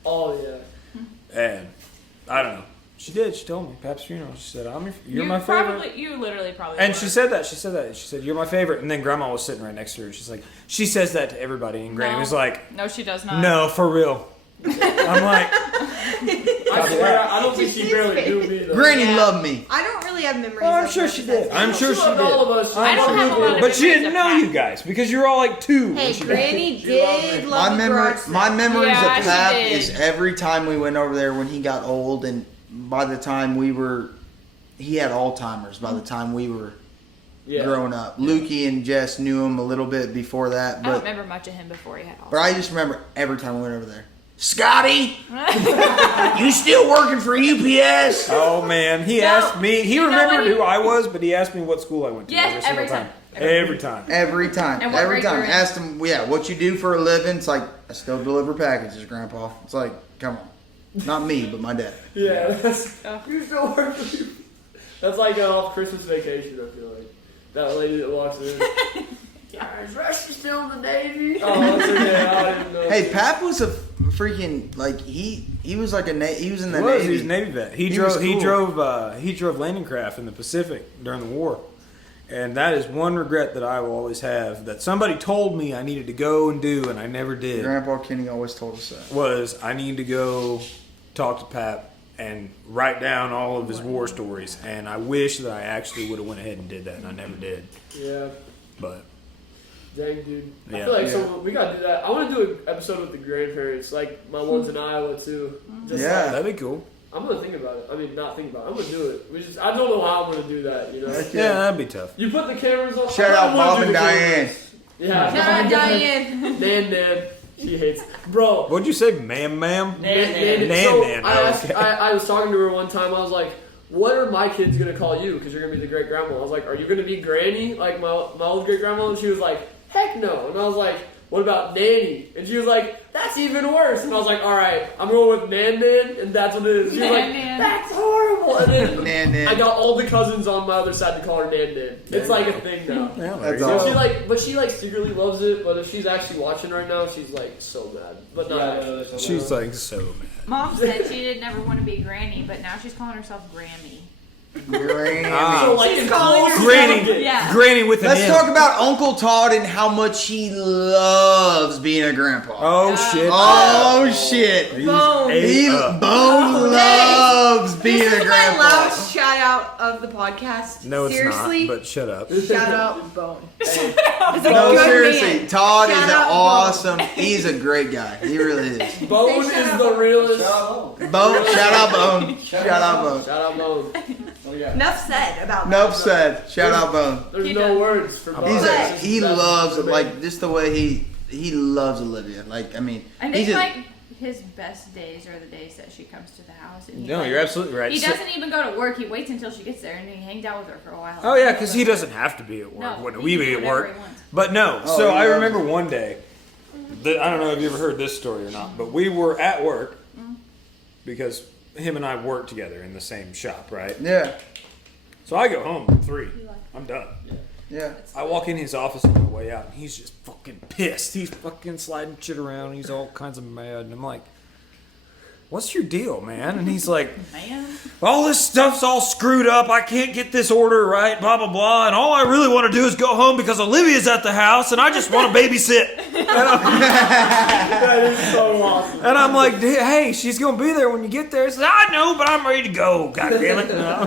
Oh yeah. And I don't know. She did. She told me Pap's funeral. She said, "You're my probably, favorite." You literally probably. And were. she said that. She said, "You're my favorite." And then Grandma was sitting right next to her. She's like, she says that to everybody. And Granny No. was like, No, she does not. "No, for real." I'm like, I swear, I don't think she barely knew me though. Granny Yeah. loved me. I don't really have memories. oh, I'm of sure much she of did. that. I'm sure she loved all did. of us. I don't have a lot of But she memories didn't of know Pat. you guys because you're all like 2. when Hey, she died. Granny She loved me. did love the garage sale. My memories Yeah, of she Pap did. is every time we went over there when he got old, and by the time he had Alzheimer's by the time we were Yeah. growing up. Lukey and Jess knew him a little bit before that, I don't but remember much of him before he had all. but I just remember every time we went over there. Scotty, you still working for UPS? Oh man, he No, asked me. He you know remembered what he- who I was, but he asked me what school I went to. Yes, single every time. Every time. Every time. And what Every grade time. you're in? Asked him, yeah, what you do for a living? It's like, I still deliver packages, Grandpa. It's like, come on. Not me, but my dad. Yeah, that's Oh. you still work for you. That's like off Christmas vacation. I feel like that lady that walks in. Is Rusty still in the Navy? Oh, that's okay. I didn't know. Hey, Pap was a freaking, like, he was like he was in the He was. Navy. He was a Navy vet. He was drove. cool. He drove landing craft in the Pacific during the war, and that is one regret that I will always have. That somebody told me I needed to go and do, and I never did. Grandpa Kenny always told us that. Was I need to go talk to Pap and write down all of his war stories, and I wish that I actually would have went ahead and did that, and I never did. Yeah, But dang, dude. I Yeah. feel like Yeah. we gotta do that. I want to do an episode with the grandparents, like my ones in Iowa too. Just Yeah. like, that'd be cool. I'm gonna think about it. I mean, not think about it. I'm gonna do it. I don't know how I'm gonna do that. You know. Heck Yeah, that'd be tough. You put the cameras on. Shout I out wanna Bob do and the Diane. cameras. Yeah. Shout out Diane. Nan. She hates. Bro. What'd you say, ma'am? Nan. Nan. I was talking to her one time. I was like, "What are my kids gonna call you? Because you're gonna be the great grandma." I was like, "Are you gonna be Granny like my old great grandma?" And she was like, "Heck no." And I was like, "What about Nanny?" And she was like, "That's even worse." And I was like, "All right, I'm going with Nan, and that's what it is." She was like, Nan. "That's horrible." Well, and then Nan Nan. I got all the cousins on my other side to call her Nan Nan. It's like a thing now. Yeah, That's So awesome. she secretly loves it, but if she's actually watching right now, she's like so mad. But not actually. She's like so mad. Mom said she didn't ever want to be Granny, but now she's calling herself Grammy. Granny. So like She's in calling close Granny. second. Yeah. Granny with an Let's M. talk about Uncle Todd and how much he loves being a grandpa. Oh shit. Oh shit. Bone. He up. Bone loves being This a is my grandpa. loudest shout out of the podcast. No, it's Seriously, not. But shut up. shout out Bone. It's a No, good seriously, man. Todd Shout is out Bone. awesome. He's a great guy. He really is. Bone Say is shout the out. realest. Bone, shout out Bone. Shout out Bone. Shout out Bone. Enough said about Nope that. said. Shout out Bone. There's He no does. words for Bone. He's It's he just loves the like just the way he loves Olivia. Like I mean, I he's think just, like his best days are the days that she comes to the house. And he, No, like, you're absolutely right. He So- doesn't even go to work. He waits until she gets there and he hangs out with her for a while. Oh yeah, because he doesn't have to be at work No, when he we can be do at whatever work. he wants. But no, Oh, so he I loves remember it. one day. I don't know if you ever heard this story or not, but we were at work because him and I work together in the same shop, right? yeah, So I go home at 3. I'm done. yeah. I walk in his office on my way out, and he's just fucking pissed. He's fucking sliding shit around. He's all kinds of mad, and I'm like, "What's your deal, man?" And he's like, Man. all this stuff's all screwed up. I can't get this order right, blah, blah, blah. And all I really want to do is go home because Olivia's at the house and I just want to babysit. That is so awesome. And I'm like, hey, she's going to be there when you get there. He says, I know, but I'm ready to go. God damn it. Oh,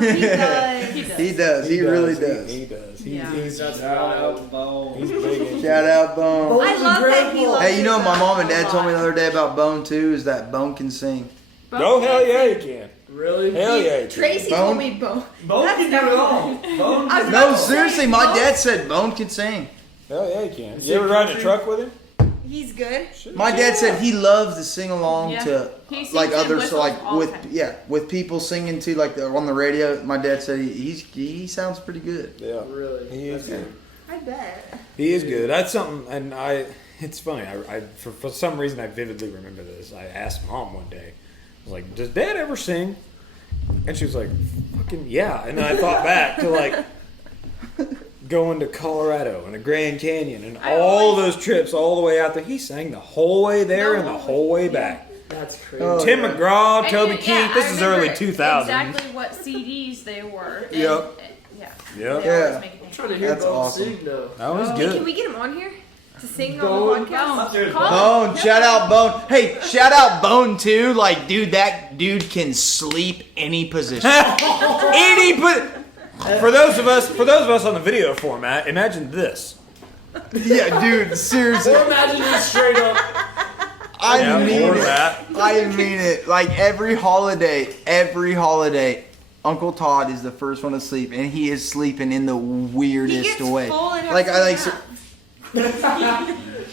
he does. He does. He does. He really does. He does. Yeah. He's That's Shout out he's big into Shout out Bone. I love that he loves Hey, you know what my his mom and grandpa dad a told me the lot. other day about Bone too? Is that Bone can sing. Oh, hell yeah, he can. Really? Hell yeah, he can. Tracy Bone? told me Bone. Bone That's can do it all. Bone I was No, about to say, seriously, my Bone- dad said Bone can sing. Hell yeah, he can. Is You he ever ride in a country? truck with him? He's good. My dad said he loves to sing along Yeah. to He sings like and others, whistles like all the with time. with people singing too, like on the radio. My dad said he sounds pretty good. Yeah. Really? He is That's good. I bet. He is good. That's something, and it's funny. For some reason, I vividly remember this. I asked Mom one day, I was like, does Dad ever sing? And she was like, fucking yeah. And then I thought back to like going to Colorado and the Grand Canyon and all those trips all the way out there. He sang the whole way there and the whole way back. That's crazy. Oh, Tim yeah. McGraw, And Toby yeah, Keith. This I is early remember 2000s. Exactly what CDs they were. And, Yep. Yeah. Yep. They always Yeah. make it I'm trying to hear That's Bone awesome. sing now. That was Hey, good. can we get him on here to sing Bone. on the podcast? Bone. Bone, shout out Bone. Hey, shout out Bone too. Like, dude, that dude can sleep any position. For those of us on the video format, imagine this. Yeah, dude, seriously, Or imagine just straight up. I Yeah, mean or it. that. I mean it. Like every holiday, Uncle Todd is the first one to sleep, and he is sleeping in the He weirdest gets way. full and Like I like,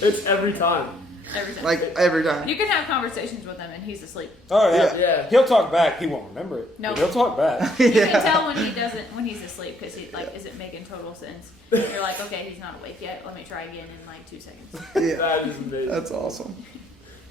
It's every time. Every time. like every time. You can have conversations with him and he's asleep. Oh yeah. Yeah. He'll talk back. He won't remember it. No. But he'll talk back. You can tell when he's asleep because he like isn't making total sense. And you're like, okay, he's not awake yet. Let me try again in like 2 seconds. Yeah, That is amazing. that's awesome.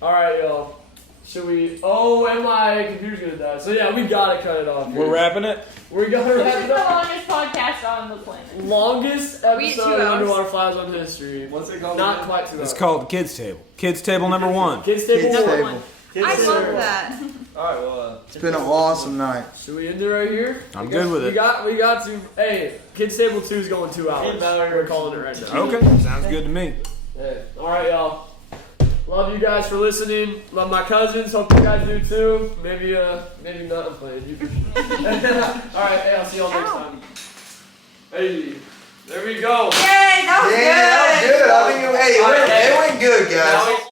All right, y'all. Should we? Oh, and my computer's gonna die. So yeah, we gotta cut it off. We're wrapping it. We gotta This wrap is it the up. longest podcast on the planet. Longest We had 2 episode of hours. Underwater FlyZone history. What's it called? Not again? quite 2 hours. It's called the Kids Table. Kids Table number 1. Kids Table. Kids Number Table. one. Kids I Table. love that. All right, well, It's been an awesome night. Should we end it right here? I'm good with We it. got to. Hey, Kids Table 2 is going 2 hours. Hey, Mallory. We're calling it right now. Okay, sounds good to me. Hey. All right, y'all. Love you guys for listening. Love my cousins. Hope you guys do too. Maybe not. I'm playing. You. All right. Hey, I'll see y'all next time. Hey, there we go. Yay, that was Yeah, that was good. I mean, hey, it went good, guys. Now